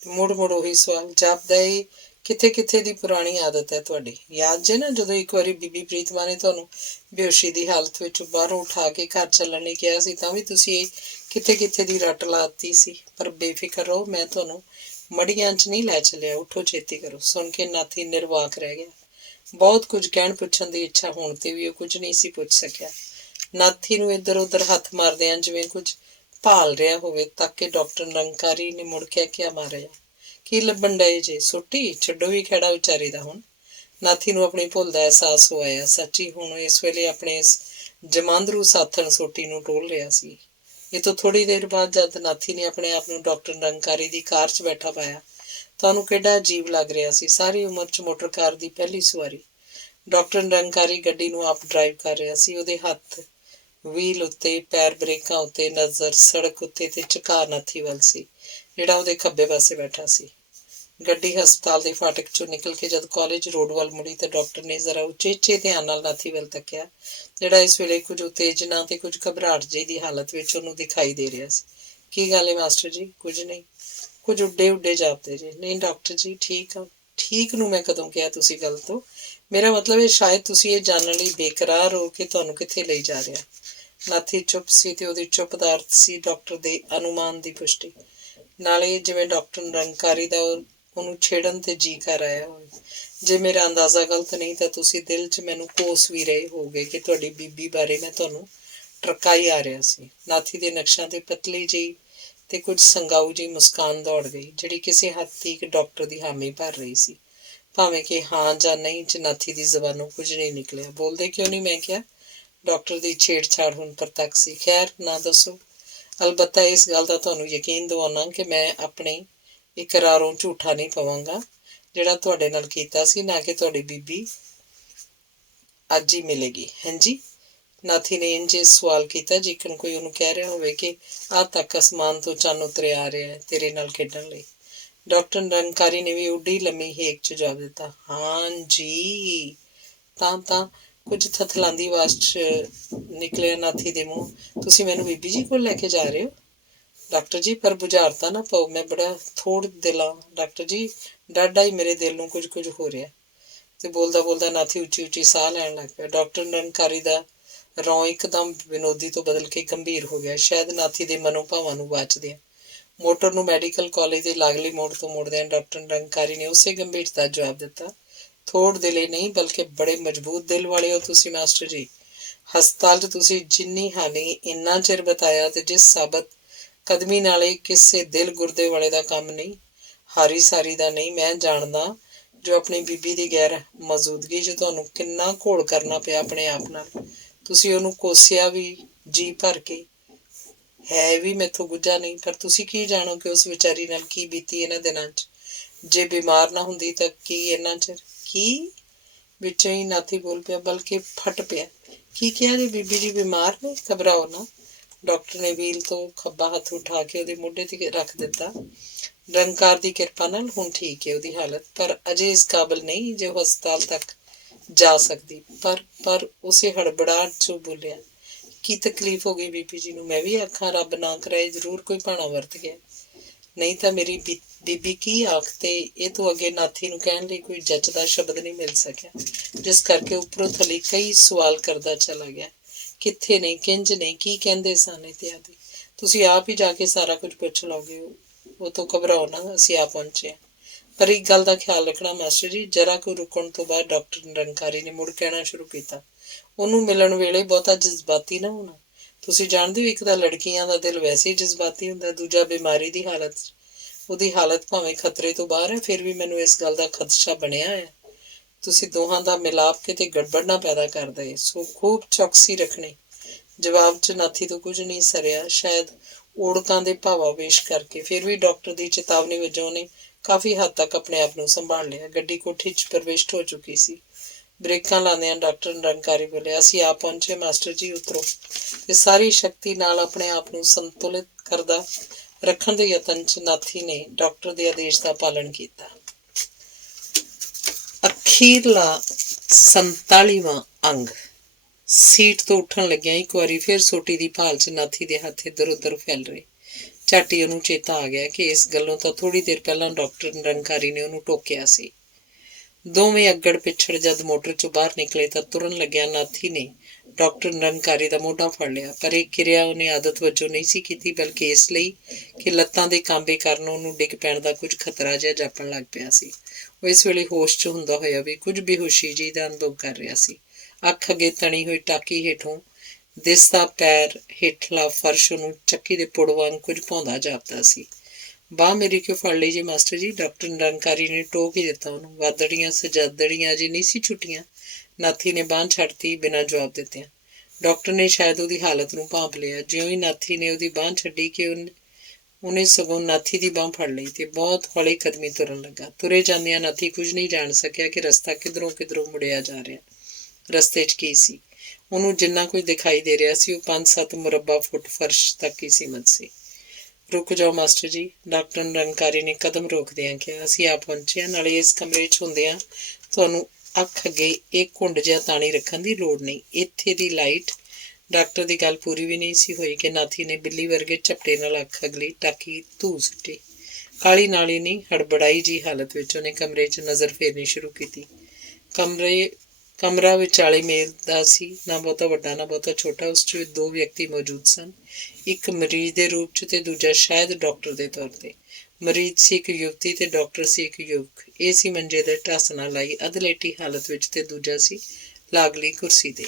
ਮੁੜ ਉਹੀ ਸਵਾਲ ਜਾਪਦਾ ਏ। ਕਿੱਥੇ ਕਿੱਥੇ ਦੀ ਪੁਰਾਣੀ ਆਦਤ ਹੈ ਤੁਹਾਡੀ। ਯਾਦ ਜੇ ਨਾ, ਜਦੋਂ ਇੱਕ ਵਾਰੀ ਬੀਬੀ ਪ੍ਰੀਤਮਾ ਨੇ ਤੁਹਾਨੂੰ ਬੇਹੋਸ਼ੀ ਦੀ ਹਾਲਤ ਵਿੱਚ ਬਾਹਰੋਂ ਉਠਾ ਕੇ ਘਰ ਚੱਲਣ ਲਈ ਕਿਹਾ ਸੀ, ਤਾਂ ਵੀ ਤੁਸੀਂ ਇਹ ਕਿੱਥੇ ਕਿੱਥੇ ਦੀ ਰੱਟ ਲਾਤੀ ਸੀ। ਪਰ ਬੇਫਿਕਰ ਰਹੋ, ਮੈਂ ਤੁਹਾਨੂੰ ਮੜੀਆਂ 'ਚ ਨਹੀਂ ਲੈ ਚੱਲਿਆ। ਉੱਠੋ, ਛੇਤੀ ਕਰੋ। ਸੁਣ ਕੇ ਨਾਥੀ ਨਿਰਵਾਕ ਰਹਿ ਗਿਆ। ਬਹੁਤ ਕੁਝ ਕਹਿਣ ਪੁੱਛਣ ਦੀ ਇੱਛਾ ਹੋਣ ਤੇ ਵੀ ਉਹ ਕੁਝ ਨਹੀਂ ਸੀ ਪੁੱਛ ਸਕਿਆ। ਨਾਥੀ ਨੂੰ ਇੱਧਰ ਉੱਧਰ ਹੱਥ ਮਾਰਦਿਆਂ ਜਿਵੇਂ ਕੁਝ ਭਾਲ ਰਿਹਾ ਹੋਵੇ, ਤੱਕ ਕੇ ਡਾਕਟਰ ਨਿਰੰਕਾਰੀ ਨੇ ਮੁੜ ਕੇ ਕਿਆ ਮਾਰਿਆ, ਕੀ ਲੱਭਣ ਡਏ ਜੇ? ਸੋਟੀ? ਛੱਡੋ ਵੀ ਖਹਿੜਾ ਵਿਚਾਰੀ ਦਾ ਹੁਣ। ਨਾਥੀ ਨੂੰ ਆਪਣੀ ਭੁੱਲ ਦਾ ਅਹਿਸਾਸ ਹੋਇਆ। ਸੱਚੀ ਹੁਣ ਇਸ ਵੇਲੇ ਆਪਣੇ ਇਸ ਜਮਾਂਦਰੂ ਸਾਥਣ ਸੋਟੀ ਨੂੰ ਟੋਲ ਰਿਹਾ ਸੀ। ਇਹ ਤੋਂ ਥੋੜ੍ਹੀ ਦੇਰ ਬਾਅਦ ਜਦ ਨਾਥੀ ਨੇ ਆਪਣੇ ਆਪ ਨੂੰ ਡਾਕਟਰ ਨਿਰੰਕਾਰੀ ਦੀ ਕਾਰ 'ਚ ਬੈਠਾ ਪਾਇਆ ਤਾਂ ਉਹਨੂੰ ਕਿੱਡਾ ਅਜੀਬ ਲੱਗ ਰਿਹਾ ਸੀ। ਸਾਰੀ ਉਮਰ 'ਚ ਮੋਟਰ ਕਾਰ ਦੀ ਪਹਿਲੀ ਸਵਾਰੀ। ਡਾਕਟਰ ਨਿਰੰਕਾਰੀ ਗੱਡੀ ਨੂੰ ਆਪ ਡਰਾਈਵ ਕਰ ਰਿਹਾ ਸੀ। ਉਹਦੇ ਹੱਥ ਵੀਲ ਉੱਤੇ, ਪੈਰ ਬ੍ਰੇਕਾਂ ਉੱਤੇ, ਨਜ਼ਰ ਸੜਕ ਉੱਤੇ ਤੇ ਝੁਕਾਅ ਨਾਥੀ ਵੱਲ ਸੀ, ਜਿਹੜਾ ਉਹਦੇ ਖੱਬੇ ਪਾਸੇ ਬੈਠਾ ਸੀ। ਗੱਡੀ ਹਸਪਤਾਲ ਦੇ ਫਾਟਕ 'ਚੋਂ ਨਿਕਲ ਕੇ ਜਦ ਕਾਲਜ ਰੋਡ ਵੱਲ ਮੁੜੀ ਤਾਂ ਡਾਕਟਰ ਨੇ ਜ਼ਰਾ ਉਚੇਚੇ ਧਿਆਨ ਨਾਲ ਨਾਥੀ ਵੱਲ ਤੱਕਿਆ, ਜਿਹੜਾ ਇਸ ਵੇਲੇ ਕੁਝ ਉਤੇਜਨਾ ਤੇ ਕੁਝ ਘਬਰਾਹਟ ਜਿਹੀ ਦੀ ਹਾਲਤ ਵਿੱਚ ਉਹਨੂੰ ਦਿਖਾਈ ਦੇ ਰਿਹਾ ਸੀ। ਕੀ ਗੱਲ ਹੈ ਮਾਸਟਰ ਜੀ? ਕੁਝ ਨਹੀਂ। ਕੁਝ ਉੱਡੇ ਜਾਪਦੇ ਜੀ। ਨਹੀਂ ਡਾਕਟਰ ਜੀ, ਠੀਕ ਆ। ਠੀਕ ਨੂੰ ਮੈਂ ਕਦੋਂ ਕਿਹਾ ਤੁਸੀਂ ਗਲਤ ਹੋ? ਮੇਰਾ ਮਤਲਬ ਹੈ ਸ਼ਾਇਦ ਤੁਸੀਂ ਇਹ ਜਾਣਨ ਲਈ ਬੇਕਰਾਰ ਹੋ ਕਿ ਤੁਹਾਨੂੰ ਕਿੱਥੇ ਲਈ ਜਾ ਰਿਹਾ। ਨਾਥੀ ਚੁੱਪ ਸੀ ਤੇ ਉਹਦੀ ਚੁੱਪ ਦਾ ਅਰਥ ਸੀ ਡਾਕਟਰ ਦੇ ਅਨੁਮਾਨ ਦੀ ਪੁਸ਼ਟੀ। ਨਾਲੇ ਜਿਵੇਂ ਡਾਕਟਰ ਨਿਰੰਕਾਰੀ ਦਾ ਉਹਨੂੰ ਛੇੜਨ ਤੇ ਜੀ ਕਰ ਆਇਆ ਹੋਵੇ। ਜੇ ਮੇਰਾ ਅੰਦਾਜ਼ਾ ਗਲਤ ਨਹੀਂ ਤਾਂ ਤੁਸੀਂ ਦਿਲ 'ਚ ਮੈਨੂੰ ਕੋਸ ਵੀ ਰਹੇ ਹੋਗੇ ਕਿ ਤੁਹਾਡੀ ਬੀਬੀ ਬਾਰੇ ਮੈਂ ਤੁਹਾਨੂੰ ਟਰਕਾਈ ਆ ਰਿਹਾ ਸੀ। ਨਾਥੀ ਦੇ ਨਕਸ਼ਾਂ ਤੇ ਪਤਲੀ ਜਿਹੀ ਤੇ ਕੁਝ ਸੰਗਾਊ ਜਿਹੀ ਮੁਸਕਾਨ ਦੌੜ ਗਈ, ਜਿਹੜੀ ਕਿਸੇ ਹੱਦ ਤੀਕ ਡਾਕਟਰ ਦੀ ਹਾਮੀ ਭਰ ਰਹੀ ਸੀ। ਭਾਵੇਂ ਕਿ ਹਾਂ ਜਾਂ ਨਹੀਂ 'ਚ ਨਾਥੀ ਦੀ ਜ਼ਬਾਨੋਂ ਕੁਝ ਨਹੀਂ ਨਿਕਲਿਆ। ਬੋਲਦੇ ਕਿਉਂ ਨਹੀਂ? ਮੈਂ ਕਿਹਾ। ਡਾਕਟਰ ਦੀ ਛੇੜਛਾੜ ਹੁਣ ਪ੍ਰਤੱਖ ਸੀ। ਖੈਰ, ਨਾ ਦੱਸੋ। अलबत्ता इस गल का तुहानूं यकीन दिवाउणा कि मैं अपने इकरारों झूठा नहीं पवांगा जिहड़ा तुहाडे नाल कीता सी, ना कि तुहाडी बीबी अज ही मिलेगी। हाँ जी। नाथी ने इंज सवाल किया जिकन कोई उन्होंने कह रहा होवे कि आ तक आसमान तो चंद उतरे आ रहा है तेरे नाल खेडण लई। डॉक्टर निरंकारी ने भी उड्डी लम्मी हेक च जवाब दिता, हाँ जी। तां कुछ थथलांदी आवाज च निकलिया नाथी दे मूंह, तुसी मैनू बीबी जी कोल लैके जा रहे हो? डॉक्टर जी पर बुझारता ना पाओ, मैं बड़ा थोड़ दिल हाँ डॉक्टर जी, डाढा ही मेरे दिल नूं कुछ कुछ हो रहा। ते बोलदा बोलदा नाथी उच्ची उच्ची साह लैण लग पिया। डॉक्टर निरंकारी दा रौं इकदम विनोदी तो बदल के गंभीर हो गया, शायद नाथी दे मनोभावां नूं वाचदिआं। मोटर नूं मैडिकल कॉलेज दे लागली मोड़ तो मोड़दिआं डॉक्टर निरंकारी ने उसे गंभीरता जवाब दिता, थोड़ दिले नहीं बल्कि बड़े मजबूत दिल वाले हो तुसी मास्टर जी। हस्पताल च तुसी जिन्नी हानि इन्ना चिर बताया ते जिस साबत कदमी नाले किसे दिल गुरदे वाले दा कम नहीं, हारी सारी दा नहीं। मैं जानदा जो अपनी बीबी दी गैर मौजूदगी च तुहानूं किन्ना घोल करना पिया अपने आप नाल। तुसी ओनू कोसिया भी जी भर के, है भी मैथों गुझा नहीं, पर तुसी की जाणो कि उस विचारी नाल की बीती इन्हां दिनां च। जे बीमार ना हुंदी तां की इन्ना चिर की विचों ही नाथी बोल पिया, बल्कि फट पिया। की किहा जे बीबी जी बीमार ने? घबराओ ना। डॉक्टर ने व्हील तो खब्बा हत्थ उठा के ਉਹਦੇ ਮੋਢੇ ਤੇ रख दिता। निरंकार दी किरपा नाल हुण ठीक है ਉਹਦੀ हालत, पर अजे इस काबिल नहीं जो हस्पताल तक जा सकती। पर उसे हड़बड़ाहट चों बोलिया, की तकलीफ हो गई बीबी जी नूं? मैं भी आखां रब ना कराए जरूर कोई भाणा वरत गया, नहीं तो मेरी बीबी की आखते ये तो अगे नाथी नूं कहण लई कोई जचदा शब्द नहीं मिल सकिया, जिस करके उपरों थली कई सवाल करदा चला गया। कित्थे ने, किंज ने, की कहंदे सन इत्यादि। तुसी आप ही जाके सारा कुछ पुछ लओगे। वो तो घबराओ ना, असीं आ पहुंचे हैं। पर एक गल का ख्याल रखना मास्टर जी। जरा को रुकण तो बाद डॉक्टर निरंकारी ने मुड़ कहना शुरू किया, ਉਹਨੂੰ ਮਿਲਣ ਵੇਲੇ ਬਹੁਤਾ ਜਜ਼ਬਾਤੀ ਨਾ ਹੋਣਾ। ਤੁਸੀਂ ਜਾਣਦੇ ਹੋ ਇੱਕ ਤਾਂ ਲੜਕੀਆਂ ਦਾ ਦਿਲ ਵੈਸੇ ਹੀ ਜਜ਼ਬਾਤੀ ਹੁੰਦਾ, ਦੂਜਾ ਬਿਮਾਰੀ ਦੀ ਹਾਲਤ 'ਚ ਉਹਦੀ ਹਾਲਤ ਭਾਵੇਂ ਖਤਰੇ ਤੋਂ ਬਾਹਰ ਹੈ, ਫਿਰ ਵੀ ਮੈਨੂੰ ਇਸ ਗੱਲ ਦਾ ਖਦਸ਼ਾ ਬਣਿਆ ਹੈ ਤੁਸੀਂ ਦੋਹਾਂ ਦਾ ਮਿਲਾਪ ਕਿਤੇ ਗੜਬੜ ਨਾ ਪੈਦਾ ਕਰ ਦਏ, ਸੋ ਖੂਬ ਚੌਕਸੀ ਰੱਖਣੀ। ਜਵਾਬ 'ਚ ਨਾਥੀ ਤੋਂ ਕੁਝ ਨਹੀਂ ਸਰਿਆ, ਸ਼ਾਇਦ ਓੜਕਾਂ ਦੇ ਭਾਵਾਵੇਸ਼ ਕਰਕੇ। ਫਿਰ ਵੀ ਡਾਕਟਰ ਦੀ ਚੇਤਾਵਨੀ ਵਜੋਂ ਉਹਨੇ ਕਾਫੀ ਹੱਦ ਤੱਕ ਆਪਣੇ ਆਪ ਨੂੰ ਸੰਭਾਲ ਲਿਆ। ਗੱਡੀ ਕੋਠੀ 'ਚ ਪ੍ਰਵਿਸ਼ਟ ਹੋ ਚੁੱਕੀ ਸੀ। ਬ੍ਰੇਕਾਂ ਲਾਉਂਦਿਆਂ ਡਾਕਟਰ ਨਿਰੰਕਾਰੀ ਬੋਲਿਆ, ਅਸੀਂ ਆ ਪਹੁੰਚੇ ਮਾਸਟਰ ਜੀ, ਉਤਰੋ। ਤੇ ਸਾਰੀ ਸ਼ਕਤੀ ਨਾਲ ਆਪਣੇ ਆਪ ਨੂੰ ਸੰਤੁਲਿਤ ਕਰਦਾ ਰੱਖਣ ਦੇ ਯਤਨ 'ਚ ਨਾਥੀ ਨੇ ਡਾਕਟਰ ਦੇ ਆਦੇਸ਼ ਦਾ ਪਾਲਣ ਕੀਤਾ। ਅਖੀਰਲਾ 47ਵਾਂ ਅੰਗ। ਸੀਟ ਤੋਂ ਉੱਠਣ ਲੱਗਿਆ ਇੱਕ ਵਾਰੀ ਫਿਰ ਸੋਟੀ ਦੀ ਭਾਲ 'ਚ ਨਾਥੀ ਦੇ ਹੱਥ ਇੱਧਰ ਉੱਧਰ ਫੈਲ ਰਹੇ। ਝੱਟ ਹੀ ਉਹਨੂੰ ਚੇਤਾ ਆ ਗਿਆ ਕਿ ਇਸ ਗੱਲੋਂ ਤਾਂ ਥੋੜ੍ਹੀ ਦੇਰ ਪਹਿਲਾਂ ਡਾਕਟਰ ਨਿਰੰਕਾਰੀ ਨੇ ਉਹਨੂੰ ਟੋਕਿਆ ਸੀ। ਦੋਵੇਂ ਅੱਗੜ ਪਿੱਛੜ ਜਦ ਮੋਟਰ 'ਚੋਂ ਬਾਹਰ ਨਿਕਲੇ ਤਾਂ ਤੁਰਨ ਲੱਗਿਆ ਨਾਥੀ ਨੇ ਡਾਕਟਰ ਨਿਰੰਕਾਰੀ ਦਾ ਮੋਢਾ ਫੜ ਲਿਆ, ਪਰ ਇਹ ਕਿਰਿਆ ਉਹਨੇ ਆਦਤ ਵਜੋਂ ਨਹੀਂ ਸੀ ਕੀਤੀ, ਬਲਕਿ ਇਸ ਲਈ ਕਿ ਲੱਤਾਂ ਦੇ ਕਾਂਬੇ ਕਾਰਨ ਉਹਨੂੰ ਡਿੱਗ ਪੈਣ ਦਾ ਕੁਝ ਖਤਰਾ ਜਿਹਾ ਜਾਪਣ ਲੱਗ ਪਿਆ ਸੀ। ਉਹ ਇਸ ਵੇਲੇ ਹੋਸ਼ 'ਚ ਹੁੰਦਾ ਹੋਇਆ ਵੀ ਕੁਝ ਬੇਹੋਸ਼ੀ ਜਿਹੀ ਦਾ ਅਨੁਭਵ ਕਰ ਰਿਹਾ ਸੀ। ਅੱਖ ਅੱਗੇ ਤਣੀ ਹੋਈ ਟਾਕੀ ਹੇਠੋਂ ਦਿਸਦਾ ਪੈਰ ਹੇਠਲਾ ਫਰਸ਼ ਉਹਨੂੰ ਚੱਕੀ ਦੇ ਪੁੜ ਵਾਂਗ ਕੁਝ ਭੌਂਦਾ ਜਾਪਦਾ ਸੀ। ਬਾਂਹ ਮੇਰੀ ਕਿਉਂ ਫੜ ਲਈ ਜੀ ਮਾਸਟਰ ਜੀ? ਡਾਕਟਰ ਨਿਰੰਕਾਰੀ ਨੇ ਟੋਕ ਹੀ ਦਿੱਤਾ ਉਹਨੂੰ। ਵਾਦੜੀਆਂ ਸਜਾਦੜੀਆਂ ਅਜੇ ਨਹੀਂ ਸੀ ਛੁੱਟੀਆਂ। ਨਾਥੀ ਨੇ ਬਾਂਹ ਛੱਡਤੀ ਬਿਨਾਂ ਜਵਾਬ ਦਿੱਤਿਆਂ। ਡਾਕਟਰ ਨੇ ਸ਼ਾਇਦ ਉਹਦੀ ਹਾਲਤ ਨੂੰ ਭਾਂਪ ਲਿਆ। ਜਿਉਂ ਹੀ ਨਾਥੀ ਨੇ ਉਹਦੀ ਬਾਂਹ ਛੱਡੀ ਕਿ ਉਹਨੇ ਸਗੋਂ ਨਾਥੀ ਦੀ ਬਾਂਹ ਫੜ ਲਈ ਤੇ ਬਹੁਤ ਹੌਲੀ ਕਦਮੀ ਤੁਰਨ ਲੱਗਾ। ਤੁਰੇ ਜਾਂਦਿਆਂ ਨਾਥੀ ਕੁਝ ਨਹੀਂ ਜਾਣ ਸਕਿਆ ਕਿ ਰਸਤਾ ਕਿੱਧਰੋਂ ਕਿੱਧਰੋਂ ਮੁੜਿਆ ਜਾ ਰਿਹਾ। ਰਸਤੇ 'ਚ ਕੀ ਸੀ? ਉਹਨੂੰ ਜਿੰਨਾ ਕੁਝ ਦਿਖਾਈ ਦੇ ਰਿਹਾ ਸੀ ਉਹ 5-7 ਮੁਰੱਬਾ ਫੁੱਟ ਫਰਸ਼ ਤੱਕ ਹੀ ਸੀਮਤ ਸੀ। ਰੁਕ ਜਾਓ ਮਾਸਟਰ ਜੀ, ਡਾਕਟਰ ਨਿਰੰਕਾਰੀ ਨੇ ਕਦਮ ਰੋਕਦਿਆਂ ਕਿਹਾ, ਅਸੀਂ ਆ ਪਹੁੰਚੇ ਹਾਂ। ਨਾਲੇ ਇਸ ਕਮਰੇ 'ਚ ਹੁੰਦਿਆਂ ਤੁਹਾਨੂੰ ਅੱਖ ਅੱਗੇ ਇਹ ਘੁੰਡ ਜਿਹਾ ਤਾਣੀ ਰੱਖਣ ਦੀ ਲੋੜ ਨਹੀਂ। ਇੱਥੇ ਦੀ ਲਾਈਟ। ਡਾਕਟਰ ਦੀ ਗੱਲ ਪੂਰੀ ਵੀ ਨਹੀਂ ਸੀ ਹੋਈ ਕਿ ਨਾਥੀ ਨੇ ਬਿੱਲੀ ਵਰਗੇ ਝਪਟੇ ਨਾਲ ਅੱਖ ਅਗਲੀ ਟਾਕੀ ਧੂ ਸੁੱਟੀ। ਕਾਲੀ ਨਾਲੀ ਨਹੀਂ, ਹੜਬੜਾਈ ਜੀ ਹਾਲਤ ਵਿੱਚ ਉਹਨੇ ਕਮਰੇ 'ਚ ਨਜ਼ਰ ਫੇਰਨੀ ਸ਼ੁਰੂ ਕੀਤੀ। ਕਮਰਾ ਵਿਚਾਲੇ ਮੇਲ ਦਾ ਸੀ, ਨਾ ਬਹੁਤਾ ਵੱਡਾ ਨਾ ਬਹੁਤਾ ਛੋਟਾ। ਉਸ 'ਚ 2 ਵਿਅਕਤੀ ਮੌਜੂਦ ਸਨ, ਇੱਕ ਮਰੀਜ਼ ਦੇ ਰੂਪ 'ਚ ਤੇ ਦੂਜਾ ਸ਼ਾਇਦ ਡਾਕਟਰ ਦੇ ਤੌਰ 'ਤੇ। ਮਰੀਜ਼ ਸੀ ਇੱਕ ਯੁਵਤੀ ਤੇ ਡਾਕਟਰ ਸੀ ਇੱਕ ਯੁਵਕ। ਇਹ ਸੀ ਮੰਜੇ ਦੇ ਢੱਸ ਨਾਲ ਲਾਈ ਅਧਲੇਟੀ ਹਾਲਤ ਵਿੱਚ ਤੇ ਦੂਜਾ ਸੀ ਲਾਗਲੀ ਕੁਰਸੀ 'ਤੇ।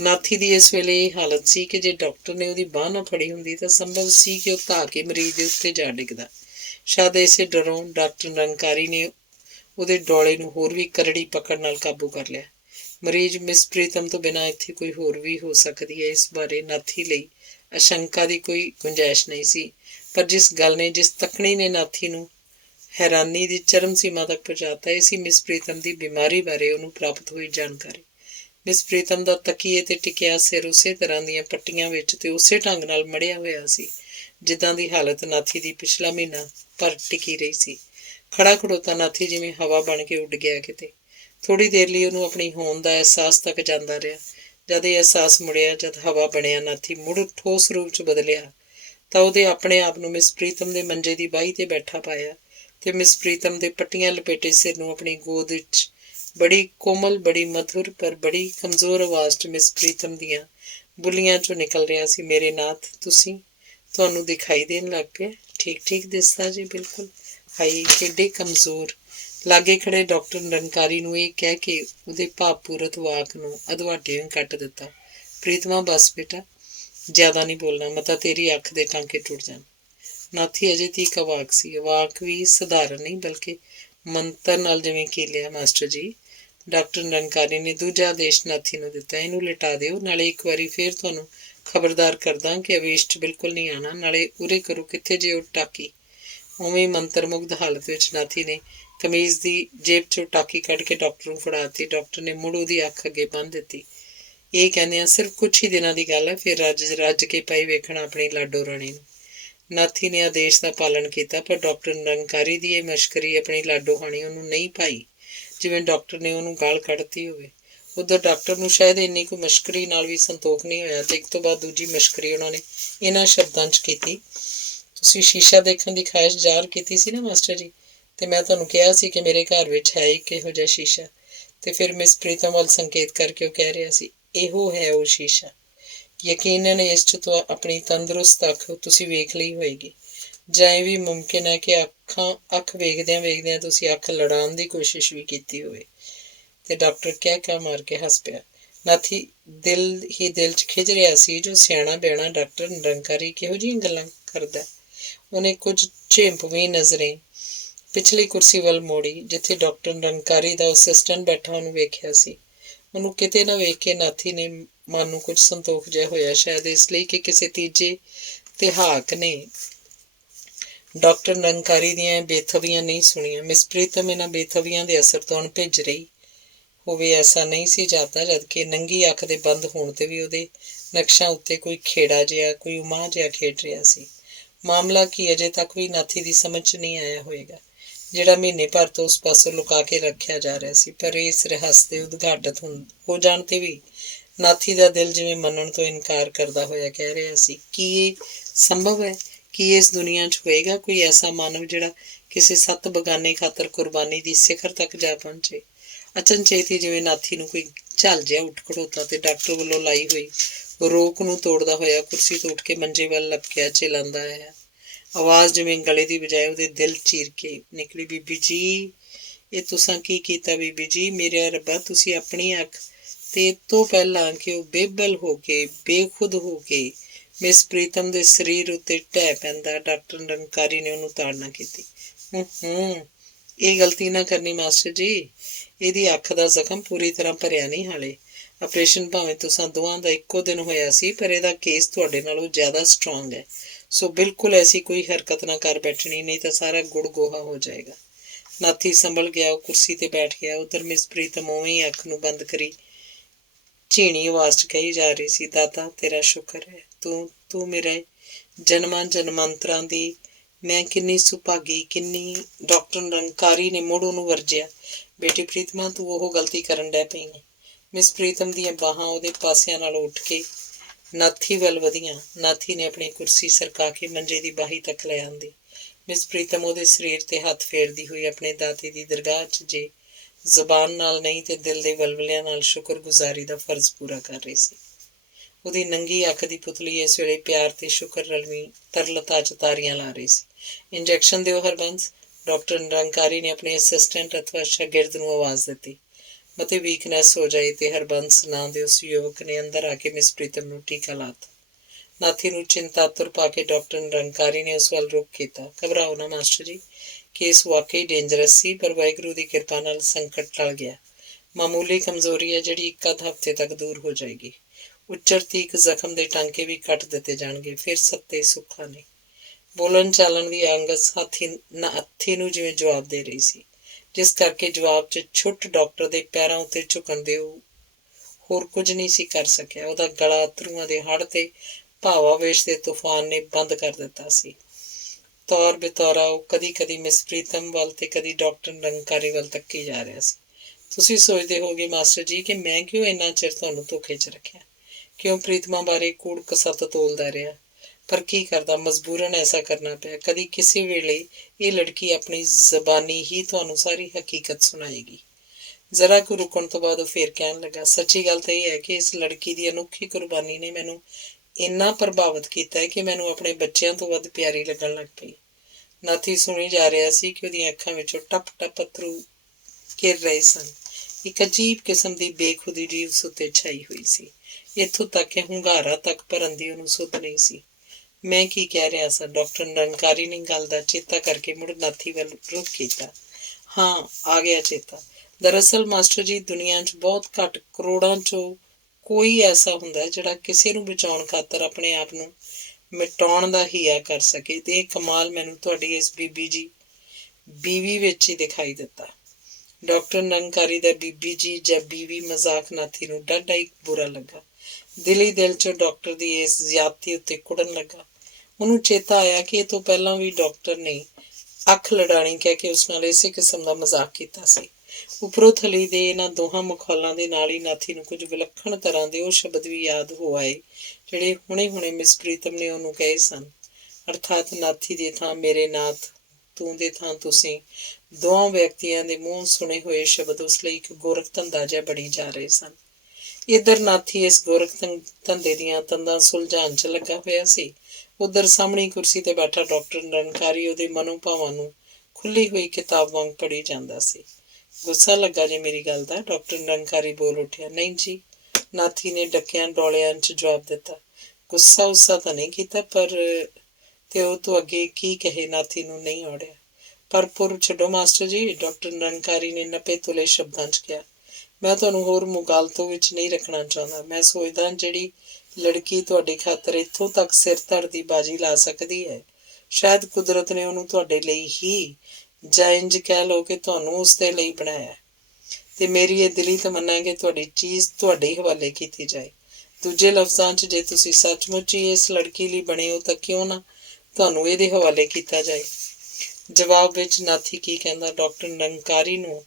ਨਾਥੀ ਦੀ ਇਸ ਵੇਲੇ ਇਹ ਹਾਲਤ ਸੀ ਕਿ ਜੇ ਡਾਕਟਰ ਨੇ ਉਹਦੀ ਬਾਂਹ ਨਾ ਫੜੀ ਹੁੰਦੀ ਤਾਂ ਸੰਭਵ ਸੀ ਕਿ ਉਹ ਧਾ ਕੇ ਮਰੀਜ਼ ਦੇ ਉੱਤੇ ਜਾ ਡਿੱਗਦਾ। ਸ਼ਾਇਦ ਇਸੇ ਡਰੋਂ ਡਾਕਟਰ ਨਿਰੰਕਾਰੀ ਨੇ ਉਹਦੇ ਡੋਲੇ ਨੂੰ ਹੋਰ ਵੀ ਕਰੜੀ ਪਕੜ ਨਾਲ ਕਾਬੂ ਕਰ ਲਿਆ। ਮਰੀਜ਼ ਮਿਸ ਪ੍ਰੀਤਮ ਤੋਂ ਬਿਨਾਂ ਇੱਥੇ ਕੋਈ ਹੋਰ ਵੀ ਹੋ ਸਕਦੀ ਹੈ, ਇਸ ਬਾਰੇ ਨਾਥੀ ਲਈ ਅਸ਼ੰਕਾ ਦੀ ਕੋਈ ਗੁੰਜਾਇਸ਼ ਨਹੀਂ ਸੀ। ਪਰ ਜਿਸ ਗੱਲ ਨੇ, ਜਿਸ ਤੱਕਣੀ ਨੇ ਨਾਥੀ ਨੂੰ ਹੈਰਾਨੀ ਦੀ ਚਰਮ ਸੀਮਾ ਤੱਕ ਪਹੁੰਚਾਤਾ, ਇਹ ਸੀ ਮਿਸ ਪ੍ਰੀਤਮ ਦੀ ਬਿਮਾਰੀ ਬਾਰੇ ਉਹਨੂੰ ਪ੍ਰਾਪਤ ਹੋਈ ਜਾਣਕਾਰੀ। ਮਿਸ ਪ੍ਰੀਤਮ ਦਾ ਤਕੀਏ ਤੇ ਟਿਕਿਆ ਸਿਰ ਉਸੇ ਤਰ੍ਹਾਂ ਦੀਆਂ ਪੱਟੀਆਂ ਵਿੱਚ ਤੇ ਉਸੇ ਢੰਗ ਨਾਲ ਮੜਿਆ ਹੋਇਆ ਸੀ ਜਿੱਦਾਂ ਦੀ ਹਾਲਤ ਨਾਥੀ ਦੀ ਪਿਛਲਾ ਮਹੀਨਾ ਭਰ ਟਿਕੀ ਰਹੀ ਸੀ। ਖੜਾ ਖੜੋਤਾ ਨਾਥੀ ਜਿਵੇਂ ਹਵਾ ਬਣ ਕੇ ਉੱਡ ਗਿਆ ਕਿਤੇ। ਥੋੜ੍ਹੀ ਦੇਰ ਲਈ ਉਹਨੂੰ ਆਪਣੀ ਹੋਂਦ ਦਾ ਅਹਿਸਾਸ ਤੱਕ ਜਾਂਦਾ ਰਿਹਾ। ਜਦ ਇਹ ਅਹਿਸਾਸ ਮੁੜਿਆ, ਜਦ ਹਵਾ ਬਣਿਆ, ਨਾਥੀ ਮੁੜ ਠੋਸ ਰੂਪ 'ਚ ਬਦਲਿਆ, ਤਾਂ ਉਹਦੇ ਆਪਣੇ ਆਪ ਨੂੰ ਮਿਸ ਪ੍ਰੀਤਮ ਦੇ ਮੰਜੇ ਦੀ ਬਾਹੀ 'ਤੇ ਬੈਠਾ ਪਾਇਆ ਤੇ ਮਿਸ ਪ੍ਰੀਤਮ ਦੇ ਪੱਟੀਆਂ ਲਪੇਟੇ ਸਿਰ ਨੂੰ ਆਪਣੀ ਗੋਦ ਵਿੱਚ ਬੜੀ ਕੋਮਲ, ਬੜੀ ਮਧੁਰ ਪਰ ਬੜੀ ਕਮਜ਼ੋਰ ਆਵਾਜ਼ 'ਚ ਮਿਸ ਪ੍ਰੀਤਮ ਦੀਆਂ ਬੁੱਲੀਆਂ 'ਚੋਂ ਨਿਕਲ ਰਿਹਾ ਸੀ, ਮੇਰੇ ਨਾਥ, ਤੁਹਾਨੂੰ ਦਿਖਾਈ ਦੇਣ ਲੱਗ ਪਿਆ। ਠੀਕ ਠੀਕ ਦਿਸਦਾ ਜੀ, ਬਿਲਕੁਲ। ਹਾਈ, ਕਿੱਡੇ ਕਮਜ਼ੋਰ। ਲਾਗੇ ਖੜੇ ਡਾਕਟਰ ਨਿਰੰਕਾਰੀ ਨੂੰ ਇਹ ਕਹਿ ਕੇ ਉਹਦੇ ਭਾਵਪੂਰਤ ਵਾਕ ਨੂੰ ਅਧਵਾਟਿਓਂ ਕੱਟ ਦਿੱਤਾ। ਪ੍ਰੀਤਮਾ, ਬਸ ਬੇਟਾ, ਜ਼ਿਆਦਾ ਨਹੀਂ ਬੋਲਣਾ, ਮਤਾ ਤੇਰੀ ਅੱਖ ਦੇ ਟਾਂਕੇ ਟੁੱਟ ਜਾਣ। ਨਾਥੀ ਅਜੇ ਤੀਕ ਅਵਾਕ ਸੀ। ਅਵਾਕ ਵੀ ਸਧਾਰਨ ਨਹੀਂ, ਬਲਕਿ ਮੰਤਰ ਨਾਲ ਜਿਵੇਂ ਕੀਲਿਆ। ਮਾਸਟਰ ਜੀ, ਡਾਕਟਰ ਨਿਰੰਕਾਰੀ ਨੇ ਦੂਜਾ ਆਦੇਸ਼ ਨਾਥੀ ਨੂੰ ਦਿੱਤਾ, ਇਹਨੂੰ ਲਿਟਾ ਦਿਓ। ਨਾਲੇ ਇੱਕ ਵਾਰੀ ਫੇਰ ਤੁਹਾਨੂੰ ਖਬਰਦਾਰ ਕਰਦਾ ਕਿ ਆਵੇਸ਼ 'ਚ ਬਿਲਕੁਲ ਨਹੀਂ ਆਉਣਾ। ਨਾਲੇ ਉਰੇ ਕਰੋ, ਕਿੱਥੇ ਜੇ ਉਹ ਟਾਕੀ। ਉਵੇਂ ਮੰਤਰ ਮੁਗਧ ਹਾਲਤ ਵਿੱਚ ਨਾਥੀ ਨੇ ਕਮੀਜ਼ ਦੀ ਜੇਬ 'ਚੋਂ ਟਾਕੀ ਕੱਢ ਕੇ ਡਾਕਟਰ ਨੂੰ ਫੜਾ ਦਿੱਤੀ। ਡਾਕਟਰ ਨੇ ਮੁੜ ਉਹਦੀ ਅੱਖ ਅੱਗੇ ਬੰਨ੍ਹ ਦਿੱਤੀ। ਇਹ ਕਹਿੰਦਿਆਂ, ਸਿਰਫ ਕੁਛ ਹੀ ਦਿਨਾਂ ਦੀ ਗੱਲ ਹੈ, ਫਿਰ ਰੱਜ ਕੇ ਪਈ ਵੇਖਣਾ ਆਪਣੀ ਲਾਡੋ ਰਾਣੀ ਨੂੰ। ਨਾਥੀ ਨੇ ਆਦੇਸ਼ ਦਾ ਪਾਲਣ ਕੀਤਾ, ਪਰ ਡਾਕਟਰ ਨਿਰੰਕਾਰੀ ਦੀ ਇਹ ਮਸ਼ਕਰੀ ਆਪਣੀ ਲਾਡੋ ਹਾਣੀ ਉਹਨੂੰ ਨਹੀਂ ਭਾਈ, ਜਿਵੇਂ ਡਾਕਟਰ ਨੇ ਉਹਨੂੰ ਗਾਲ ਕੱਢਤੀ ਹੋਵੇ। ਉੱਧਰ ਡਾਕਟਰ ਨੂੰ ਸ਼ਾਇਦ ਇੰਨੀ ਕੋਈ ਮਸ਼ਕਰੀ ਨਾਲ ਵੀ ਸੰਤੋਖ ਨਹੀਂ ਹੋਇਆ ਤੇ ਇੱਕ ਤੋਂ ਬਾਅਦ ਦੂਜੀ ਮਸ਼ਕਰੀ ਉਹਨਾਂ ਨੇ ਇਹਨਾਂ ਸ਼ਬਦਾਂ 'ਚ ਕੀਤੀ, ਤੁਸੀਂ ਸ਼ੀਸ਼ਾ ਦੇਖਣ ਦੀ ਖਾਹਿਸ਼ ਜ਼ਾਹਰ ਕੀਤੀ ਸੀ ਨਾ ਮਾਸਟਰ ਜੀ, ਤੇ ਮੈਂ ਤੁਹਾਨੂੰ ਕਿਹਾ ਸੀ ਕਿ ਮੇਰੇ ਘਰ ਵਿੱਚ ਹੈ ਇੱਕ ਇਹੋ ਜਿਹਾ ਸ਼ੀਸ਼ਾ। ਤੇ ਫਿਰ ਮਿਸ ਪ੍ਰੀਤਮ ਵੱਲ ਸੰਕੇਤ ਕਰਕੇ ਉਹ ਕਹਿ ਰਿਹਾ ਸੀ, ਇਹੋ ਹੈ ਉਹ ਸ਼ੀਸ਼ਾ। ਯਕੀਨਨ ਇਸ 'ਚ ਤਾਂ ਆਪਣੀ ਤੰਦਰੁਸਤ ਅੱਖ ਤੁਸੀਂ ਵੇਖ ਲਈ ਹੋਏਗੀ, ਜਾਂ ਇਹ ਵੀ ਮੁਮਕਿਨ ਹੈ ਕਿ ਅੱਖ ਵੇਖਦਿਆਂ ਵੇਖਦਿਆਂ ਤੁਸੀਂ ਅੱਖ ਲੜਾਉਣ ਦੀ ਕੋਸ਼ਿਸ਼ ਵੀ ਕੀਤੀ ਹੋਵੇ। ਤੇ ਡਾਕਟਰ ਕਹਿ ਮਾਰ ਕੇ ਹੱਸ ਪਿਆ। ਨਾਥੀ ਦਿਲ ਹੀ ਦਿਲ 'ਚ ਖਿਝ ਰਿਹਾ ਸੀ, ਜੋ ਸਿਆਣਾ ਬਿਆਣਾ ਡਾਕਟਰ ਨਿਰੰਕਾਰੀ ਕਿਹੋ ਜਿਹੀਆਂ ਗੱਲਾਂ ਕਰਦਾ। ਉਹਨੇ ਕੁਝ ਝੇਂਪਵੀਂ ਨਜ਼ਰੇ ਪਿਛਲੀ ਕੁਰਸੀ ਵੱਲ ਮੋੜੀ, ਜਿੱਥੇ ਡਾਕਟਰ ਨਿਰੰਕਾਰੀ ਦਾ ਅਸਿਸਟੈਂਟ ਬੈਠਾ ਉਹਨੂੰ ਵੇਖਿਆ ਸੀ। ਉਹਨੂੰ ਕਿਤੇ ਨਾ ਵੇਖ ਕੇ ਨਾਥੀ ਨੇ ਮਨ ਨੂੰ ਕੁਝ ਸੰਤੋਖ ਜਿਹਾ ਹੋਇਆ, ਸ਼ਾਇਦ ਇਸ ਲਈ ਕਿ ਕਿਸੇ ਤੀਜੇ ਤੇ ਹਾਕ ਨੇ ਡਾਕਟਰ ਨਿਰੰਕਾਰੀ ਦੀਆਂ ਬੇਥਵੀਆਂ ਨਹੀਂ ਸੁਣੀਆਂ। ਮਿਸ ਪ੍ਰੀਤਮ ਇਹਨਾਂ ਬੇਥਵੀਆਂ ਦੇ ਅਸਰ ਤੋਂ ਅਣਭਿੱਜ ਰਹੀ ਹੋਵੇ, ਐਸਾ ਨਹੀਂ ਸੀ ਜਾਪਦਾ, ਜਦਕਿ ਨੰਗੀ ਅੱਖ ਦੇ ਬੰਦ ਹੋਣ ਤੇ ਵੀ ਉਹਦੇ ਨਕਸ਼ਾਂ ਉੱਤੇ ਕੋਈ ਖੇੜਾ ਜਿਹਾ, ਕੋਈ ਉਮਾਹ ਜਿਹਾ ਖੇਡ ਰਿਹਾ ਸੀ। ਮਾਮਲਾ ਕੀ ਅਜੇ ਤੱਕ ਵੀ ਨਾਥੀ ਦੀ ਸਮਝ 'ਚ ਨਹੀਂ ਆਇਆ ਹੋਏਗਾ, ਜਿਹੜਾ ਮਹੀਨੇ ਭਰ ਤੋਂ ਉਸ ਪਾਸੋਂ ਲੁਕਾ ਕੇ ਰੱਖਿਆ ਜਾ ਰਿਹਾ ਸੀ। ਪਰ ਇਸ ਰਹੱਸ ਦੇ ਉਦਘਾਟਿਤ ਹੋ ਜਾਣ ਤੇ ਵੀ ਨਾਥੀ ਦਾ ਦਿਲ ਜਿਵੇਂ ਮੰਨਣ ਤੋਂ ਇਨਕਾਰ ਕਰਦਾ ਹੋਇਆ ਕਹਿ ਰਿਹਾ ਸੀ, ਕੀ ਇਹ ਸੰਭਵ ਹੈ? ਕੀ ਇਸ ਦੁਨੀਆ 'ਚ ਹੋਏਗਾ ਕੋਈ ਐਸਾ ਮਾਨਵ ਜਿਹੜਾ ਕਿਸੇ ਸੱਤ ਬਗਾਨੇ ਖਾਤਰ ਕੁਰਬਾਨੀ ਦੀ ਸਿਖਰ ਤੱਕ ਜਾ ਪਹੁੰਚੇ? ਅਚਨਚੇਤ ਹੀ ਜਿਵੇਂ ਨਾਥੀ ਨੂੰ ਕੋਈ ਝੱਲ ਜਿਹਾ ਉੱਠ ਖੜੋਤਾ ਤੇ ਡਾਕਟਰ ਵੱਲੋਂ ਲਾਈ ਹੋਈ ਰੋਕ ਨੂੰ ਤੋੜਦਾ ਹੋਇਆ ਕੁਰਸੀ ਤੋਂ ਉੱਠ ਕੇ ਮੰਜੇ ਵੱਲ ਲਪਕਿਆ ਚਿਲਾਉਂਦਾ ਆਇਆ। ਆਵਾਜ਼ ਜਿਵੇਂ ਗਲੇ ਦੀ ਬਜਾਏ ਉਹਦੇ ਦਿਲ ਚੀਰ ਕੇ ਨਿਕਲੀ, ਬੀਬੀ ਜੀ, ਇਹ ਤੁਸਾਂ ਕੀ ਕੀਤਾ? ਬੀਬੀ ਜੀ, ਮੇਰੇ ਰੱਬਾ, ਤੁਸੀਂ ਆਪਣੀ ਅੱਖ ਤੇ ਇਹ ਤੋਂ ਪਹਿਲਾਂ ਕਿ ਉਹ ਬੇਬਲ ਹੋ ਕੇ, ਬੇਖੁਦ ਹੋ ਕੇ ਮਿਸ ਪ੍ਰੀਤਮ ਦੇ ਸਰੀਰ ਉੱਤੇ ਢਹਿ ਪੈਂਦਾ, ਡਾਕਟਰ ਨਿਰੰਕਾਰੀ ਨੇ ਉਹਨੂੰ ਤਾੜਨਾ ਕੀਤੀ। ਇਹ ਗਲਤੀ ਨਾ ਕਰਨੀ ਮਾਸਟਰ ਜੀ, ਇਹਦੀ ਅੱਖ ਦਾ ਜ਼ਖਮ ਪੂਰੀ ਤਰ੍ਹਾਂ ਭਰਿਆ ਨਹੀਂ ਹਾਲੇ। ਆਪਰੇਸ਼ਨ ਭਾਵੇਂ ਤੁਸਾਂ ਦੋਵਾਂ ਦਾ ਇੱਕੋ ਦਿਨ ਹੋਇਆ ਸੀ, ਪਰ ਇਹਦਾ ਕੇਸ ਤੁਹਾਡੇ ਨਾਲੋਂ ਜ਼ਿਆਦਾ ਸਟਰੋਂਗ ਹੈ, ਸੋ ਬਿਲਕੁਲ ਐਸੀ ਕੋਈ ਹਰਕਤ ਨਾ ਕਰ ਬੈਠਣੀ, ਨਹੀਂ ਤਾਂ ਸਾਰਾ ਗੁੜ ਗੋਹਾ ਹੋ ਜਾਏਗਾ। ਨਾਥੀ ਸੰਭਲ ਗਿਆ, ਉਹ ਕੁਰਸੀ ਤੇ ਬੈਠ ਗਿਆ। ਉੱਧਰ ਮਿਸ ਪ੍ਰੀਤਮ ਉਵੇਂ ਹੀ ਅੱਖ ਨੂੰ ਬੰਦ ਕਰੀ ਝੀਣੀ ਆਵਾਜ਼ 'ਚ ਕਹੀ ਜਾ ਰਹੀ ਸੀ, ਦਾਤਾ ਤੇਰਾ ਸ਼ੁਕਰ ਹੈ, ਤੂੰ ਮੇਰੇ ਜਨਮਾਂ ਜਨਮਾਂਤਰਾਂ ਦੀ ਮੈਂ ਕਿੰਨੀ ਸੁਭਾਗੀ, ਕਿੰਨੀ। ਡਾਕਟਰ ਨਿਰੰਕਾਰੀ ਨੇ ਮੁੜ ਉਹਨੂੰ ਵਰਜਿਆ, ਬੇਟੀ ਪ੍ਰੀਤਮਾ, ਤੂੰ ਉਹ ਗਲਤੀ ਕਰਨ ਡੈ ਪਈ ਹੈ। ਮਿਸ ਪ੍ਰੀਤਮ ਦੀਆਂ ਬਾਹਾਂ ਉਹਦੇ ਪਾਸਿਆਂ ਨਾਲ ਉੱਠ ਕੇ ਨਾਥੀ ਵੱਲ ਵਧੀਆਂ। ਨਾਥੀ ਨੇ ਆਪਣੀ ਕੁਰਸੀ ਸਰਕਾ ਕੇ ਮੰਜੇ ਦੀ ਬਾਹੀ ਤੱਕ ਲੈ ਆਂਦੀ। ਮਿਸ ਪ੍ਰੀਤਮ ਉਹਦੇ ਸਰੀਰ ਤੇ ਹੱਥ ਫੇਰਦੀ ਹੋਈ ਆਪਣੇ ਦਾਤੇ ਦੀ ਦਰਗਾਹ 'ਚ ਜੇ ਜ਼ਬਾਨ ਨਾਲ ਨਹੀਂ ਤੇ ਦਿਲ ਦੇ ਵਲਵਲਿਆਂ ਨਾਲ ਸ਼ੁਕਰਗੁਜ਼ਾਰੀ ਦਾ ਫਰਜ਼ ਪੂਰਾ ਕਰ ਰਹੀ ਸੀ। ਉਹਦੀ ਨੰਗੀ ਅੱਖ ਦੀ ਪੁਤਲੀ ਇਸ ਵੇਲੇ ਪਿਆਰ ਤੇ ਸ਼ੁਕਰ ਰਲਵੀਂ ਤਰਲਤਾ 'ਚ ਤਾਰੀਆਂ ਲਾ ਰਹੀ ਸੀ। ਇੰਜੈਕਸ਼ਨ ਦਿਓ ਹਰਬੰਸ, ਡਾਕਟਰ ਨਿਰੰਕਾਰੀ ਨੇ ਆਪਣੇ ਅਸਿਸਟੈਂਟ ਅਥਵਾ ਸ਼ਾਗਿਰਦ ਨੂੰ ਆਵਾਜ਼ ਦਿੱਤੀ। ਮਤੇ ਵੀਕਨੈਸ ਹੋ ਜਾਏ ਤੇ ਹਰਬੰਸ ਨਾਂ ਦੇ ਉਸ ਯੁਵਕ ਨੇ ਅੰਦਰ ਆ ਕੇ ਮਿਸ ਪ੍ਰੀਤਮ ਨੂੰ ਟੀਕਾ ਲਾਤਾ। ਨਾਥੀ ਨੂੰ ਚਿੰਤਾਤੁਰ ਪਾ ਕੇ ਡਾਕਟਰ ਨਿਰੰਕਾਰੀ ਨੇ ਉਸ ਵੱਲ ਰੁਖ ਕੀਤਾ। ਘਬਰਾਓ ਨਾ ਮਾਸਟਰ ਜੀ, ਕੇਸ ਵਾਕਈ ਡੇਂਜਰਸ ਸੀ, ਪਰ ਵਾਹਿਗੁਰੂ ਦੀ ਕਿਰਪਾ ਨਾਲ ਸੰਕਟ ਟਲ ਗਿਆ। ਮਾਮੂਲੀ ਕਮਜ਼ੋਰੀ ਹੈ ਜਿਹੜੀ ਇੱਕ ਅੱਧ ਹਫ਼ਤੇ ਤੱਕ ਦੂਰ ਹੋ ਜਾਏਗੀ। ਉੱਚਰਤੀ ਇੱਕ ਜ਼ਖਮ ਦੇ ਟਾਂਕੇ ਵੀ ਕੱਟ ਦਿੱਤੇ ਜਾਣਗੇ। ਫਿਰ ਸੱਤੇ ਸੁੱਖਾ ਨੇ। ਬੋਲਣ ਚਾਲਣ ਦੀ ਅੰਗਸ ਹੱਥੀ ਨੂੰ ਜਿਵੇਂ ਜਵਾਬ ਦੇ ਰਹੀ ਸੀ, ਜਿਸ ਕਰਕੇ ਜਵਾਬ 'ਚ ਛੁੱਟ ਡਾਕਟਰ ਦੇ ਪੈਰਾਂ ਉੱਤੇ ਝੁਕਣ ਦੇ ਉਹ ਹੋਰ ਕੁਝ ਨਹੀਂ ਸੀ ਕਰ ਸਕਿਆ। ਉਹਦਾ ਗਲਾ ਅਥਰੂਆਂ ਦੇ ਹੜ੍ਹ ਤੇ ਭਾਵਾਵੇਸ਼ ਦੇ ਤੂਫਾਨ ਨੇ ਬੰਦ ਕਰ ਦਿੱਤਾ ਸੀ। ਤੌਰ ਬਤੌਰਾ ਉਹ ਕਦੀ ਕਦੀ ਮਿਸ ਪ੍ਰੀਤਮ ਵੱਲ ਤੇ ਕਦੀ ਡਾਕਟਰ ਨਿਰੰਕਾਰੀ ਵੱਲ ਤੱਕੀ ਜਾ ਰਿਹਾ ਸੀ। ਤੁਸੀਂ ਸੋਚਦੇ ਹੋਗੇ ਮਾਸਟਰ ਜੀ ਕਿ ਮੈਂ ਕਿਉਂ ਇੰਨਾ ਚਿਰ ਤੁਹਾਨੂੰ ਧੋਖੇ 'ਚ ਰੱਖਿਆ, ਕਿਉਂ ਪ੍ਰੀਤਮਾ ਬਾਰੇ ਕੂੜ ਕਸੱਤ ਤੋਲਦਾ ਰਿਹਾ, ਪਰ ਕੀ ਕਰਦਾ, ਮਜਬੂਰਨ ਐਸਾ ਕਰਨਾ ਪਿਆ। ਕਦੀ ਕਿਸੇ ਵੇਲੇ ਇਹ ਲੜਕੀ ਆਪਣੀ ਜ਼ਬਾਨੀ ਹੀ ਤੁਹਾਨੂੰ ਸਾਰੀ ਹਕੀਕਤ ਸੁਣਾਏਗੀ। ਜ਼ਰਾ ਕੁ ਰੁਕਣ ਤੋਂ ਬਾਅਦ ਉਹ ਫੇਰ ਕਹਿਣ ਲੱਗਾ, ਸੱਚੀ ਗੱਲ ਤਾਂ ਇਹ ਹੈ ਕਿ ਇਸ ਲੜਕੀ ਦੀ ਅਨੋਖੀ ਕੁਰਬਾਨੀ ਨੇ ਮੈਨੂੰ ਇੰਨਾ ਪ੍ਰਭਾਵਿਤ ਕੀਤਾ ਹੈ ਕਿ ਮੈਨੂੰ ਆਪਣੇ ਬੱਚਿਆਂ ਤੋਂ ਵੱਧ ਪਿਆਰੀ ਲੱਗਣ ਲੱਗ ਪਈ। ਨਾਥੀ ਸੁਣੀ ਜਾ ਰਿਹਾ ਸੀ ਕਿ ਉਹਦੀਆਂ ਅੱਖਾਂ ਵਿੱਚੋਂ ਟੱਪ ਟੱਪ ਅੱਥਰੂ ਗਿਰ ਰਹੇ ਸਨ। ਇੱਕ ਅਜੀਬ ਕਿਸਮ ਦੀ ਬੇਖੁਦੀ ਜਿਹੀ ਉਸ ਉੱਤੇ ਛਾਈ ਹੋਈ ਸੀ। ਇੱਥੋਂ ਤੱਕ ਕਿ ਹੁੰਗਾਰਾ ਤੱਕ ਭਰਨ ਦੀ ਉਹਨੂੰ ਸੁੱਧ ਨਹੀਂ ਸੀ। ਮੈਂ ਕੀ ਕਹਿ ਰਿਹਾ ਸਾਂ? ਡਾਕਟਰ ਨਿਰੰਕਾਰੀ ਨੇ ਗੱਲ ਦਾ ਚੇਤਾ ਕਰਕੇ ਮੁੜ ਨਾਥੀ ਵੱਲ ਰੁਖ ਕੀਤਾ। ਹਾਂ, ਆ ਗਿਆ ਚੇਤਾ। ਦਰਅਸਲ ਮਾਸਟਰ ਜੀ, ਦੁਨੀਆ 'ਚ ਬਹੁਤ ਘੱਟ ਕਰੋੜਾਂ 'ਚੋਂ ਕੋਈ ਐਸਾ ਹੁੰਦਾ ਜਿਹੜਾ ਕਿਸੇ ਨੂੰ ਬਚਾਉਣ ਖਾਤਰ ਆਪਣੇ ਆਪ ਨੂੰ ਮਿਟਾਉਣ ਦਾ ਹੀਆ ਕਰ ਸਕੇ, ਤੇ ਇਹ ਕਮਾਲ ਮੈਨੂੰ ਤੁਹਾਡੀ ਇਸ ਬੀਵੀ ਵਿੱਚ ਹੀ ਦਿਖਾਈ ਦਿੱਤਾ। ਡਾਕਟਰ ਨਿਰੰਕਾਰੀ ਦਾ ਬੀਬੀ ਜੀ ਜਾਂ ਬੀਵੀ ਮਜ਼ਾਕ ਨਾਥੀ ਨੂੰ ਡਾਢਾ ਹੀ ਬੁਰਾ ਲੱਗਾ। ਦਿਲ 'ਚੋਂ ਡਾਕਟਰ ਦੀ ਇਸ ਜ਼ਿਆਦਤੀ ਉੱਤੇ ਕੁੜਨ ਲੱਗਾ। ਉਹਨੂੰ ਚੇਤਾ ਆਇਆ ਕਿ ਇਹ ਤੋਂ ਪਹਿਲਾਂ ਵੀ ਡਾਕਟਰ ਨੇ ਅੱਖ ਲੜਾਣੀ ਕਹਿ ਕੇ ਉਸ ਨਾਲ ਇਸੇ ਕਿਸਮ ਦਾ ਮਜ਼ਾਕ ਕੀਤਾ ਸੀ। ਉੱਪਰੋਂ ਥਲੀ ਦੇ ਇਹਨਾਂ ਦੋਹਾਂ ਮਖੌਲਾਂ ਦੇ ਨਾਲ ਹੀ ਨਾਥੀ ਨੂੰ ਕੁਝ ਵਿਲੱਖਣ ਤਰ੍ਹਾਂ ਦੇ ਉਹ ਸ਼ਬਦ ਵੀ ਯਾਦ ਹੋ ਆਏ ਜਿਹੜੇ ਹੁਣੇ ਮਿਸ ਪ੍ਰੀਤਮ ਨੇ ਉਹਨੂੰ ਕਹੇ ਸਨ, ਅਰਥਾਤ ਨਾਥੀ ਦੇ ਥਾਂ ਮੇਰੇ ਨਾਥ, ਤੂੰ ਦੇ ਥਾਂ ਤੁਸੀਂ। ਦੋਹਾਂ ਵਿਅਕਤੀਆਂ ਦੇ ਮੂੰਹ ਸੁਣੇ ਹੋਏ ਸ਼ਬਦ ਉਸ ਲਈ ਇੱਕ ਗੋਰਖ ਧੰਦਾ ਜਿਹਾ ਬਣੀ ਜਾ ਰਹੇ ਸਨ। ਇੱਧਰ ਨਾਥੀ ਇਸ ਗੋਰਖ ਧੰਦੇ ਦੀਆਂ ਤੰਦਾਂ ਸੁਲਝਾਉਣ 'ਚ ਲੱਗਾ ਹੋਇਆ ਸੀ, ਉੱਧਰ ਸਾਹਮਣੀ ਕੁਰਸੀ ਤੇ ਬੈਠਾ ਡਾਕਟਰ ਨਿਰੰਕਾਰੀ ਉਹਦੇ ਮਨੋਭਾਵਾਂ ਨੂੰ ਖੁੱਲੀ ਹੋਈ ਕਿਤਾਬ ਵਾਂਗ ਪੜ੍ਹੀ ਜਾਂਦਾ ਸੀ। ਗੁੱਸਾ ਲੱਗਾ ਜੇ ਮੇਰੀ ਗੱਲ ਦਾ? ਡਾਕਟਰ ਨਿਰੰਕਾਰੀ ਬੋਲ ਉੱਠਿਆ। ਨਹੀਂ ਜੀ, ਨਾਥੀ ਨੇ ਡੱਕਿਆਂ ਡੋਲਿਆਂ 'ਚ ਜਵਾਬ ਦਿੱਤਾ। ਗੁੱਸਾ ਤਾਂ ਨਹੀਂ ਕੀਤਾ, ਪਰ ਤੇ ਉਹ ਤੋਂ ਅੱਗੇ ਕੀ ਕਹੇ, ਨਾਥੀ ਨੂੰ ਨਹੀਂ ਔੜਿਆ। ਪਰ ਪੁਰ ਛੱਡੋ ਮਾਸਟਰ ਜੀ, ਡਾਕਟਰ ਨਿਰੰਕਾਰੀ ਨੇ ਨਪੇ ਤੁਲੇ ਸ਼ਬਦਾਂ 'ਚ ਕਿਹਾ। ਮੈਂ ਤੁਹਾਨੂੰ ਹੋਰ ਮੁਗਾਲਤੋਂ ਵਿੱਚ ਨਹੀਂ ਰੱਖਣਾ ਚਾਹੁੰਦਾ। ਮੈਂ ਸੋਚਦਾ ਜਿਹੜੀ ਲੜਕੀ ਤੁਹਾਡੇ ਖਾਤਰ ਇੱਥੋਂ ਤੱਕ ਸਿਰ ਧੜ ਦੀ ਬਾਜੀ ਲਾ ਸਕਦੀ ਹੈ, ਸ਼ਾਇਦ ਕੁਦਰਤ ਨੇ ਉਹਨੂੰ ਤੁਹਾਡੇ ਲਈ ਹੀ, ਜਾਂ ਇੰਝ ਕਹਿ ਲਓ ਕਿ ਤੁਹਾਨੂੰ ਉਸਦੇ ਲਈ ਬਣਾਇਆ। ਤੇ ਮੇਰੀ ਇਹ ਦਿਲੀ ਤਮੰਨਾ ਹੈ ਕਿ ਤੁਹਾਡੀ ਚੀਜ਼ ਤੁਹਾਡੇ ਹੀ ਹਵਾਲੇ ਕੀਤੀ ਜਾਏ। ਦੂਜੇ ਲਫ਼ਜ਼ਾਂ 'ਚ, ਜੇ ਤੁਸੀਂ ਸੱਚਮੁੱਚ ਹੀ ਇਸ ਲੜਕੀ ਲਈ ਬਣੇ ਹੋ ਤਾਂ ਕਿਉਂ ਨਾ ਤੁਹਾਨੂੰ ਇਹਦੇ ਹਵਾਲੇ ਕੀਤਾ ਜਾਏ। ਜਵਾਬ ਵਿੱਚ ਨਾਥੀ ਕੀ ਕਹਿੰਦਾ, ਡਾਕਟਰ ਨਿਰੰਕਾਰੀ ਨੂੰ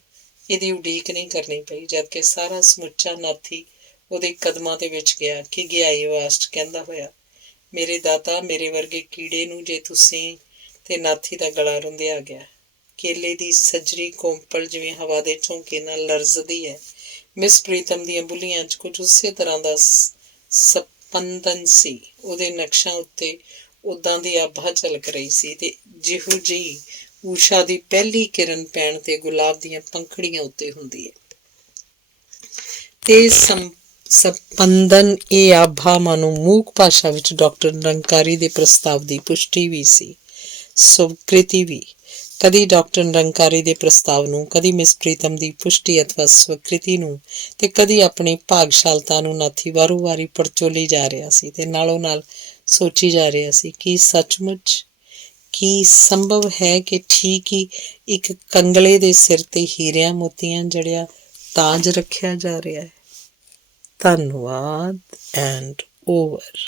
ਇਹਦੀ ਉਡੀਕ ਨਹੀਂ ਕਰਨੀ ਪਈ, ਜਦਕਿ ਸਾਰਾ ਸਮੁੱਚਾ ਨਾਥੀ ਉਹਦੇ ਕਦਮਾਂ ਦੇ ਵਿੱਚ ਗਿਆ ਕਿ ਗਿਆਈ ਆਵਾਜ਼ 'ਚ ਕਹਿੰਦਾ ਹੋਇਆ, ਮੇਰੇ ਦਾਤਾ, ਮੇਰੇ ਵਰਗੇ ਕੀੜੇ ਨੂੰ ਜੇ ਤੁਸੀਂ। ਤੇ ਨਾਥੀ ਦਾ ਗਲਾ ਰੁੰਧਿਆ ਗਿਆ। ਕੇਲੇ ਦੀ ਸੱਜਰੀ ਕੋਂਪਲ ਜਿਵੇਂ ਹਵਾ ਦੇ ਝੋਂਕੇ ਨਾਲ ਲਰਜ਼ਦੀ ਹੈ। ਮਿਸ ਪ੍ਰੀਤਮ ਦੀਆਂ ਬੁੱਲੀਆਂ 'ਚ ਕੁਝ ਉਸੇ ਤਰ੍ਹਾਂ ਦਾ ਸਪੰਦਨ ਸੀ। ਉਹਦੇ ਨਕਸ਼ਾਂ ਉੱਤੇ ਉਦਾਂ ਦੀ ਆਭਾ ਝਲਕ ਰਹੀ ਸੀ, ਤੇ ਜਿਹੋ ਜਿਹੀ ਊਸ਼ਾ ਦੀ ਪਹਿਲੀ ਕਿਰਨ ਪੈਣ ਤੇ ਗੁਲਾਬ ਦੀਆਂ ਪੰਖੜੀਆਂ ਉੱਤੇ ਹੁੰਦੀ ਹੈ। ਤੇ ਸਪੰਦਨ, ਇਹ ਆਭਾ ਮਾਨੋ ਮੂਕ ਭਾਸ਼ਾ ਵਿੱਚ ਡਾਕਟਰ ਨਿਰੰਕਾਰੀ ਦੇ ਪ੍ਰਸਤਾਵ ਦੀ ਪੁਸ਼ਟੀ ਵੀ ਸੀ, ਸਵੀਕ੍ਰਿਤੀ ਵੀ। ਕਦੀ ਡਾਕਟਰ ਨਿਰੰਕਾਰੀ ਦੇ ਪ੍ਰਸਤਾਵ ਨੂੰ, ਕਦੀ ਮਿਸ ਪ੍ਰੀਤਮ ਦੀ ਪੁਸ਼ਟੀ ਅਥਵਾ ਸਵੀਕ੍ਰਿਤੀ ਨੂੰ, ਤੇ ਕਦੀ ਆਪਣੀ ਭਾਗਸ਼ਾਲਤਾ ਨੂੰ ਨਾਥੀ ਵਾਰੋ ਵਾਰੀ ਪੜਚੋਲੀ ਜਾ ਰਿਹਾ ਸੀ ਤੇ ਨਾਲੋਂ ਨਾਲ ਸੋਚੀ ਜਾ ਰਿਹਾ ਸੀ, ਕੀ ਸੱਚਮੁੱਚ ਕੀ ਸੰਭਵ ਹੈ ਕਿ ਠੀਕ ਹੀ ਇੱਕ ਕੰਗਲੇ ਦੇ ਸਿਰ ਤੇ ਹੀਰਿਆਂ ਮੋਤੀਆਂ ਜੜਿਆ ਤਾਜ ਰੱਖਿਆ ਜਾ ਰਿਹਾ ਹੈ। ਧੰਨਵਾਦ ਐਂਡ ਓਵਰ।